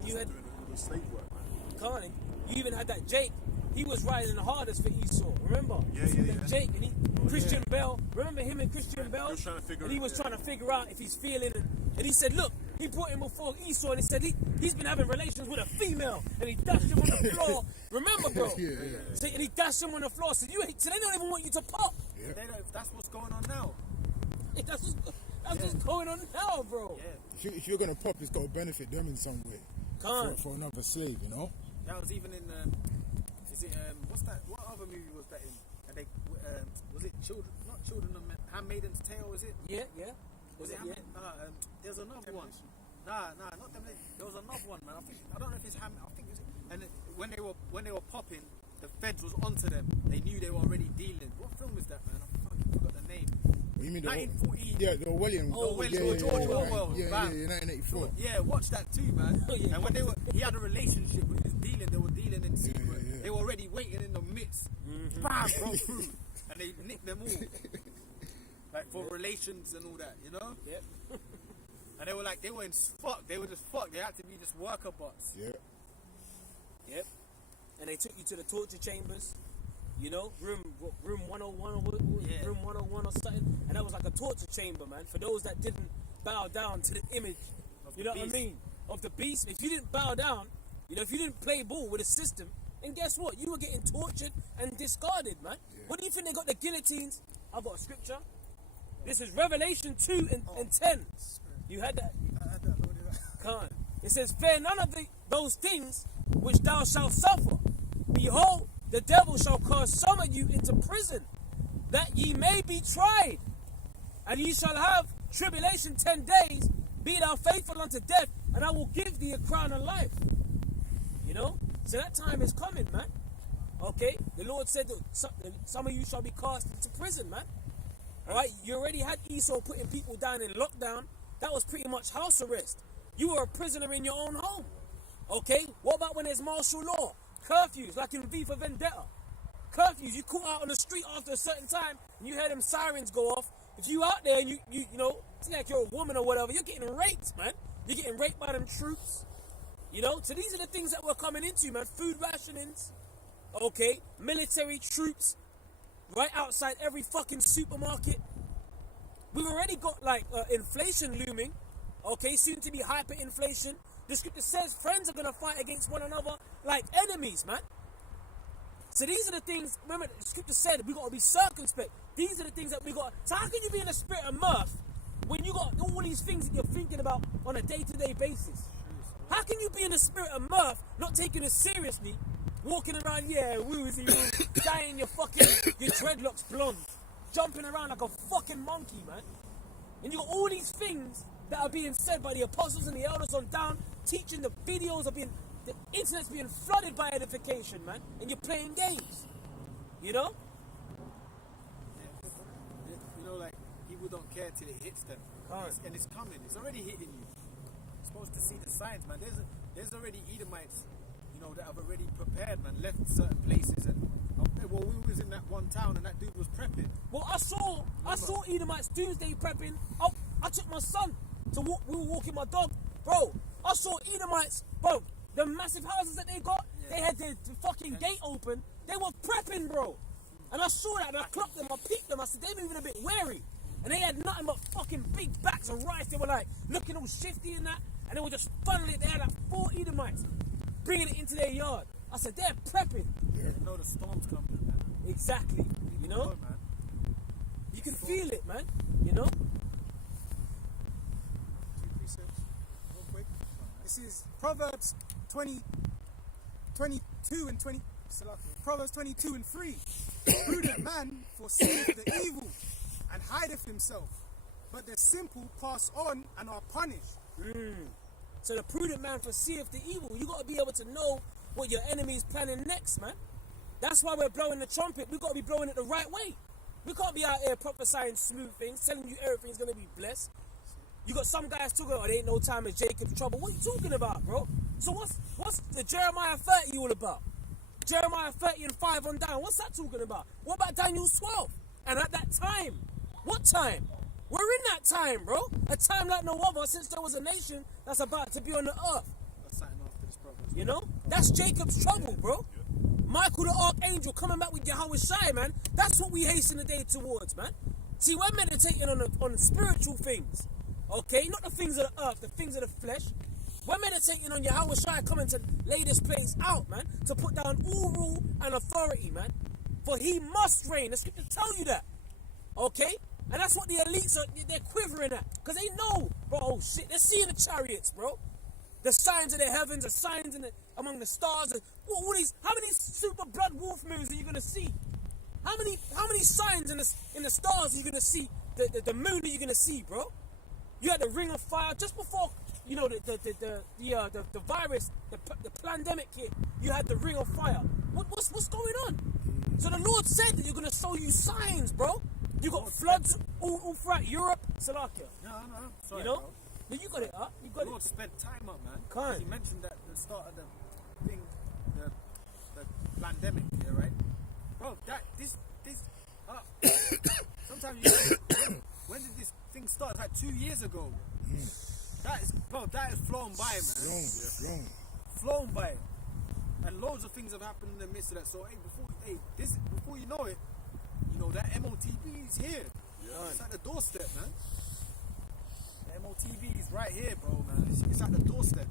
you had doing all the slave work, man. Carney, you even had that Jake. He was riding the hardest for Esau. Remember? Jake and Christian Bell. Remember him and Christian Bell? He was trying to figure. And he was trying to figure out if he's feeling. And he said, look, he brought him before Esau, and he said he's been having relations with a female, and he dashed him on the floor. Remember, bro? See, and he dashed him on the floor. So they don't even want you to pop. That's what's going on now. That's what's going on now, bro. If you're gonna pop, it's got to benefit them in some way. For another slave, you know. That was even in what's that? What other movie was that in? And they was it Children of Handmaid's Tale? Was it? Yeah. Was it? There's another one. Nah, not them. There was another one, man. I don't know if it's I think it's. And when they were popping, the feds was onto them. They knew they were already dealing. What film is that, man? I fucking forgot the name. What you mean 1940? The Orwellian. George Orwell. 1984. Yeah, watch that too, man. And when he had a relationship with his dealing, they were dealing in secret. They were already waiting in the midst. Bam, broke through, and they nicked them all, like for relations and all that, you know. And they were like, they were in fuck. They were just fucked. They had to be just worker bots. And they took you to the torture chambers. You know, room 101 or room 101 or something, and that was like a torture chamber, man. For those that didn't bow down to the image, you know what I mean, of the beast. If you didn't bow down, you know, if you didn't play ball with the system, and guess what? You were getting tortured and discarded, man. What do you think they got the guillotines? I've got a scripture. This is Revelation 2 and 10. You had that? I had that loaded up. Can't. It says, fear none of those things which thou shalt suffer. Behold, the devil shall cast some of you into prison, that ye may be tried. And ye shall have tribulation 10 days. Be thou faithful unto death, and I will give thee a crown of life. You know? So that time is coming, man. Okay? The Lord said that some of you shall be cast into prison, man. Alright? You already had Esau putting people down in lockdown. That was pretty much house arrest. You were a prisoner in your own home. Okay? What about when there's martial law? Curfews, like in V for Vendetta. Curfews, you caught out on the street after a certain time, and you hear them sirens go off. If you out there and you know, it's like you're a woman or whatever, you're getting raped, man. You're getting raped by them troops. You know? So these are the things that we're coming into, man. Food rationings. Okay? Military troops. Right outside every fucking supermarket. We've already got, like, inflation looming. Okay? Soon to be hyperinflation. The scripture says friends are going to fight against one another like enemies, man. So these are the things, remember, the scripture said we got to be circumspect. These are the things that we got. So how can you be in a spirit of mirth when you got all these things that you're thinking about on a day-to-day basis? How can you be in a spirit of mirth, not taking it seriously, walking around, woozy, dyeing your dreadlocks blonde, jumping around like a fucking monkey, man? And you got all these things that are being said by the apostles and the elders on down, teaching, the videos are being, the internet's being flooded by edification, man, and you're playing games, you know? You know, like, people don't care till it hits them, and it's coming, it's already hitting you. You're supposed to see the signs, man. There's already Edomites, you know, that have already prepared, man, left certain places, and well, we was in that one town, and that dude was prepping. Well, I saw Edomites doomsday prepping. I took my son to walk. We were walking my dog, bro. I saw Edomites, bro. The massive houses that they got, they had the fucking gate open. They were prepping, bro. And I saw that, and I clocked them. I peeked them. I said they were even a bit wary, and they had nothing but fucking big bags of rice. They were like looking all shifty and that, and they were just funneling it. They had like 4 Edomites bringing it into their yard. I said they're prepping. They know the storm's coming, man. Exactly. You know, man. You can feel it, man. You know. 2 precepts, real quick. This is Proverbs 22 and 20. Proverbs 22:3. Prudent man foreseeth the evil and hideth himself, but the simple pass on and are punished. So the prudent man foreseeth the evil. You got to be able to know what your enemy is planning next, man. That's why we're blowing the trumpet. We got to be blowing it the right way. We can't be out here prophesying smooth things, telling you everything's going to be blessed. You got some guys talking, oh, there ain't no time in Jacob's trouble. What are you talking about, bro? So what's the Jeremiah 30 all about? Jeremiah 30 and 5 on down. What's that talking about? What about Daniel 12? And at that time, what time? We're in that time, bro. A time like no other since there was a nation that's about to be on the earth. You know? That's Jacob's trouble, bro. Michael the Archangel coming back with Yahweh Shai, man. That's what we hasten the day towards, man. See, we're meditating on spiritual things. Okay? Not the things of the earth, the things of the flesh. We're meditating on Yahweh Shai coming to lay this place out, man. To put down all rule and authority, man. For he must reign. The scriptures tell you that. Okay? And that's what the elites are, they're quivering at. Because they know, bro, oh shit, they're seeing the chariots, bro. The signs of the heavens, the signs among the stars. And all these, how many super blood wolf moons are you going to see? How many signs in the stars are you going to see? The moon are you going to see, bro? You had the ring of fire just before, you know, the virus, the pandemic hit. You had the ring of fire. What's going on? So the Lord said that you're going to show you signs, bro. You got floods all throughout Europe. Salakia. No. Sorry, you know? bro. But you got it up. You got Lord it. sped time up, man. Kind. He mentioned that at the start of the thing, the pandemic, yeah, right? Bro, sometimes when did this thing start? It's like 2 years ago. That is flown by, man. Flown by. And loads of things have happened in the midst of that. So, before you know it, you know, that MOTB is here. Yeah. It's at the doorstep, man. The MOTB is right here, bro, man. It's at the doorstep.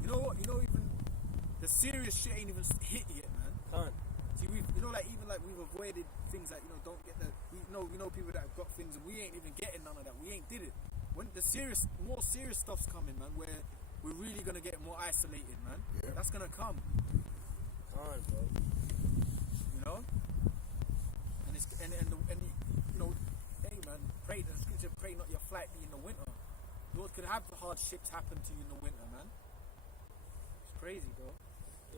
You know what? You know, even the serious shit ain't even hit yet, man. Can't. See, we've avoided things like, you know, don't get we know people that have got things and we ain't even getting none of that. We ain't did it. When the more serious stuff's coming, man, where we're really gonna get more isolated, man. Yeah. That's gonna come. Can't, bro. You know? And you know, hey man, pray. The scripture, pray not your flight be in the winter. Lord could have the hardships happen to you in the winter, man. It's crazy, bro.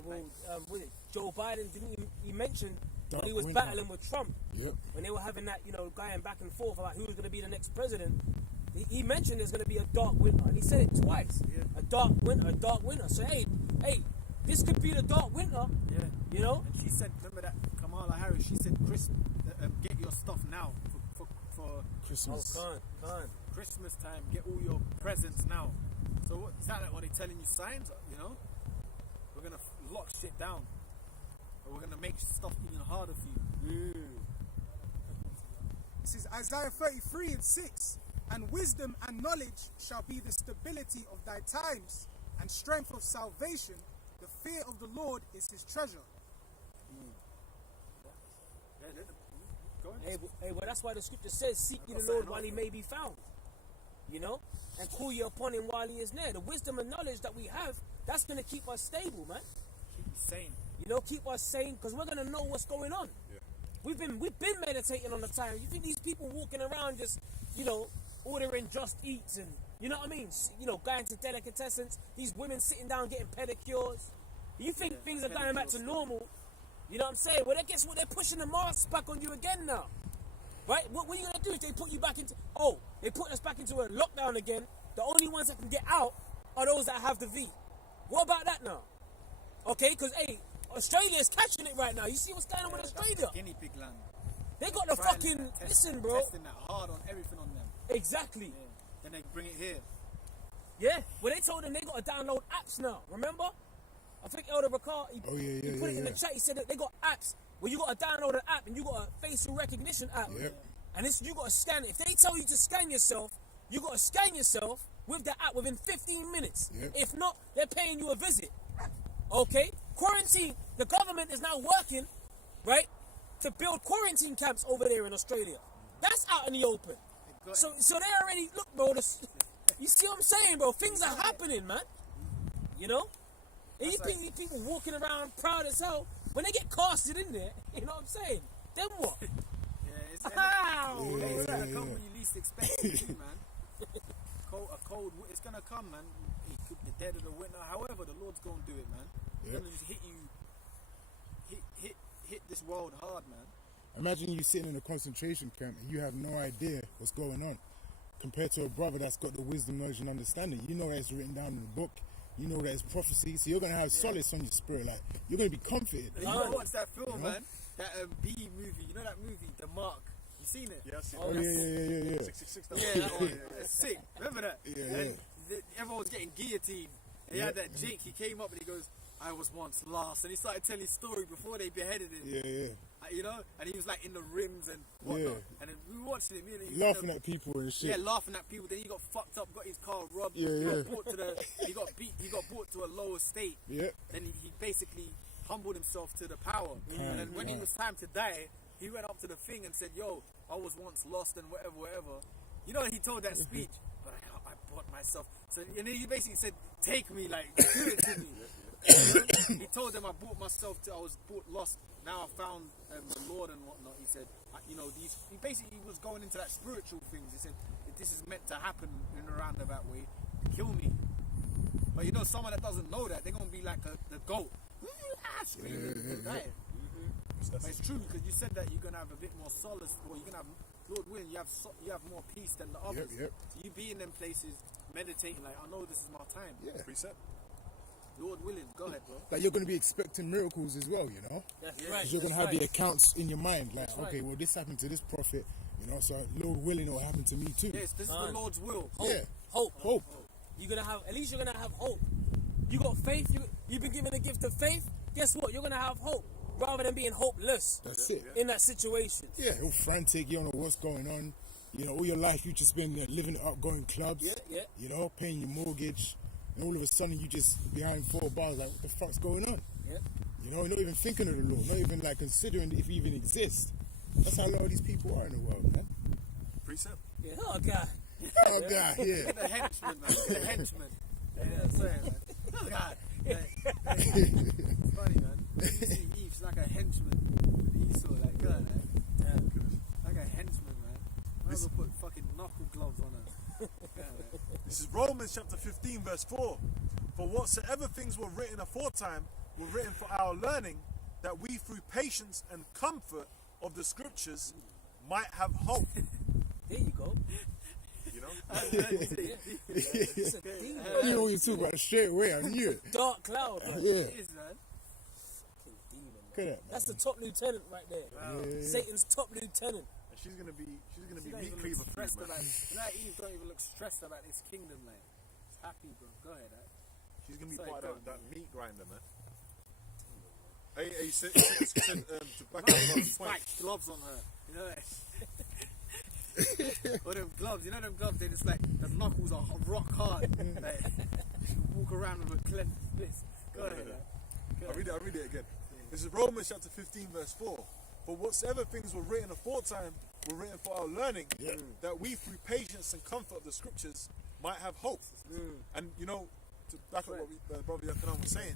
Well, with it, Joe Biden, didn't he mentioned when he was winter. battling with Trump, Yep. when they were having that, you know, going back and forth about who was going to be the next president, he mentioned there's going to be a dark winter, and he said it twice. Yeah. A dark winter. So hey, this could be the dark winter. Yeah. You know. And she said, remember that Kamala Harris? She said, get your stuff now for Christmas. Oh, can't. Christmas time. Get all your presents now. So what is that? Like, what they telling you signs? You know, we're gonna lock shit down, or we're gonna make stuff even harder for you. This is Isaiah 33:6. And wisdom and knowledge shall be the stability of thy times, and strength of salvation. The fear of the Lord is his treasure. Go on. Hey, well, that's why the scripture says, seek ye the Lord while he may be found. You know? And call ye upon him while he is near. The wisdom and knowledge that we have, that's going to keep us stable, man. Keep you sane. You know, keep us sane, because we're going to know what's going on. Yeah. We've been meditating on the time. You think these people walking around just, you know, ordering Just Eats and, you know what I mean? You know, going to delicatessens. These women sitting down getting pedicures. You think things are going back to normal? You know what I'm saying? Well, guess what? They're pushing the masks back on you again now. Right? What are you going to do if they put you back into... Oh, they put us back into a lockdown again. The only ones that can get out are those that have the V. What about that now? Okay, because, hey, Australia's catching it right now. You see what's going on with Australia? Guinea pig land. They got the fucking... Listen, bro. Testing that hard on everything on them. Exactly. Yeah. Then they bring it here. Yeah. Well, they told them they got to download apps now. Remember? I think Elder Bakar, he put it in the chat. He said that they got apps where you got to download an app and you got a facial recognition app. Yep. And you got to scan it. If they tell you to scan yourself, you got to scan yourself with the app within 15 minutes. Yep. If not, they're paying you a visit. Okay? Quarantine. The government is now working, right, to build quarantine camps over there in Australia. That's out in the open. So they already, look, bro, you see what I'm saying, bro? Things are happening, man. You know? And you think these people walking around proud as hell, when they get casted in there, you know what I'm saying? Then what? Yeah, it's Ow! it's gonna come when you least expect it to, man. It's gonna come, man. It could be dead of the winter. However, the Lord's gonna do it, man. He's Yep. gonna just hit you, hit this world hard, man. Imagine you sitting in a concentration camp and you have no idea what's going on, compared to a brother that's got the wisdom, knowledge, and understanding. You know that it's written down in the book. You know that it's prophecy. So you're gonna have solace on your spirit. Like you're gonna be comforted. You gotta watch that film, You know? man. That B movie. You know that movie, The Mark. You seen it? Yeah, I see Oh that. yeah. 666. Yeah, that one. It's sick. Remember that? Yeah, And everyone was getting guillotined. And he had that Jake. He came up and he goes, "I was once lost," and he started telling his story before they beheaded him. Yeah. You know, and he was like in the rims and whatnot. And then we were watching it, me and he Laughing at people and shit. Yeah, laughing at people. Then he got fucked up, got his car robbed. Yeah, he yeah. got brought to he got beat. He got brought to a lower state. Yeah. Then he basically humbled himself to the power. And then when it was time to die, he went up to the thing and said, "Yo, I was once lost and whatever." You know, he told that speech, but I bought myself. So and then he basically said, "Take me, like do it to me." He told them, I was bought lost. Now I found the Lord and whatnot. He said, he basically was going into that spiritual things. He said, if this is meant to happen in a roundabout way, kill me. But you know, someone that doesn't know that, they're going to be like the goat. Screaming and dying. But it's true, because you said that you're going to have a bit more solace, or you're going to have, Lord willing, you have more peace than the others. Yep. So you be in them places, meditating, like, I know this is my time. Yeah. Precept. Lord willing, go ahead, bro. Like you're gonna be expecting miracles as well, you know. That's Yeah. right. Because you're gonna that's have the right. accounts in your mind, like, That's right. okay, well, this happened to this prophet, you know. So Lord willing, it'll happen to me too. Yes, this is the Lord's will. Yeah. Hope. You're gonna have, at least you're gonna have hope. You got faith. You've been given the gift of faith. Guess what? You're gonna have hope rather than being hopeless That's it. in that situation. Yeah, all frantic. You don't know what's going on. You know, all your life you just been living it up, going clubs. Yeah. You know, paying your mortgage, and all of a sudden you just behind 4 bars. Like, what the fuck's going on? Yeah. You know, not even thinking of the Lord, not even like considering if he even exists. That's how a lot of these people are in the world, man. Precept. Yeah. Oh God. Oh God, yeah. The henchman, man. The henchman. Yeah, I'm saying, man. Oh, God. Yeah. It's funny, man. You see Eve, she's like a henchman with Esau, like, God, man. Like a henchman, man. Might as well put fucking knuckle gloves on her. Yeah, man. This is Romans chapter 15, verse 4. For whatsoever things were written aforetime were written for our learning, that we through patience and comfort of the scriptures might have hope. There you go. You know? It's a demon. You know what you talk about it straight away. I knew it. Dark cloud. Man. Yeah. It is, man. Fucking demon, man. Look at that, man. That's the top lieutenant right there. Yeah. Satan's top lieutenant. And she's gonna be She meat don't even cleaver look food, stressed man. about it. You know, Eve don't even look stressed about this kingdom, like. She's happy, bro. Go ahead, She's gonna be Sorry, part go of on. that meat grinder, man. Hey, he said to back up right? on point. Spiked gloves on her. You know that? Or them gloves, you know them gloves, they just like, the knuckles are rock hard. Like, you walk around with a clenched fist. Go ahead, man. I'll read it again. This is Romans chapter 15, verse 4. For whatsoever things were written aforetime were written for our learning, that we through patience and comfort of the scriptures might have hope. And you know, to back up what Brother Yakanan was saying,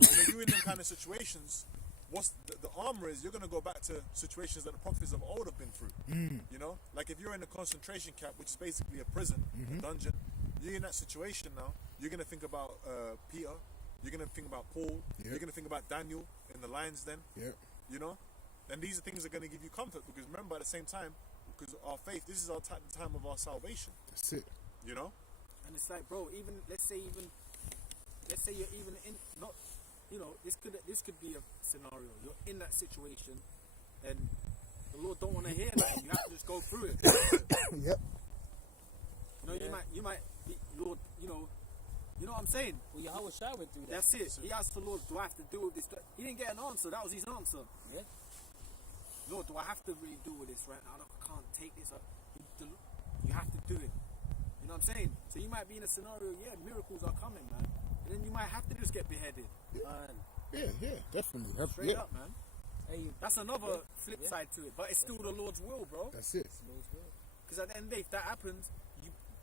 you know, you in them kind of situations, what's the armor is, you're going to go back to situations that the prophets of old have been through. You know, like if you're in a concentration camp, which is basically a prison, a dungeon, you're in that situation now, you're going to think about Peter, you're going to think about Paul, you're going to think about Daniel in the lion's den, you know, and these are things that are going to give you comfort, because remember, at the same time, because our faith, this is our the time of our salvation. That's it. You know, And it's like, bro, even let's say you're even in, not, you know, this could be a scenario. You're in that situation, and the Lord don't want to hear that. You have to just go through it. Yep. You know, you might be, Lord, you know what I'm saying? Well, Yahweh Shai went through that. That's it. He asked the Lord, do I have to deal with this? He didn't get an answer. That was his answer. Yeah. Lord, do I have to really deal with this right now? I can't take this. You have to do it. You know what I'm saying? So you might be in a scenario, miracles are coming, man. And then you might have to just get beheaded. Man. Yeah, definitely. Straight up, man. Hey, That's another flip side to it. But it's still the Lord's will, bro. That's it. Because at the end of the day, if that happens,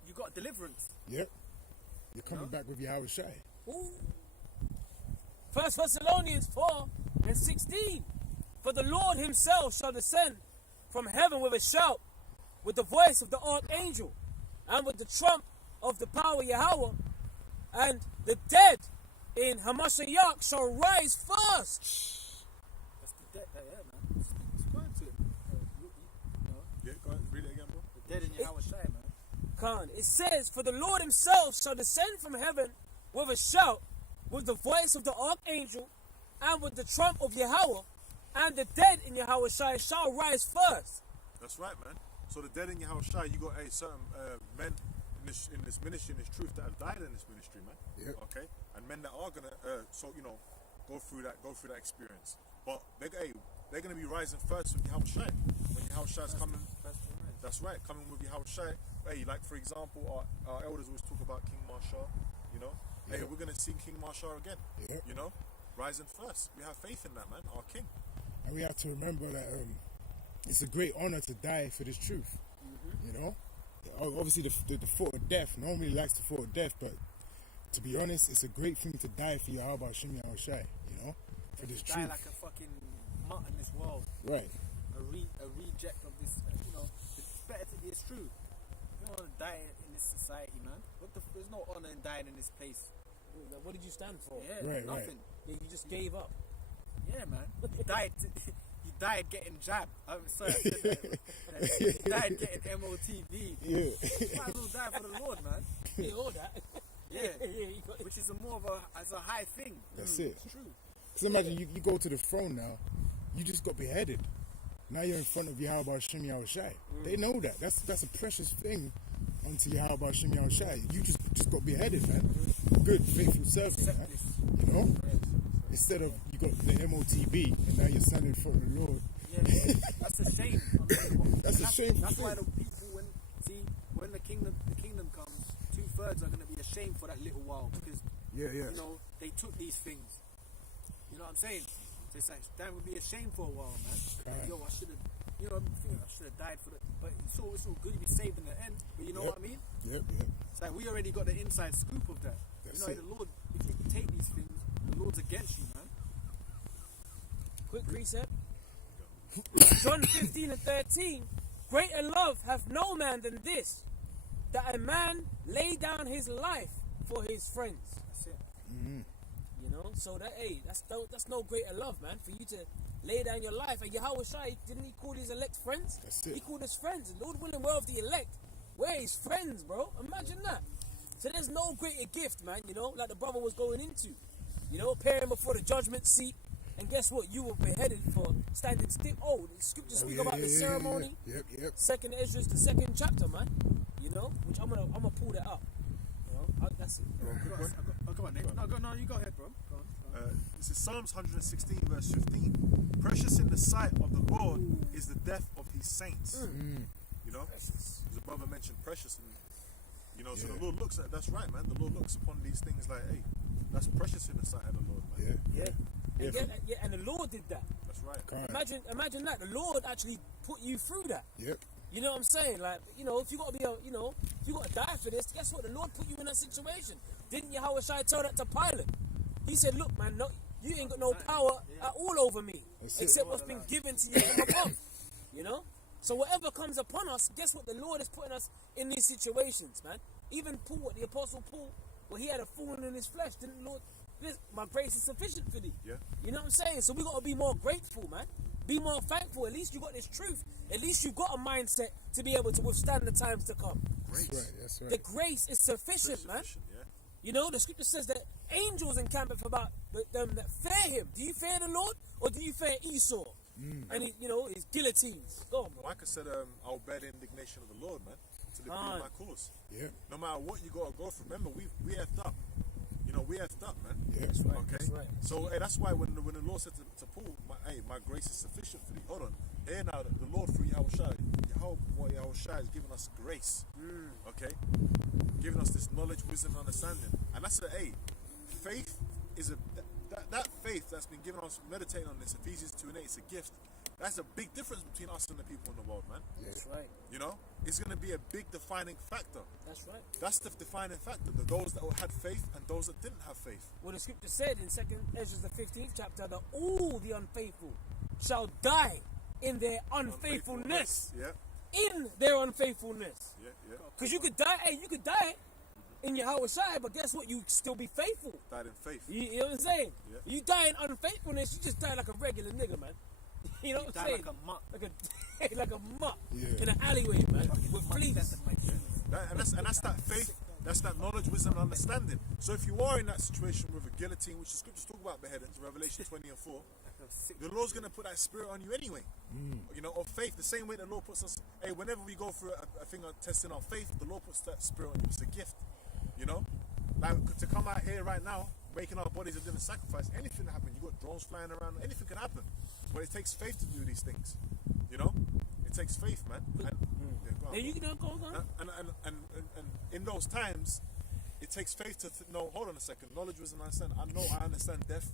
you got deliverance. Yep. You're coming back with your Yahweh Shai. Ooh. 1 Thessalonians 4, and 16. For the Lord himself shall descend from heaven with a shout, with the voice of the archangel, and with the trump of the power Yahweh, and the dead in Hamashiach shall rise first. That's the dead, yeah, man. It's going to it. Yeah, go ahead, read it again, bro. The dead in Yahweh Shai, man. Khan. It says, for the Lord himself shall descend from heaven with a shout, with the voice of the archangel, and with the trump of Yahweh, and the dead in Yahweh Shai shall rise first. That's right, man. So the dead in Yahweh Shai, you got certain men in this ministry, in this truth, that have died in this ministry, man. Yep. Okay, and men that are gonna, go through that experience. But they're gonna be rising first with Yahweh Shai. When Yahweh Shai is coming, that's right, coming with Yahweh Shai. Hey, like for example, our elders always talk about King Marshall. You know, hey, we're gonna see King Marshall again. Yep. You know, rising first. We have faith in that, man. Our King. And we have to remember that it's a great honor to die for this truth. You know, obviously the thought of death. No one really likes the thought of death, but to be honest, it's a great thing to die for Yahweh Shem Yahweh Shai. You know, for this Die truth. like a fucking mutt in this world. Right. A reject of this, it's better to, it's true. You don't want to die in this society, man. There's no honor in dying in this place. What did you stand for? Yeah, Right, right. nothing. Yeah, you just gave up. Yeah, man. You died. You died getting jabbed. I'm sorry. I said that. You died getting MOTV. Yeah. You might as well die for the Lord, man. Yeah, all that. Yeah. You got it. Which is as a high thing. That's it. It's true. Because imagine you go to the throne now, you just got beheaded. Now you're in front of Yahweh Shem Yahweh Shai. They know that. That's a precious thing unto Yahweh Shem Yahweh Shai. You just got beheaded, man. Good, faithful servant, man. You know? Instead of you got the MOTB and now you're standing in front of the Lord. Yeah, that's a shame. That's a shameful That's thing. why the people, when the kingdom comes, 2/3 are going to be ashamed for that little while because Yeah. they took these things. You know what I'm saying? So it's like, damn, would be ashamed for a while, man. Like, yo, I should have, I should have died for it. But it's all good to be saved in the end. But you know what I mean? Yep. It's like we already got the inside scoop of that. That's The Lord, if you take these things, the Lord's against you, man. Quick reset. John 15 and 13. Greater love hath no man than this, that a man lay down his life for his friends. That's it. You know, so that's no greater love, man. For you to lay down your life. And Yahweh Shai, didn't he call his elect friends? That's it. He called us friends. Lord willing, we're of the elect. We're his friends, bro. Imagine that. So there's no greater gift, man. You know, like the brother was going into. You know, appearing before the judgment seat. And guess what? You were beheaded for standing still. Oh, the scriptures speak about the ceremony. Yep. Second Ezra, the second chapter, man. You know, which I'm gonna pull that up. You know, that's it. Come on, Nick. No, you go ahead, bro. Go on. This is Psalms 116 verse 15. Precious in the sight of the Lord is the death of his saints. You know, the brother mentioned precious, and so the Lord looks at that's right, man. The Lord looks upon these things like, hey, that's precious in the sight of the Lord, man. And the Lord did that. That's right. Imagine that. The Lord actually put you through that. Yep. You know what I'm saying? Like, if you got to be if you got to die for this, guess what? The Lord put you in that situation. Didn't Yahweh Shai tell that to Pilate? He said, look, man, no, you ain't got no power at all over me, except what's been given to you from above. You know? So whatever comes upon us, guess what? The Lord is putting us in these situations, man. Even Paul, the Apostle Paul, he had a thorn in his flesh, didn't the Lord? My grace is sufficient for thee. Yeah. You know what I'm saying? So we got to be more grateful, man. Be more thankful. At least you got this truth. At least you got a mindset to be able to withstand the times to come. Grace. That's right. The grace is sufficient, man. Yeah. You know, the scripture says that angels encampeth about them that fear him. Do you fear the Lord or do you fear Esau? And his guillotines. Go on, bro. Micah said, I'll bear the indignation of the Lord, man, to defend my cause. Yeah. No matter what you got to go through, remember, we effed up. We effed up, man. Yeah. That's right. Okay. That's right. So that's why when the Lord said to Paul, my grace is sufficient for thee. Hold on. Here now, the Lord through Yahweh Shai, Yahweh Shai has given us grace. Okay. Giving us this knowledge, wisdom, and understanding. And that's faith is that faith that's been given us, meditating on this, Ephesians 2:8, it's a gift. That's a big difference between us and the people in the world, man. That's right. You know, it's going to be a big defining factor. That's right. That's the defining factor. Those that had faith and those that didn't have faith. Well, the scripture said in 2nd Ezra the 15th chapter that all the unfaithful shall die in their unfaithfulness. Yeah, In their unfaithfulness. yeah, yeah. Because you could die, you could die in your house, but guess what? You still be faithful. Died in faith. You know what I'm saying? Yeah. You die in unfaithfulness, you just die like a regular nigga, man. You know what I'm saying? Like a mutt. Like a mutt Yeah. in an alleyway, man, with fleas. And that's that faith. That's that knowledge, wisdom, and understanding. So if you are in that situation with a guillotine, which the scriptures talk about beheadings, Revelation 20 and 4, the Lord's going to put that spirit on you anyway. You know, of faith. The same way the Lord puts us, hey, whenever we go through a thing of testing our faith, the Lord puts that spirit on you. It's a gift. You know? Like, to come out here right now, making our bodies a living sacrifice, anything can happen. You got drones flying around, anything can happen. But it takes faith to do these things. You know? It takes faith, man. And, yeah, go on, Hey, you can go on. and in those times, it takes faith to know, hold on a second, knowledge, wisdom, understand. I understand death.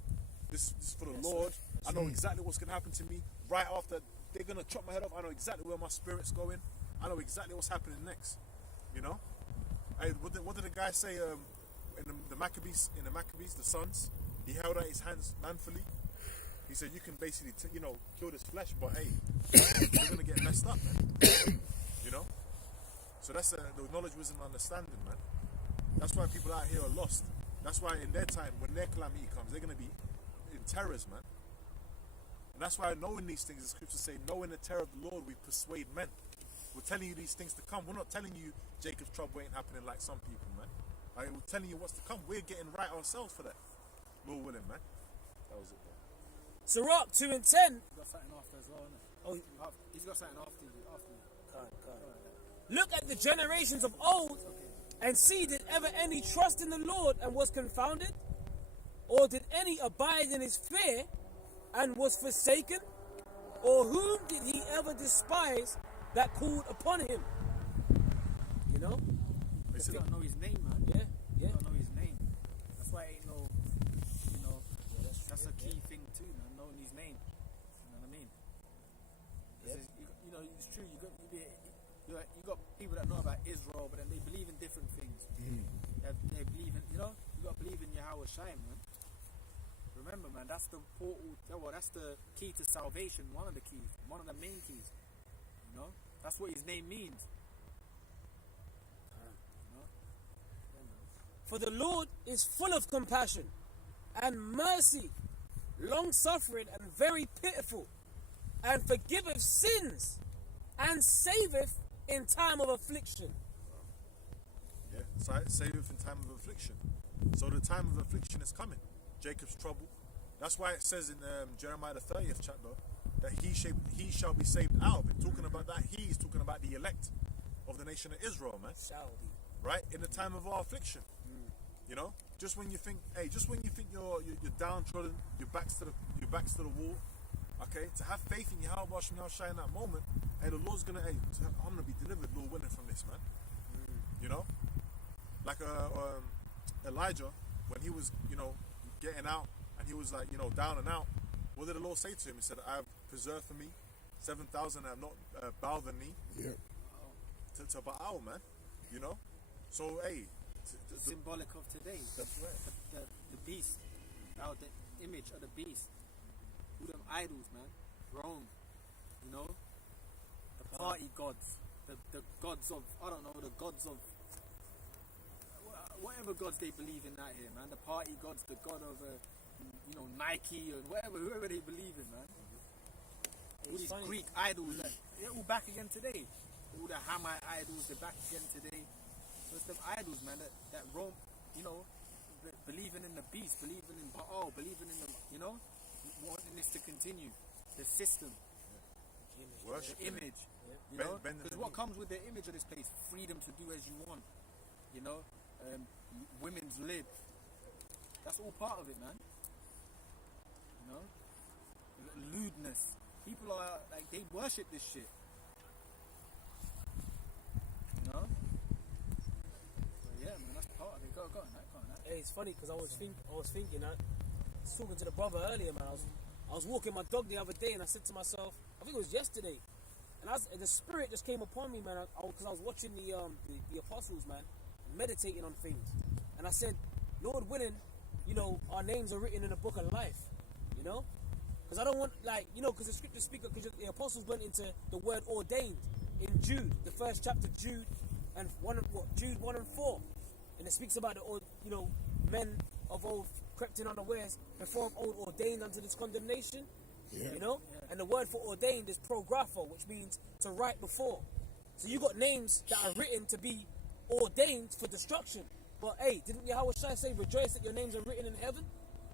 This is for the Lord. I know exactly what's going to happen to me. Right after they're going to chop my head off, I know exactly where my spirit's going. I know exactly what's happening next. You know? Hey, what did the guy say in the Maccabees, the sons? He held out his hands manfully. He said, you can basically, kill this flesh, but hey, you're going to get messed up, man. You know? So that's the knowledge, wisdom, and understanding, man. That's why people out here are lost. That's why in their time, when their calamity comes, they're going to be in terrors, man. And that's why knowing these things, the scriptures say, knowing the terror of the Lord, we persuade men. We're telling you these things to come. We're not telling you Jacob's trouble ain't happening like some people, man. Like, we're telling you what's to come. We're getting right ourselves for that. Lord willing, man. That was it, bro. Sirach 2 and 10. He's got something after as well, innit? Oh, He's got something after you. look at the generations of old and see, did ever any trust in the Lord and was confounded? Or did any abide in his fear and was forsaken? Or whom did he ever despise that called upon him? You know? You don't know his name, man. Yeah. You don't know his name. That's why ain't no, that's a key thing too, man, knowing his name. You know what I mean? It's true. You got people that know about Israel, but then they believe in different things. They believe in, you got to believe in Yahweh Shai, man. Remember, man, that's the portal. That's the key to salvation. One of the keys, one of the main keys. You know, that's what his name means. For the Lord is full of compassion and mercy, long-suffering and very pitiful, and forgiveth sins, and saveth in time of affliction. Yeah, saveth in time of affliction. So the time of affliction is coming. Jacob's trouble. That's why it says in Jeremiah the 30th chapter that he shall be saved out of it. Talking about that, he's talking about the elect of the nation of Israel, man. Shall be. Right? In the time of our affliction. You know? Just when you think you're downtrodden, your back's to the wall, okay? To have faith in Yahweh Shai in that moment, hey, the Lord's gonna, I'm gonna be delivered, Lord willing, from this, man. You know? Like Elijah, when he was, getting out and he was like, down and out, what did the Lord say to him? He said, I have preserved for me 7,000 that have not bowed the knee to Baal, man. You know? So, hey, symbolic of today. That's right. The beast, the image of the beast. Who them idols, man? Rome, the party gods, the gods of, I don't know, the gods of whatever gods they believe in out here, man. The party gods, the god of Nike and whoever they believe in, man. All these Greek idols, they're all back again today. All the Hamite idols, they're back again today. So it's them idols, man, that Rome, believing in the beast, believing in Baal, believing in the, wanting this to continue. The system. Worship. The image. Because what comes with the image of this place? Freedom to do as you want. Women's lib. That's all part of it, man. Lewdness. People are like, they worship this shit. So yeah, man, that's part of it. Go on, that. Hey, it's funny because I was thinking, I was talking to the brother earlier, man. I was I was walking my dog the other day, and I said to myself, I think it was yesterday, and the spirit just came upon me, man, because I was watching the apostles, man, meditating on things, and I said, Lord willing, you know, our names are written in the book of life, you know, because I don't want, like, you know, because the scriptures speak, because the apostles went into the word ordained in Jude, the first chapter, Jude, and Jude 1 and 4, and it speaks about the, you know, men of old crept in unawares, before of old ordained unto this condemnation, you know, and the word for ordained is prographo, which means to write before. So you got names that are written to be ordained for destruction. But hey, didn't Yahweh Shai say, rejoice that your names are written in heaven?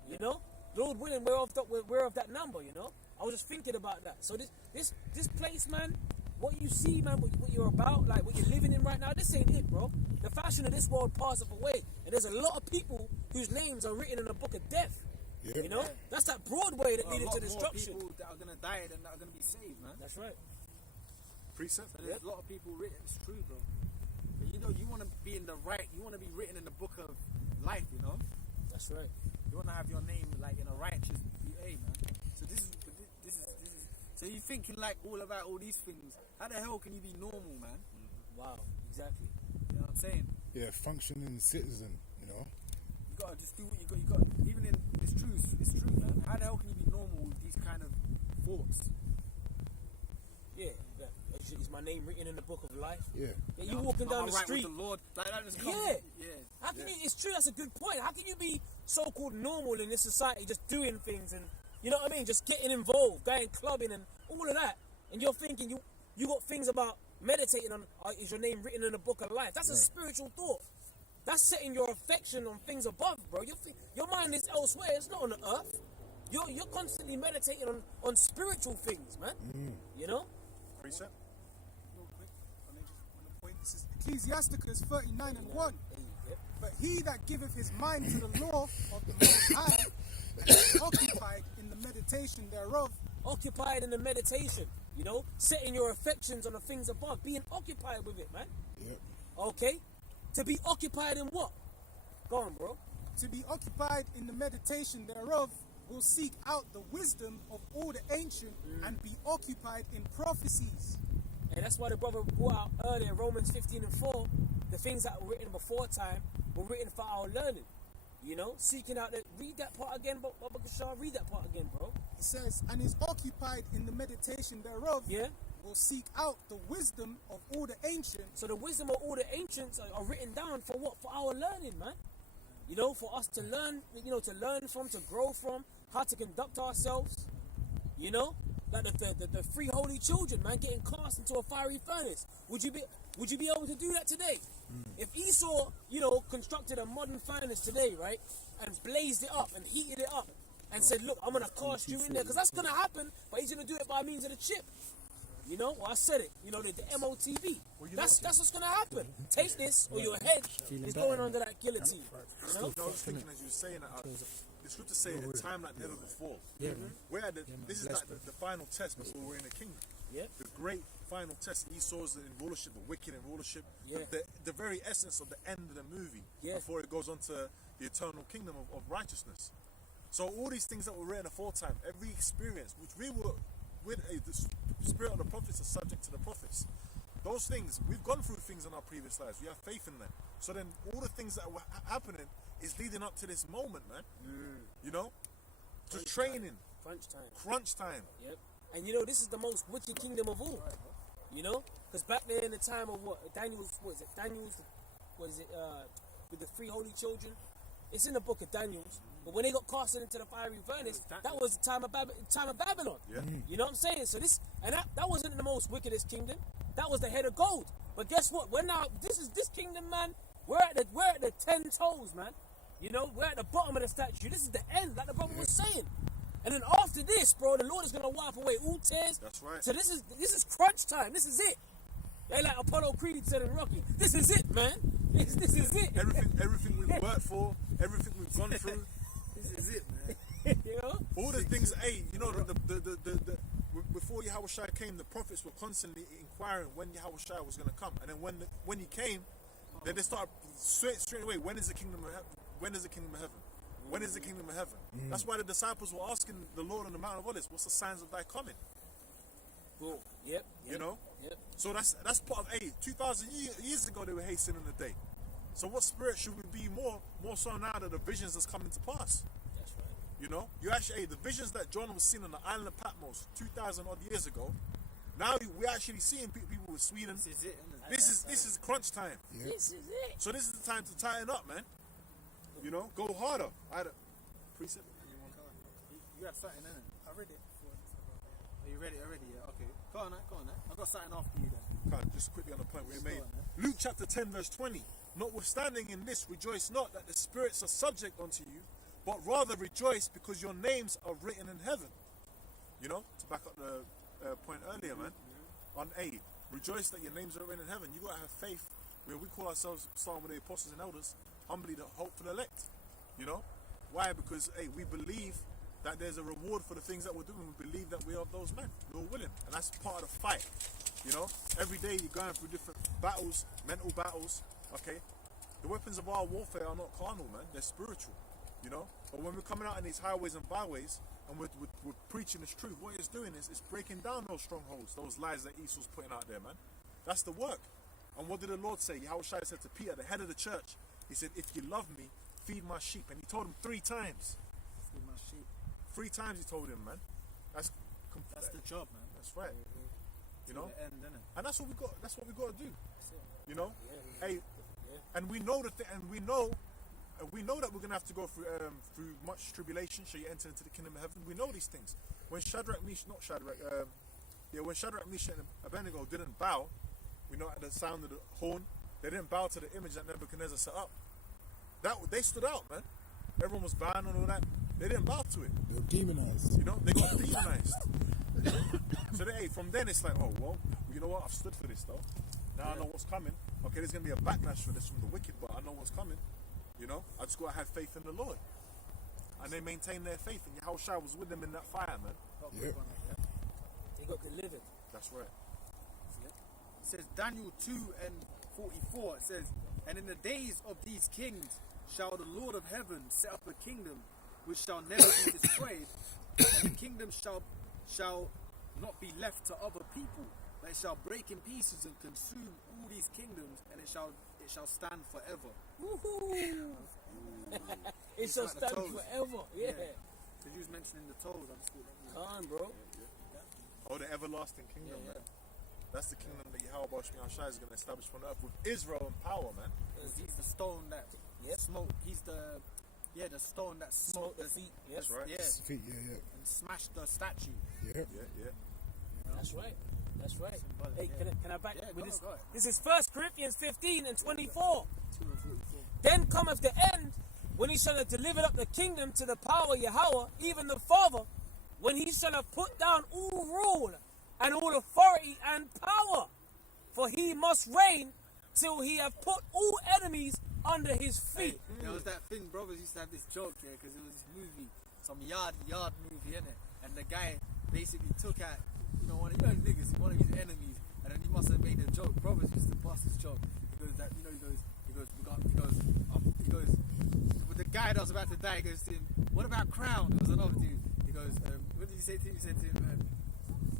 You know, Lord willing, we're of that number. You know, I was just thinking about that. So this place, man, what you see, man, what you're about, like what you're living in right now, this ain't it, bro. The fashion of this world passeth away, and there's a lot of people whose names are written in the book of death. Yeah. You know, that's that Broadway that leaded to destruction. More people that are gonna die than that are gonna be saved, man. That's right. Precept. So there's a lot of people written. It's true, bro. But you know, you want to be in the right. You want to be written in the book of life. You know. That's right. You want to have your name like in a righteous BA, man. So this is. So you thinking like all about all these things? How the hell can you be normal, man? Wow. Exactly. You know what I'm saying? Yeah, functioning citizen, you know. You gotta just do what you got. You got. Even in it's true, man. How the hell can you be normal with these kind of thoughts? Yeah. Is my name written in the book of life? Yeah. Yeah, you walking down the right street. with the Lord, like that just comes. Yeah. How can you? It's true. That's a good point. How can you be so-called normal in this society, just doing things and you know what I mean, just getting involved, going clubbing and all of that, and you're thinking you got things about meditating on? Is your name written in the book of life? That's a spiritual thought. That's setting your affection on things above, bro. Your mind is elsewhere. It's not on the earth. You're constantly meditating on spiritual things, man. You know. Precept. Real quick, on the point. This is Ecclesiasticus 39 and 1. But he that giveth his mind to the law of the Most High and is occupied in the meditation thereof. Occupied in the meditation, you know, setting your affections on the things above, being occupied with it, man. Yep. Okay? To be occupied in what? Go on, bro. To be occupied in the meditation thereof will seek out the wisdom of all the ancient and be occupied in prophecies. And that's why the brother brought out earlier, Romans 15 and 4, the things that were written before time were written for our learning. You know, seeking out that. Read that part again, Baba Kashar. Read that part again, bro. It says, and is occupied in the meditation thereof. Yeah. Will seek out the wisdom of all the ancient. So the wisdom of all the ancients are written down for what? For our learning, man. You know, for us to learn, you know, to learn from, to grow from, how to conduct ourselves. You know, like the three holy children, man, getting cast into a fiery furnace. Would you be able to do that today? If Esau, you know, constructed a modern furnace today, right, and blazed it up and heated it up and said, look, I'm going to cast you in there, because that's going to happen, but he's going to do it by means of the chip. You know, well, I said it, you know, the MOTV. That's what's going to happen. Take this or your head is going under that guillotine. You know? I was thinking as you were saying that, the scriptures say at a time like never before. We're at this is like the final test before we're in the kingdom. Yeah. The great final test. Esau's in rulership, the wicked in rulership. Yeah. The very essence of the end of the movie before it goes on to the eternal kingdom of righteousness. So all these things that were written aforetime, every experience, which we were with the spirit of the prophets is subject to the prophets. Those things, we've gone through things in our previous lives. We have faith in them. So then all the things that were happening is leading up to this moment, man. You know? Just training. Crunch time. Yep. And you know, this is the most wicked kingdom of all. You know? Because back there in the time of Daniel's, with the three holy children, it's in the book of Daniel's. But when they got casted into the fiery furnace, that was the time of Babylon. Yeah. You know what I'm saying? So this, and that wasn't the most wickedest kingdom. That was the head of gold. But guess what? We're now, this kingdom, man. We're at the 10 toes, man. You know, we're at the bottom of the statue. This is the end, like the brother was saying. And then after this, bro, the Lord is gonna wipe away all tears. That's right. So this is crunch time. This is it. They like Apollo Creed said in Rocky. This is it, man. This is it. Everything we've worked for, everything we've gone through. This is it, man. You know? All the things. Hey, you know, the before Yahweh Shai came, the prophets were constantly inquiring when Yahweh Shai was gonna come, and then when he came, then they started straight away. When is the kingdom of heaven? When is the kingdom of heaven? When is the kingdom of heaven? That's why the disciples were asking the Lord on the Mount of Olives, what's the signs of thy coming? Cool. Yep. You know? Yep. So that's part of 2,000 years ago they were hastening the day. So what spirit should we be more so now that the visions that's coming to pass? That's right. You know, you actually the visions that John was seeing on the island of Patmos 2,000 odd years ago. Now we're actually seeing people with Sweden. This is it. This is crunch time. Yeah. This is it. So this is the time to tighten up, man. You know, go harder. I had a precept. You had something in it. I read it. Are you ready already? Yeah. Okay. Go on, go on. I got something after you then. Can't just quickly on the point we Just made. go on, Luke chapter 10 verse 20. Notwithstanding in this, rejoice not that the spirits are subject unto you, but rather rejoice because your names are written in heaven. You know, to back up the point earlier, man. On A, rejoice that your names are written in heaven. You gotta have faith. Where we call ourselves, starting with the apostles and elders, humbly the hopeful elect. You know, why? Because hey, we believe that there's a reward for the things that we're doing. We believe that we are those men. We're willing, and that's part of the fight. You know, every day you're going through different battles, mental battles. Okay, the weapons of our warfare are not carnal, man. They're spiritual. You know, but when we're coming out in these highways and byways and we're preaching this truth, what it's doing is it's breaking down those strongholds, those lies that Esau's putting out there, man. That's the work. And what did the Lord say? Yahushua said to Peter, the head of the church, he said, if you love me, feed my sheep. And he told him 3 times. Feed my sheep. 3 times he told him, man. That's the job, man. That's right. You know? The end, innit? And that's what we got. That's what we got to do. That's it. You know? Yeah. Hey, and we know that. We know that we're gonna have to go through much tribulation. Shall you enter into the kingdom of heaven? We know these things. When Shadrach, when Shadrach, Meshach, and Abednego didn't bow, we know at the sound of the horn, they didn't bow to the image that Nebuchadnezzar set up. They stood out, man. Everyone was bowing and all that. They didn't bow to it. They were demonized. You know, they got demonized. So from then it's like, oh well, you know what? I've stood for this though. Now I know what's coming. Okay, there's gonna be a backlash for this from the wicked, but I know what's coming. You know, I just gotta have faith in the Lord. And they maintained their faith, and Yahushua was with them in that fire, man. Yep. They got delivered. That's right. It says Daniel 2:44. It says, and in the days of these kings shall the Lord of heaven set up a kingdom which shall never be destroyed, and the kingdom shall not be left to other people, but it shall break in pieces and consume all these kingdoms, and it shall stand forever. It shall like the stand toes. forever. Yeah. Because you was mentioning the toes, I just thought that. Come on, bro. Oh, the everlasting kingdom, Yeah, yeah. man. That's the kingdom that Yahweh Yahushua is going to establish on earth with Israel in power, man. Because he's the stone that smoke. He's the stone that Smoke smoked the feet. Yes, right. Yeah, Feet, yeah. and smashed the statue. Yep. Yeah. That's right. That's right. Symbolic, Hey, yeah. can I back Yeah, with go, this? go. This is 1 Corinthians 15 and 24. 2:44. Then cometh the end, when he shall have delivered up the kingdom to the power of Yahweh, even the Father, when he shall have put down all rule and all authority and power. For he must reign till he have put all enemies under his feet. There was that thing, brothers used to have this joke here, because it was this movie, some yard movie, innit? And the guy basically took out, one of niggas, one of his enemies, and then he must have made a joke. Brothers used to bust this joke. He goes, with the guy that was about to die, he goes to him, what about Crown? There was another dude. He goes, what did he say to him? He said to him,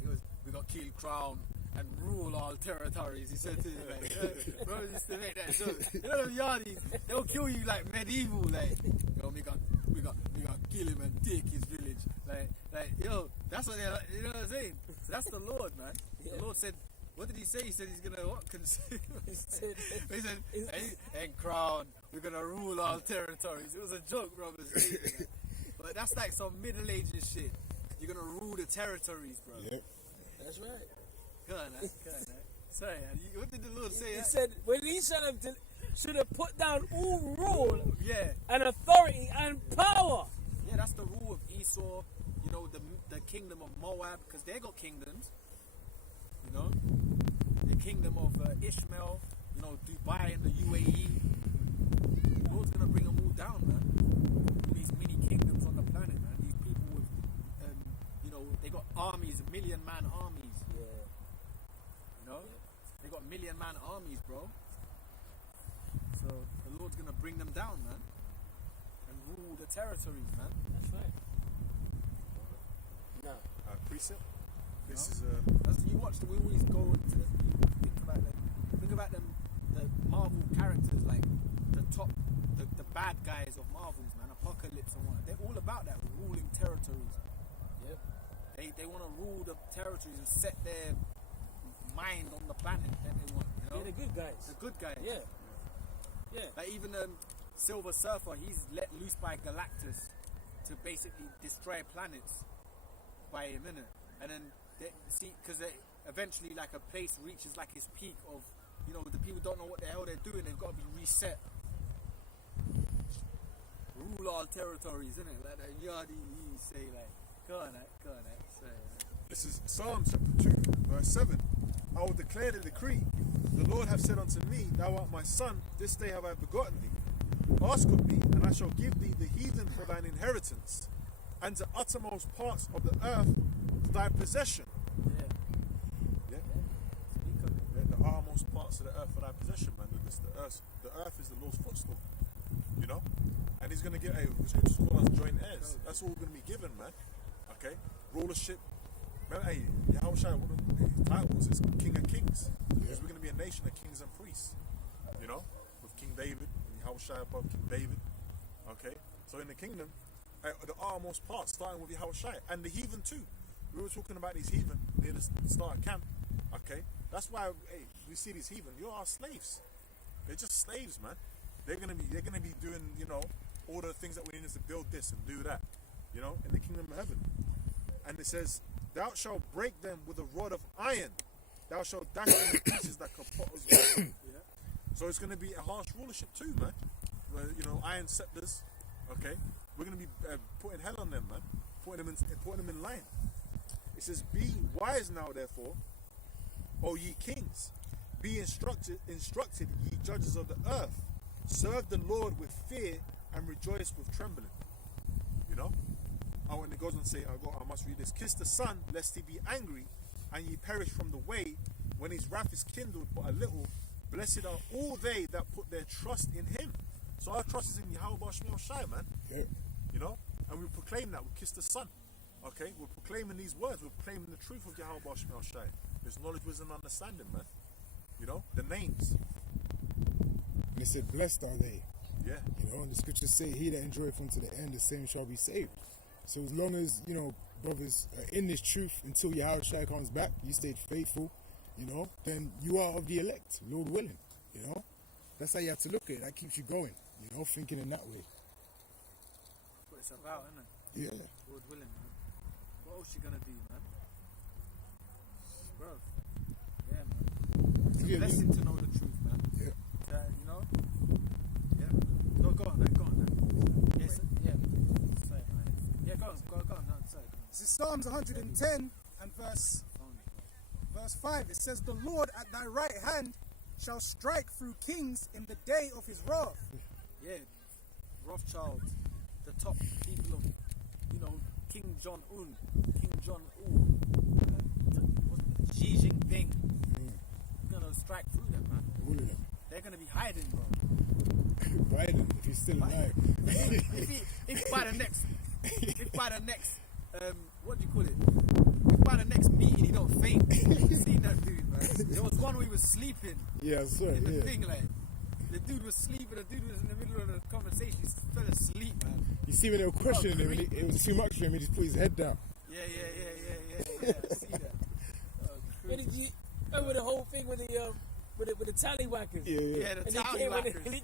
he goes, we got kill Crown and rule all territories. He said to him, like, brothers used to make that joke. You know them yardies, they'll kill you like medieval, like, we got kill him and take his village. Like, that's what they're like, you know what I'm saying? So that's the Lord, man. Yeah. The Lord said, what did he say? He said he's gonna what? Consume. He said, and crown, we're gonna rule all territories. It was a joke, brothers. But that's like some Middle Ages shit. You're gonna rule the territories, bro. Yep. That's right. Go on, man. Sorry, what did the Lord say? He said, when he should have put down all rule Yeah. and authority and power. Yeah, that's the rule of Esau, the kingdom of Moab, because they got kingdoms, the kingdom of Ishmael, Dubai and the UAE. The Lord's going to bring them all down, man. All these mini kingdoms on the planet, man. These people with, they got armies, million-man armies. Yeah. They got million-man armies, bro. So the Lord's going to bring them down, man, and rule the territories, man. That's right. No. Precept. This is As you watch, we always go into the, think about them, the Marvel characters, like the top, the bad guys of Marvels, man. Apocalypse and whatnot. They're all about that, ruling territories. Yep. They want to rule the territories and set their mind on the planet that they want. You know? They're the good guys. The good guys. Yeah. Yeah. Like even Silver Surfer, he's let loose by Galactus to basically destroy planets by him, innit? And then because eventually, like, a place reaches like his peak of, you know, the people don't know what the hell they're doing. They've got to be reset. Rule all territories, innit? Like that Yardi say, like, go on, say. This is Psalm chapter 2, verse 7. I will declare the decree. The Lord hath said unto me, Thou art my son, this day have I begotten thee. Ask of me, and I shall give thee the heathen for thine inheritance, and the uttermost parts of the earth thy possession. Yeah. Yeah. The uttermost parts of the earth for thy possession, man. The earth is the Lord's footstool. You know? And he's going to get which is called us joint heirs. That's all going to be given, man. Okay? Rulership. Remember, hey, Yahushua, one of his titles is King of Kings. Because we're going to be a nation of kings and priests. You know? With King David, and Yahushua above King David. Okay? So in the kingdom, the uttermost parts, starting with Yahushua, and the heathen too. We were talking about these heathen near the start of camp. Okay? That's why, hey, we see these heathen. You're our slaves. They're just slaves, man. They're gonna be doing, you know, all the things that we need to build this and do that, you know, in the kingdom of heaven. And it says, Thou shalt break them with a rod of iron. Thou shalt dash them in pieces like a potter's vessel. Yeah. So it's gonna be a harsh rulership too, man. Where, you know, iron scepters. Okay, we're gonna be putting hell on them, man. Putting them in line. It says, Be wise now, therefore, O ye kings. Be instructed, ye judges of the earth. Serve the Lord with fear and rejoice with trembling. You know? Oh, and it goes on to say, I must read this. Kiss the Son, lest he be angry, and ye perish from the way, when his wrath is kindled but a little. Blessed are all they that put their trust in him. So our trust is in Yahweh Shemel Shai, man. Yeah. You know? And we proclaim that. We kiss the Son. Okay? We're proclaiming these words. We're proclaiming the truth of Yahweh Shemel Shai. There's knowledge, wisdom, and understanding, man. You know? The names. And it said, blessed are they. Yeah. You know, and the scriptures say, he that endureth unto the end, the same shall be saved. So as long as, you know, brothers are in this truth until Yahushua comes back, you stayed faithful, you know, then you are of the elect, Lord willing, you know. That's how you have to look at it. That keeps you going, you know, thinking in that way. What it's about, isn't it? Yeah. Lord willing, man. What else you gonna do, man? Bro. Yeah, man. It's a blessing to know the truth, man. Yeah. You know? Yeah. Go on, man. Yes, yeah. Sorry, man. Yeah, go on. No, sorry. This is Psalms 110 and verse 5. It says, The Lord at thy right hand shall strike through kings in the day of his wrath. Yeah. Rothschild, the top people of, you know, King Jong-un, Xi Jinping. Gonna strike through them, man. They're gonna be hiding, bro. Biden, if he's still alive. if by the next, what do you call it? If by the next meeting he don't faint, you seen that dude, man. There was one where he was sleeping. Yeah, sir. In the thing, like, the dude was sleeping, the dude was in the middle of the conversation, he fell asleep, man. You see when they were questioning him, and it was too much for him, he just put his head down. Yeah, I see that. Where did you over the whole thing with the tallywhackers? Yeah, the tallywhackers. And he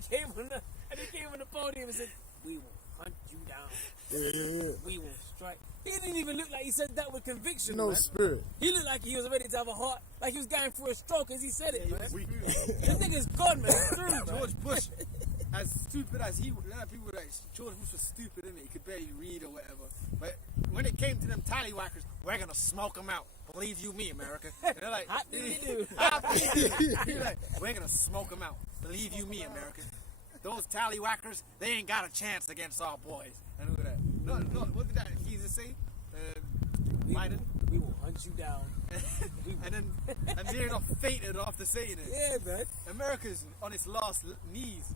came on the podium and said, "We will hunt you down. Yeah. We will strike." He didn't even look like he said that with conviction. No man. spirit. He looked like he was ready to have a heart, like he was going through a stroke as he said it. Man. Weak. This nigga's gone, man. It's through, man. George Bush, as stupid as he, a lot of people like George Bush was stupid, innit? He could barely read or whatever. But when it came to them tallywhackers, we're gonna smoke them out. Believe you me, America. And they're like, Hot do. He's like, we're gonna smoke them out. Believe you me, America. Those tallywhackers, they ain't got a chance against our boys. And look at that. No, what did that Jesus say? Biden. We will hunt you down. and near enough fainted after saying it. Yeah, man. America's on its last knees.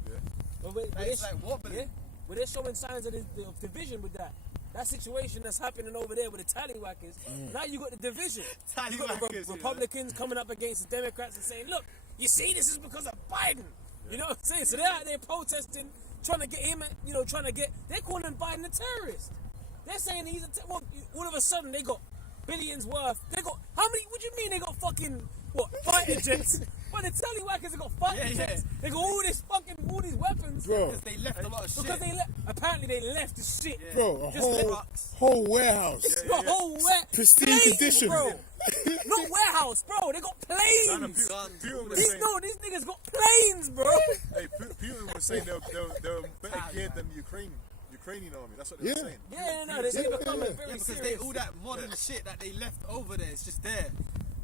But It's like wobbling. Yeah. where they're showing signs of division with that. That situation that's happening over there with the tallywhackers. Now you got the division. You got the Republicans coming up against the Democrats and saying, look, you see, this is because of Biden. You know what I'm saying? So they're out there protesting, trying to get him, they're calling Biden a terrorist. They're saying he's all of a sudden they got billions worth. They got, how many, what do you mean they got fucking, fighter jets? But the tallywhackers, they got fighter jets. They got all these weapons. Bro. Because they left a lot of shit. Because apparently they left the shit. Yeah. Bro, a Just whole warehouse. The whole Pristine planes, condition. bro. Not warehouse, bro. They got planes. These niggas got planes, bro. Hey, Putin was saying they're better geared than the Ukrainian army. That's what they were saying. They're becoming very Because serious. all that modern shit that they left over there, it's just there.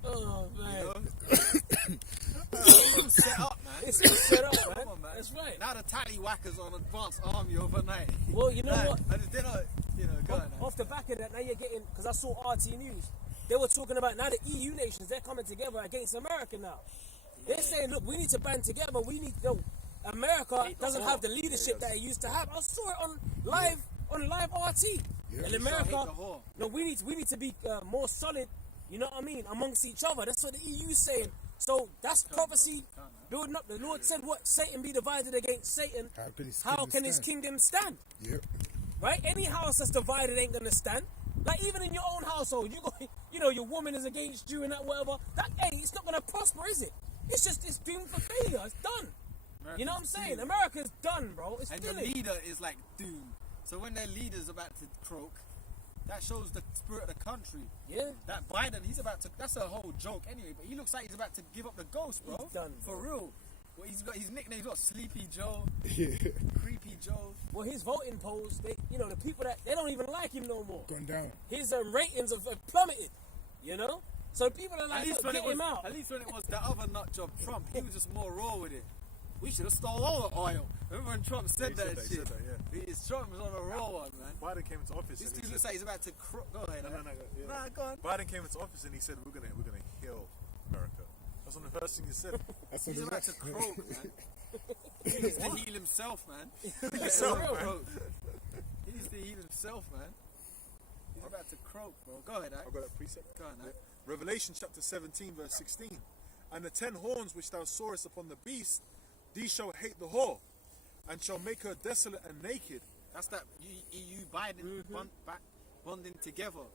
Oh man, You know? It's all set up, man. it's all set up, man. Come on, man. That's right. Now the tallywhackers on advanced army overnight. Well, you know what? I just didn't, go on. Off the back of that, now you're getting, because I saw RT News, they were talking about now the EU nations, they're coming together against America now. They're saying, look, we need to band together. America doesn't have the leadership that it used to have. I saw it on live RT. In America, no, we need to be more solid. You know what I mean? Amongst each other. That's what the EU is saying. So that's prophecy building up. The Lord said, "What? Satan be divided against Satan. How can his kingdom stand?" Yep. Right? Any house that's divided ain't gonna stand. Like even in your own household, your woman is against you and that whatever. It's not gonna prosper, is it? It's doomed for failure. It's done. You know what I'm saying? America's done, bro. It's And done. the leader is like doomed. So when their leader's about to croak, that shows the spirit of the country. Yeah. That Biden, that's a whole joke anyway, but he looks like he's about to give up the ghost, bro. He's done, For real. Well, he's got his nickname, he's got Sleepy Joe, Yeah. Creepy Joe. Well, his voting polls, the people that they don't even like him no more. Gone down. His ratings have plummeted. So people are like, get him out. At least when it was the other nut job, Trump, he was just more raw with it. We should have stole all the oil. Remember when Trump said that shit? Trump was on a raw one, man. Biden came into office. This and dude looks like he's about to go ahead. No, Nah, go on. Biden came into office and he said we're gonna kill America. That's one of the first things he said. He's about to croak, man. He needs to heal himself, man. He needs to heal himself, man. He's about to croak, bro. Go ahead, I've got that precept. Go on, Revelation chapter 17 verse 16. And the 10 horns which thou sawest upon the beast, these shall hate the whore, and shall make her desolate and naked. That's that EU Biden bonding together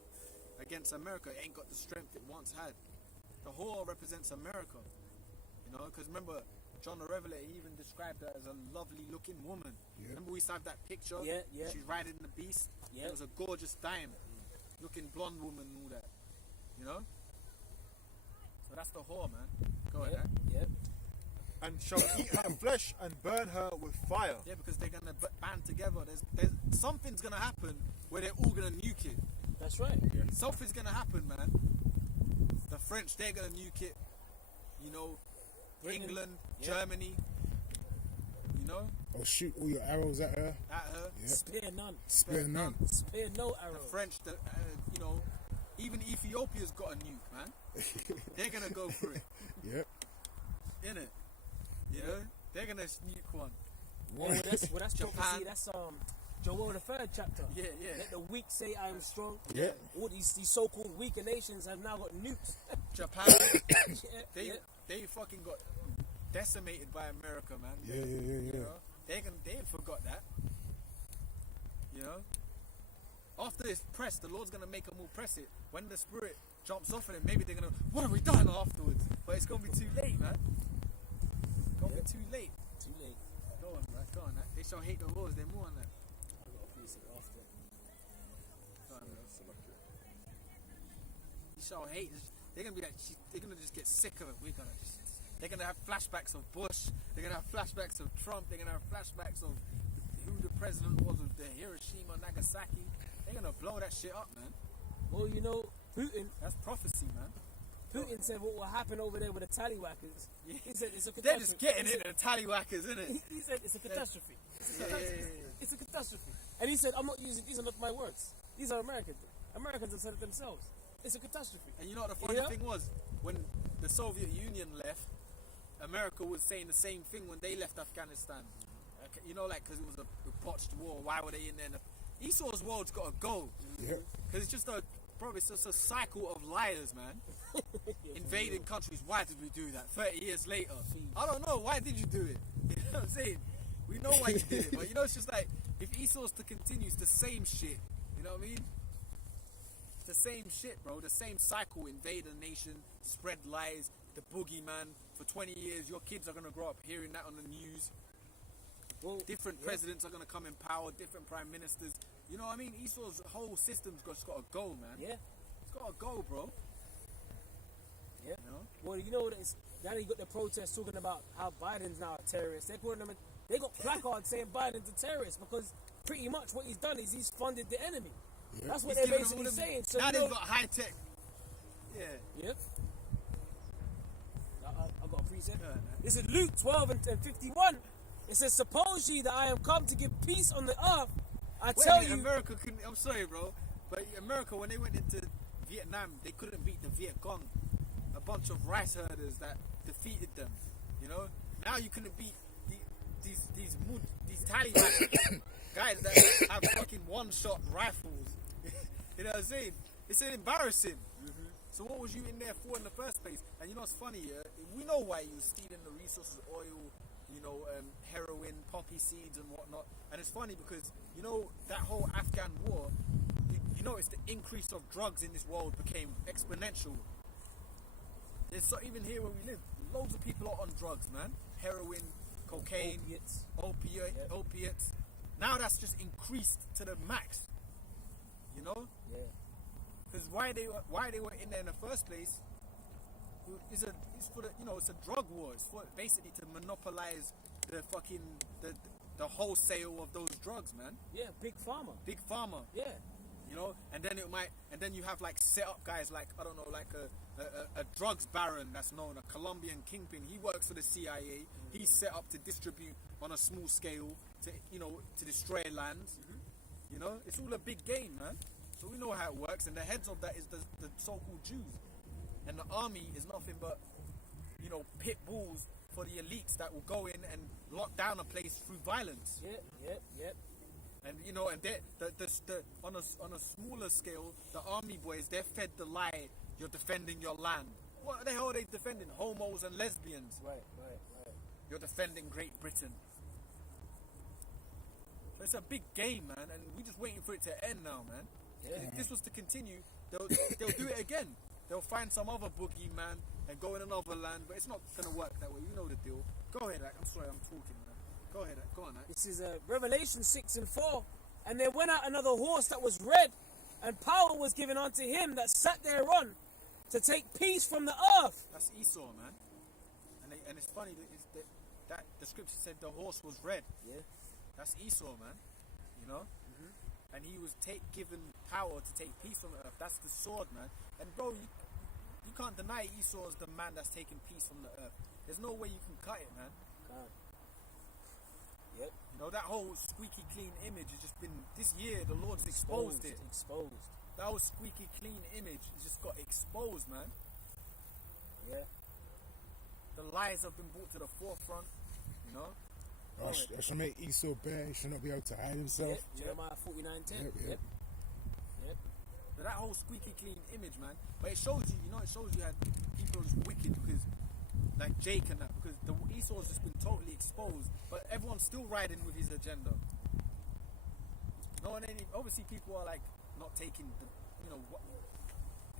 against America. It ain't got the strength it once had. The whore represents America, because remember, John the Revelator even described her as a lovely looking woman. Remember we saw that picture? Yeah. She's riding the beast. It was a gorgeous dime, looking blonde woman and all that. So that's the whore, man. Go ahead. Yep. And shall eat her flesh and burn her with fire. Yeah, because they're gonna band together. There's something's gonna happen where they're all gonna nuke it. That's right. Something's gonna happen, man. The French, they're gonna nuke it. Britain, England, Germany. Or shoot all your arrows at her. Yep. Spare none. Spare none. Spare no The arrow. French, even Ethiopia's got a nuke, man. They're gonna go for it. Yep. Innit? They're gonna nuke one. That's prophecy. Japan. That's Joel the 3rd chapter. Yeah. Let the weak say I am strong. Yeah. All these so-called weaker nations have now got nukes. Japan, they fucking got decimated by America, man. Yeah. They forgot that. After this press, the Lord's gonna make them all press it. When the Spirit jumps off of them, maybe they're gonna, what have we done afterwards? But it's gonna be too late, man. It's gonna be too late. Too late. Go on, man. Go on, man. They shall hate the whores. They're more on that. I got a piece of it after. Go on, man. You shall hate. They're gonna be like, they're gonna just get sick of it. They're gonna have flashbacks of Bush. They're gonna have flashbacks of Trump. They're gonna have flashbacks of who the president was of the Hiroshima, Nagasaki. They're gonna blow that shit up, man. Well, Putin. That's prophecy, man. Putin said what will happen over there with the tallywhackers. Yeah. He said it's a catastrophe. They're just getting it, the tallywhackers, isn't it? He said it's a catastrophe. Yeah. It's a catastrophe. And he said, I'm not using, these are not my words. These are Americans. Americans have said it themselves. It's a catastrophe. And you know what the funny thing was? When the Soviet Union left, America was saying the same thing when they left Afghanistan. like because it was a botched war. Why were they in there? Esau's world's got to go. Yeah. Because it's just a cycle of liars, man. Invading countries. Why did we do that? 30 years later, I don't know. Why did you do it? You know what I'm saying? We know why you did it, but it's just like if Esau's to continue, it's the same shit. You know what I mean? It's the same shit, bro. The same cycle. Invade a nation, spread lies, the boogeyman. For 20 years, your kids are gonna grow up hearing that on the news. Well, Different presidents are gonna come in power. Different prime ministers. You know what I mean? Esau's whole system's just gotta go, man. Yeah. It's gotta go, bro. Yeah. You know? Well, now you got the protests talking about how Biden's now a terrorist. They got placards saying Biden's a terrorist because pretty much what he's done is he's funded the enemy. Yeah. That's what He's they're giving basically them- saying. So now they've got high tech. Yeah. Yep. I got a precept. This is Luke 12 and 51. It says, "Suppose ye that I am come to give peace on the earth, I tell you." America couldn't. I'm sorry, bro, but America, when they went into Vietnam, they couldn't beat the Viet Cong. A bunch of rice herders that defeated them. You know. Now you couldn't beat these Taliban guys that have fucking one-shot rifles. You know what I'm saying? It's embarrassing. So what was you in there for in the first place? And you know what's funny? We know why you were stealing the resources, oil, heroin, poppy seeds and whatnot. And it's funny because, that whole Afghan war, you notice the increase of drugs in this world became exponential. So even here where we live, loads of people are on drugs, man. Heroin, cocaine, opiates. Now that's just increased to the max. You know? Yeah. Because why they were in there in the first place it's for the it's a drug war. It's for basically to monopolize the wholesale of those drugs, man. Yeah, big pharma. Big pharma. Yeah. And then you have like set up guys like I don't know, like a drugs baron that's known, a Colombian kingpin. He works for the CIA. He's set up to distribute on a small scale to destroy lands. It's all a big game, man. So we know how it works, and the heads of that is the so-called Jews. And the army is nothing but, pit bulls for the elites that will go in and lock down a place through violence. Yep. And on a smaller scale, the army boys, they're fed the lie, you're defending your land. What the hell are they defending? Homos and lesbians. Right. You're defending Great Britain. So it's a big game, man, and we're just waiting for it to end now, man. Yeah. If this was to continue, they'll do it again. They'll find some other boogeyman and go in another land, but it's not going to work that way. You know the deal. Go ahead, Ak. I'm sorry, I'm talking, man. Go ahead, Ak. Go on, Ak. This is Revelation 6 and 4. And there went out another horse that was red, and power was given unto him that sat thereon to take peace from the earth. That's Esau, man. And it's funny that the scripture said the horse was red. Yeah. That's Esau, man. And he was given power to take peace from the earth. That's the sword, man. And bro, you can't deny Esau is the man that's taking peace from the earth. There's no way you can cut it, man. Can't. Yep. That whole squeaky clean image has just been, this year the Lord's exposed it. Exposed. That whole squeaky clean image just got exposed, man. Yeah. The lies have been brought to the forefront, That should make Esau bare. He should not be able to hide himself. Yep. Jeremiah 49:10. Yep. But that whole squeaky clean image, man. But it shows you, it shows you how people are just wicked because, like Jake and that, because the Esau's just been totally exposed. But everyone's still riding with his agenda. Obviously people are like not taking the,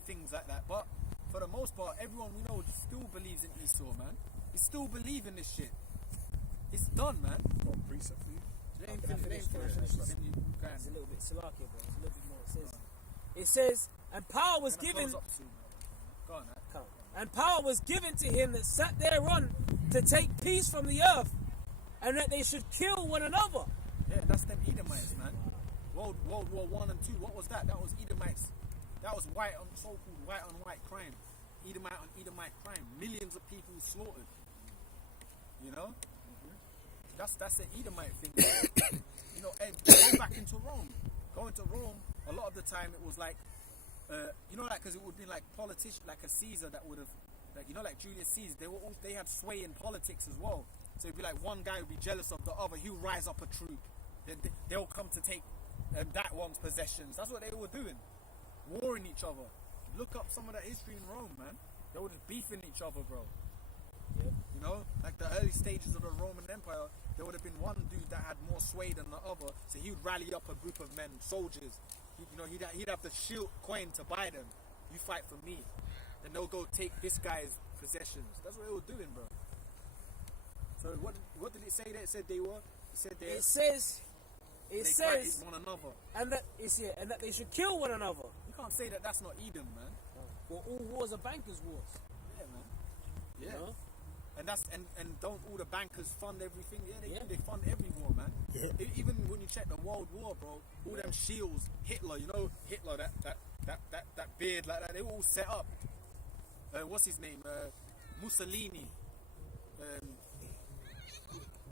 things like that. But for the most part, everyone we know still believes in Esau, man. They still believe in this shit. It's done, man. Got a precept for you? It's It's a little bit Salakia, bro. It's a little bit more. It says, and power was given. Go on, man. And power was given to him that sat thereon to take peace from the earth, and that they should kill one another. Yeah, that's them Edomites, man. World War 1 and 2. What was that? That was Edomites. That was so-called white on white crime. Edomite on Edomite crime. Millions of people slaughtered. That's the Edomite thing. And going back into Rome. Going to Rome, a lot of the time it was like, because it would be like politician, like a Caesar that would have, like Julius Caesar. They had sway in politics as well. So it'd be like one guy would be jealous of the other. He'll rise up a troop. They'll come to take that one's possessions. That's what they were doing, warring each other. Look up some of that history in Rome, man. They were just beefing each other, bro. Yeah. You know, like the early stages of the Roman Empire, there would have been one dude that had more sway than the other, so he would rally up a group of men, soldiers. He'd have the shield coin to buy them. You fight for me, then they'll go take this guy's possessions. That's what they were doing, bro. So what did it say that it said they were? It says It they says one another. and that they should kill one another. You can't say that that's not Edom, man. Well, all wars are bankers' wars. Yeah, man. Yeah. You know? And that's and don't all the bankers fund everything? Yeah, they Yeah. do. They fund every war, man. Yeah. Even when you check the World War, bro, all them shields, Hitler, Hitler, that beard like that, they were all set up. What's his name? Mussolini.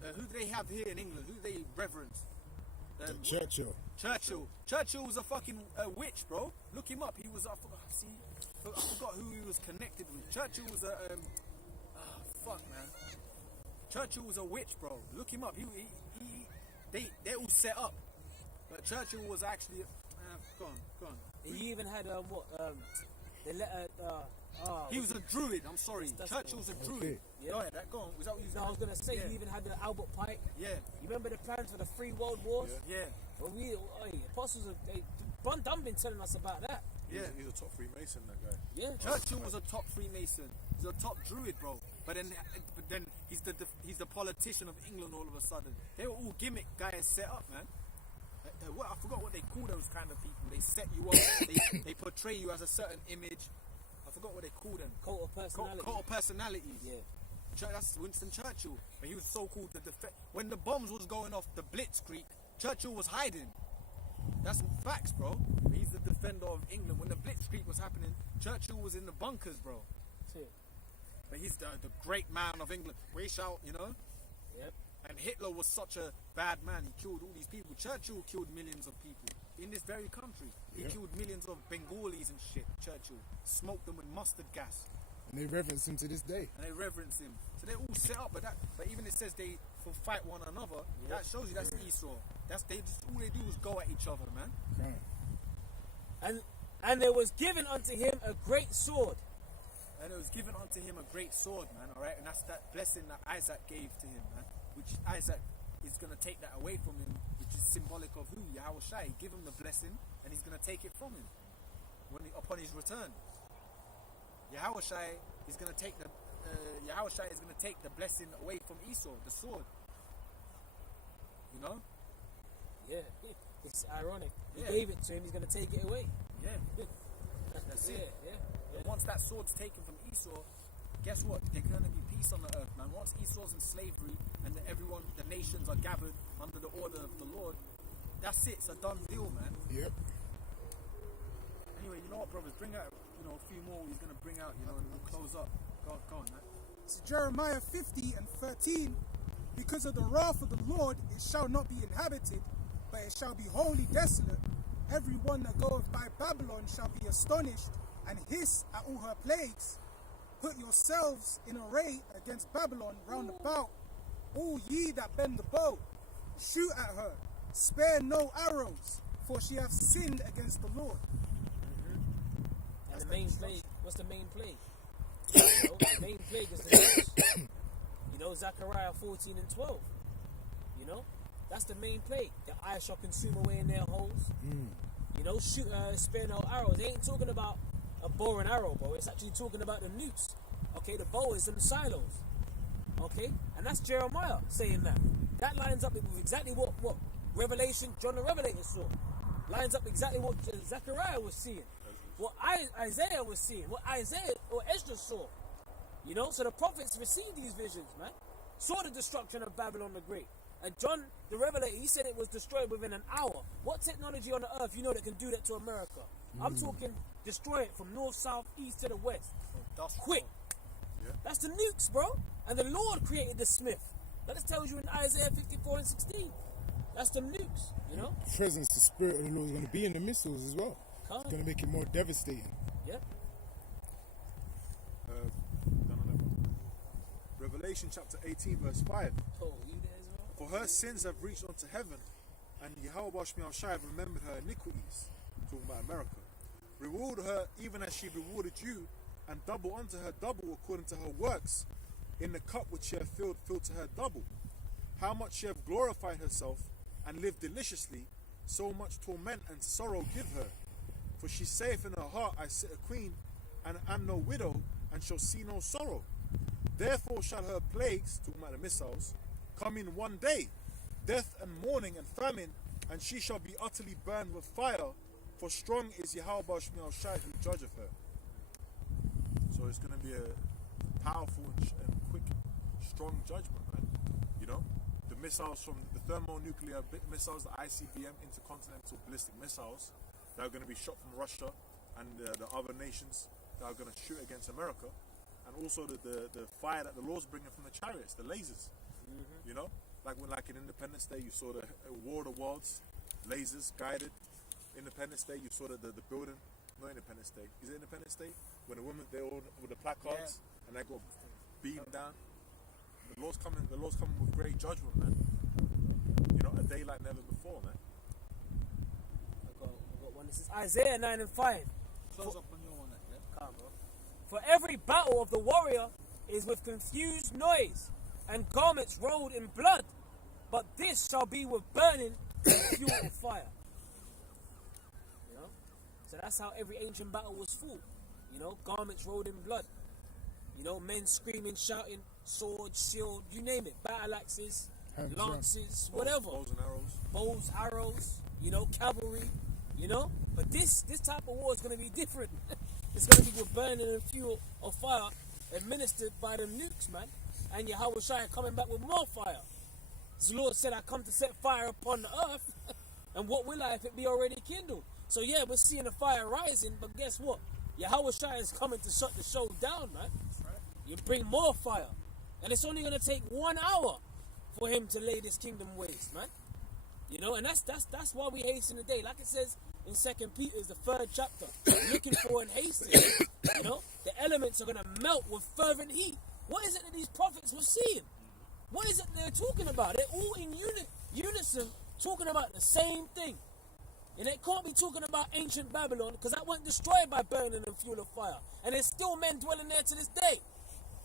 Who do they have here in England? Who do they reverence? Churchill. Churchill was a fucking witch, bro. Look him up. He was I forgot who he was connected with. Churchill was a fuck, man. Churchill was a witch, bro. Look him up. They're all set up, but Churchill was actually go on. He even had they let He was a druid. I'm sorry. That's Churchill was a druid. Okay. Yeah. Go ahead. Go on. Was that what you No, I was gonna say Yeah. he even had the Albert Pike. Yeah. You remember the plans for the 3 world wars? Yeah. Well, apostles have Bun been telling us about that. Yeah. He's a top Freemason, that guy. Yeah. Churchill was a top Freemason. He's a top druid, bro. But then he's the politician of England all of a sudden. They were all gimmick guys set up, man. I forgot what they call those kind of people. They set you up. they portray you as a certain image. I forgot what they call them. Cult of personality. Cult of personalities. Yeah. That's Winston Churchill. But he was so cool to defend. When the bombs was going off the Blitzkrieg, Churchill was hiding. That's facts, bro. He's the defender of England. When the Blitzkrieg was happening, Churchill was in the bunkers, bro. That's it. But he's the great man of England. We shall, Yep. And Hitler was such a bad man. He killed all these people. Churchill killed millions of people in this very country. He killed millions of Bengalis and shit. Churchill smoked them with mustard gas, And they reverence him to this day. and they reverence him. So they're all set up. But even it says they will fight one another. That shows you that's Esau. All they do is go at each other, man. Right. And there was given unto him a great sword. And it was given unto him a great sword, man. All right, and that's that blessing that Isaac gave to him, man. Which Isaac is gonna take that away from him, which is symbolic of who? Yahweh Shai. Give him the blessing, and he's gonna take it from him upon his return. Yahweh Shai is gonna take the blessing away from Esau, the sword. You know? Yeah. It's ironic. He Yeah. gave it to him. He's gonna take it away. Yeah. That's it. Yeah. And once that sword's taken from Esau, guess what? There's going to be peace on the earth, man. Once Esau's in slavery and the nations are gathered under the order of the Lord, that's it. It's a done deal, man. Yep. Anyway, you know what, brothers? Bring out, a few more he's going to bring out, and we'll close up. Go on, man. So Jeremiah 50 and 13, because of the wrath of the Lord, it shall not be inhabited, but it shall be wholly desolate. Every one that goeth by Babylon shall be astonished and hiss at all her plagues. Put yourselves in array against Babylon round about, all ye that bend the bow. Shoot at her, spare no arrows, for she hath sinned against the Lord. And the main plague. What's the main plague? The main plague is the nose. Zechariah 14 and 12. That's the main plague. The eye shall consume away in their holes. Shoot, spare no arrows. They ain't talking about a bow and arrow, bro. It's actually talking about the nukes. Okay, the bow is in the silos. Okay, and that's Jeremiah saying that. That lines up with exactly what Revelation, John the Revelator saw. Lines up exactly what Zechariah was seeing. What Isaiah was seeing. What Isaiah or Ezra saw. So the prophets received these visions, man. Saw the destruction of Babylon the Great. And John the Revelator, he said it was destroyed within an hour. What technology on the earth that can do that to America? I'm talking destroy it from north, south, east to the west. Quick. Yeah. That's the nukes, bro. And the Lord created the smith. That tells you in Isaiah 54 and 16. That's the nukes, The presence, the spirit of the Lord is going to be in the missiles as well. It's going to make it more devastating. Yeah. Revelation chapter 18 verse 5. Oh, you there as well? For her sins have reached unto heaven, and Yahweh Shemiel Shai have remembered her iniquities. Talking about America. Reward her even as she rewarded you, and double unto her double according to her works. In the cup which she hath filled to her double. How much she hath glorified herself, and lived deliciously, so much torment and sorrow give her. For she saith in her heart, I sit a queen, and am no widow, and shall see no sorrow. Therefore shall her plagues, talking about the missiles, come in one day, death and mourning and famine, and she shall be utterly burned with fire, for strong is Yahweh Shemiel Shai who judgeth her. So it's going to be a powerful and quick, strong judgment, man. You know, the missiles from the thermonuclear missiles, the ICBM, intercontinental ballistic missiles, that are going to be shot from Russia and the other nations that are going to shoot against America, and also the fire that the Lord's bringing from the chariots, the lasers. You know, like in Independence Day, you saw the War of the Worlds, lasers guided. Independence Day, you saw the building. Not Independence Day. Is it Independence Day? When the women, they all with the placards, and they got beamed down. The Lord's coming with great judgment, man. You know, a day like never before, man. I got one. This is Isaiah 9 and 5. Close up on your one, yeah? Calm, bro. For every battle of the warrior is with confused noise, and garments rolled in blood, but this shall be with burning and fuel of fire. You know? So that's how every ancient battle was fought. You know, garments rolled in blood. You know, men screaming, shouting, sword, shield, you name it, battle axes, lances, whatever. Bows, arrows, you know, cavalry, you know. But this type of war is going to be different. It's going to be with burning and fuel of fire administered by the nukes, man. And Yahweh Shai coming back with more fire. The Lord said, I come to set fire upon the earth. And what will I if it be already kindled? So yeah, we're seeing the fire rising, but guess what? Yahweh Shai is coming to shut the show down, man. You bring more fire. And it's only going to take 1 hour for him to lay this kingdom waste, man. You know, and that's why we hasten the day. Like it says in 2 Peter, the 3rd chapter, looking for and hastening. You know, the elements are going to melt with fervent heat. What is it that these prophets were seeing? What is it they're talking about? They're all in unison talking about the same thing. And they can't be talking about ancient Babylon, because that wasn't destroyed by burning and fuel of fire. And there's still men dwelling there to this day.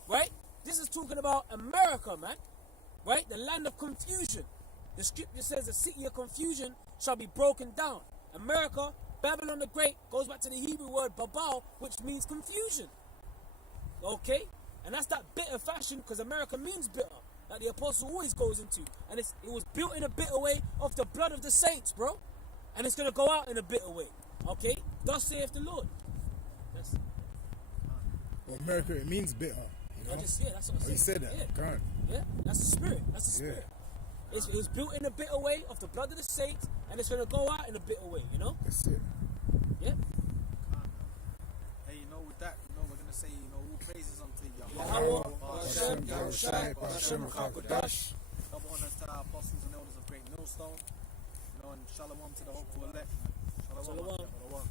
Right? This is talking about America, man. Right? The land of confusion. The scripture says the city of confusion shall be broken down. America, Babylon the Great, goes back to the Hebrew word Babal, which means confusion. Okay? And that's that bitter fashion, because America means bitter, that the apostle always goes into. And it was built in a bitter way of the blood of the saints, bro. And it's going to go out in a bitter way. Okay? Thus saith the Lord. Well, America, it means bitter. You know? That's what I said. You said that. Yeah. Yeah, that's the spirit. That's the spirit. Yeah. It was built in a bitter way of the blood of the saints, and it's going to go out in a bitter way, you know? That's it. Yeah. Hey, you know, with that, you know, we're going to say, you know, all praises unto Hashem, Yahushai, Hashem, Chakodash. Double honors to our apostles and elders of Great Millstone. You know, and shalom to the hopeful elect. Shalom. Shalom.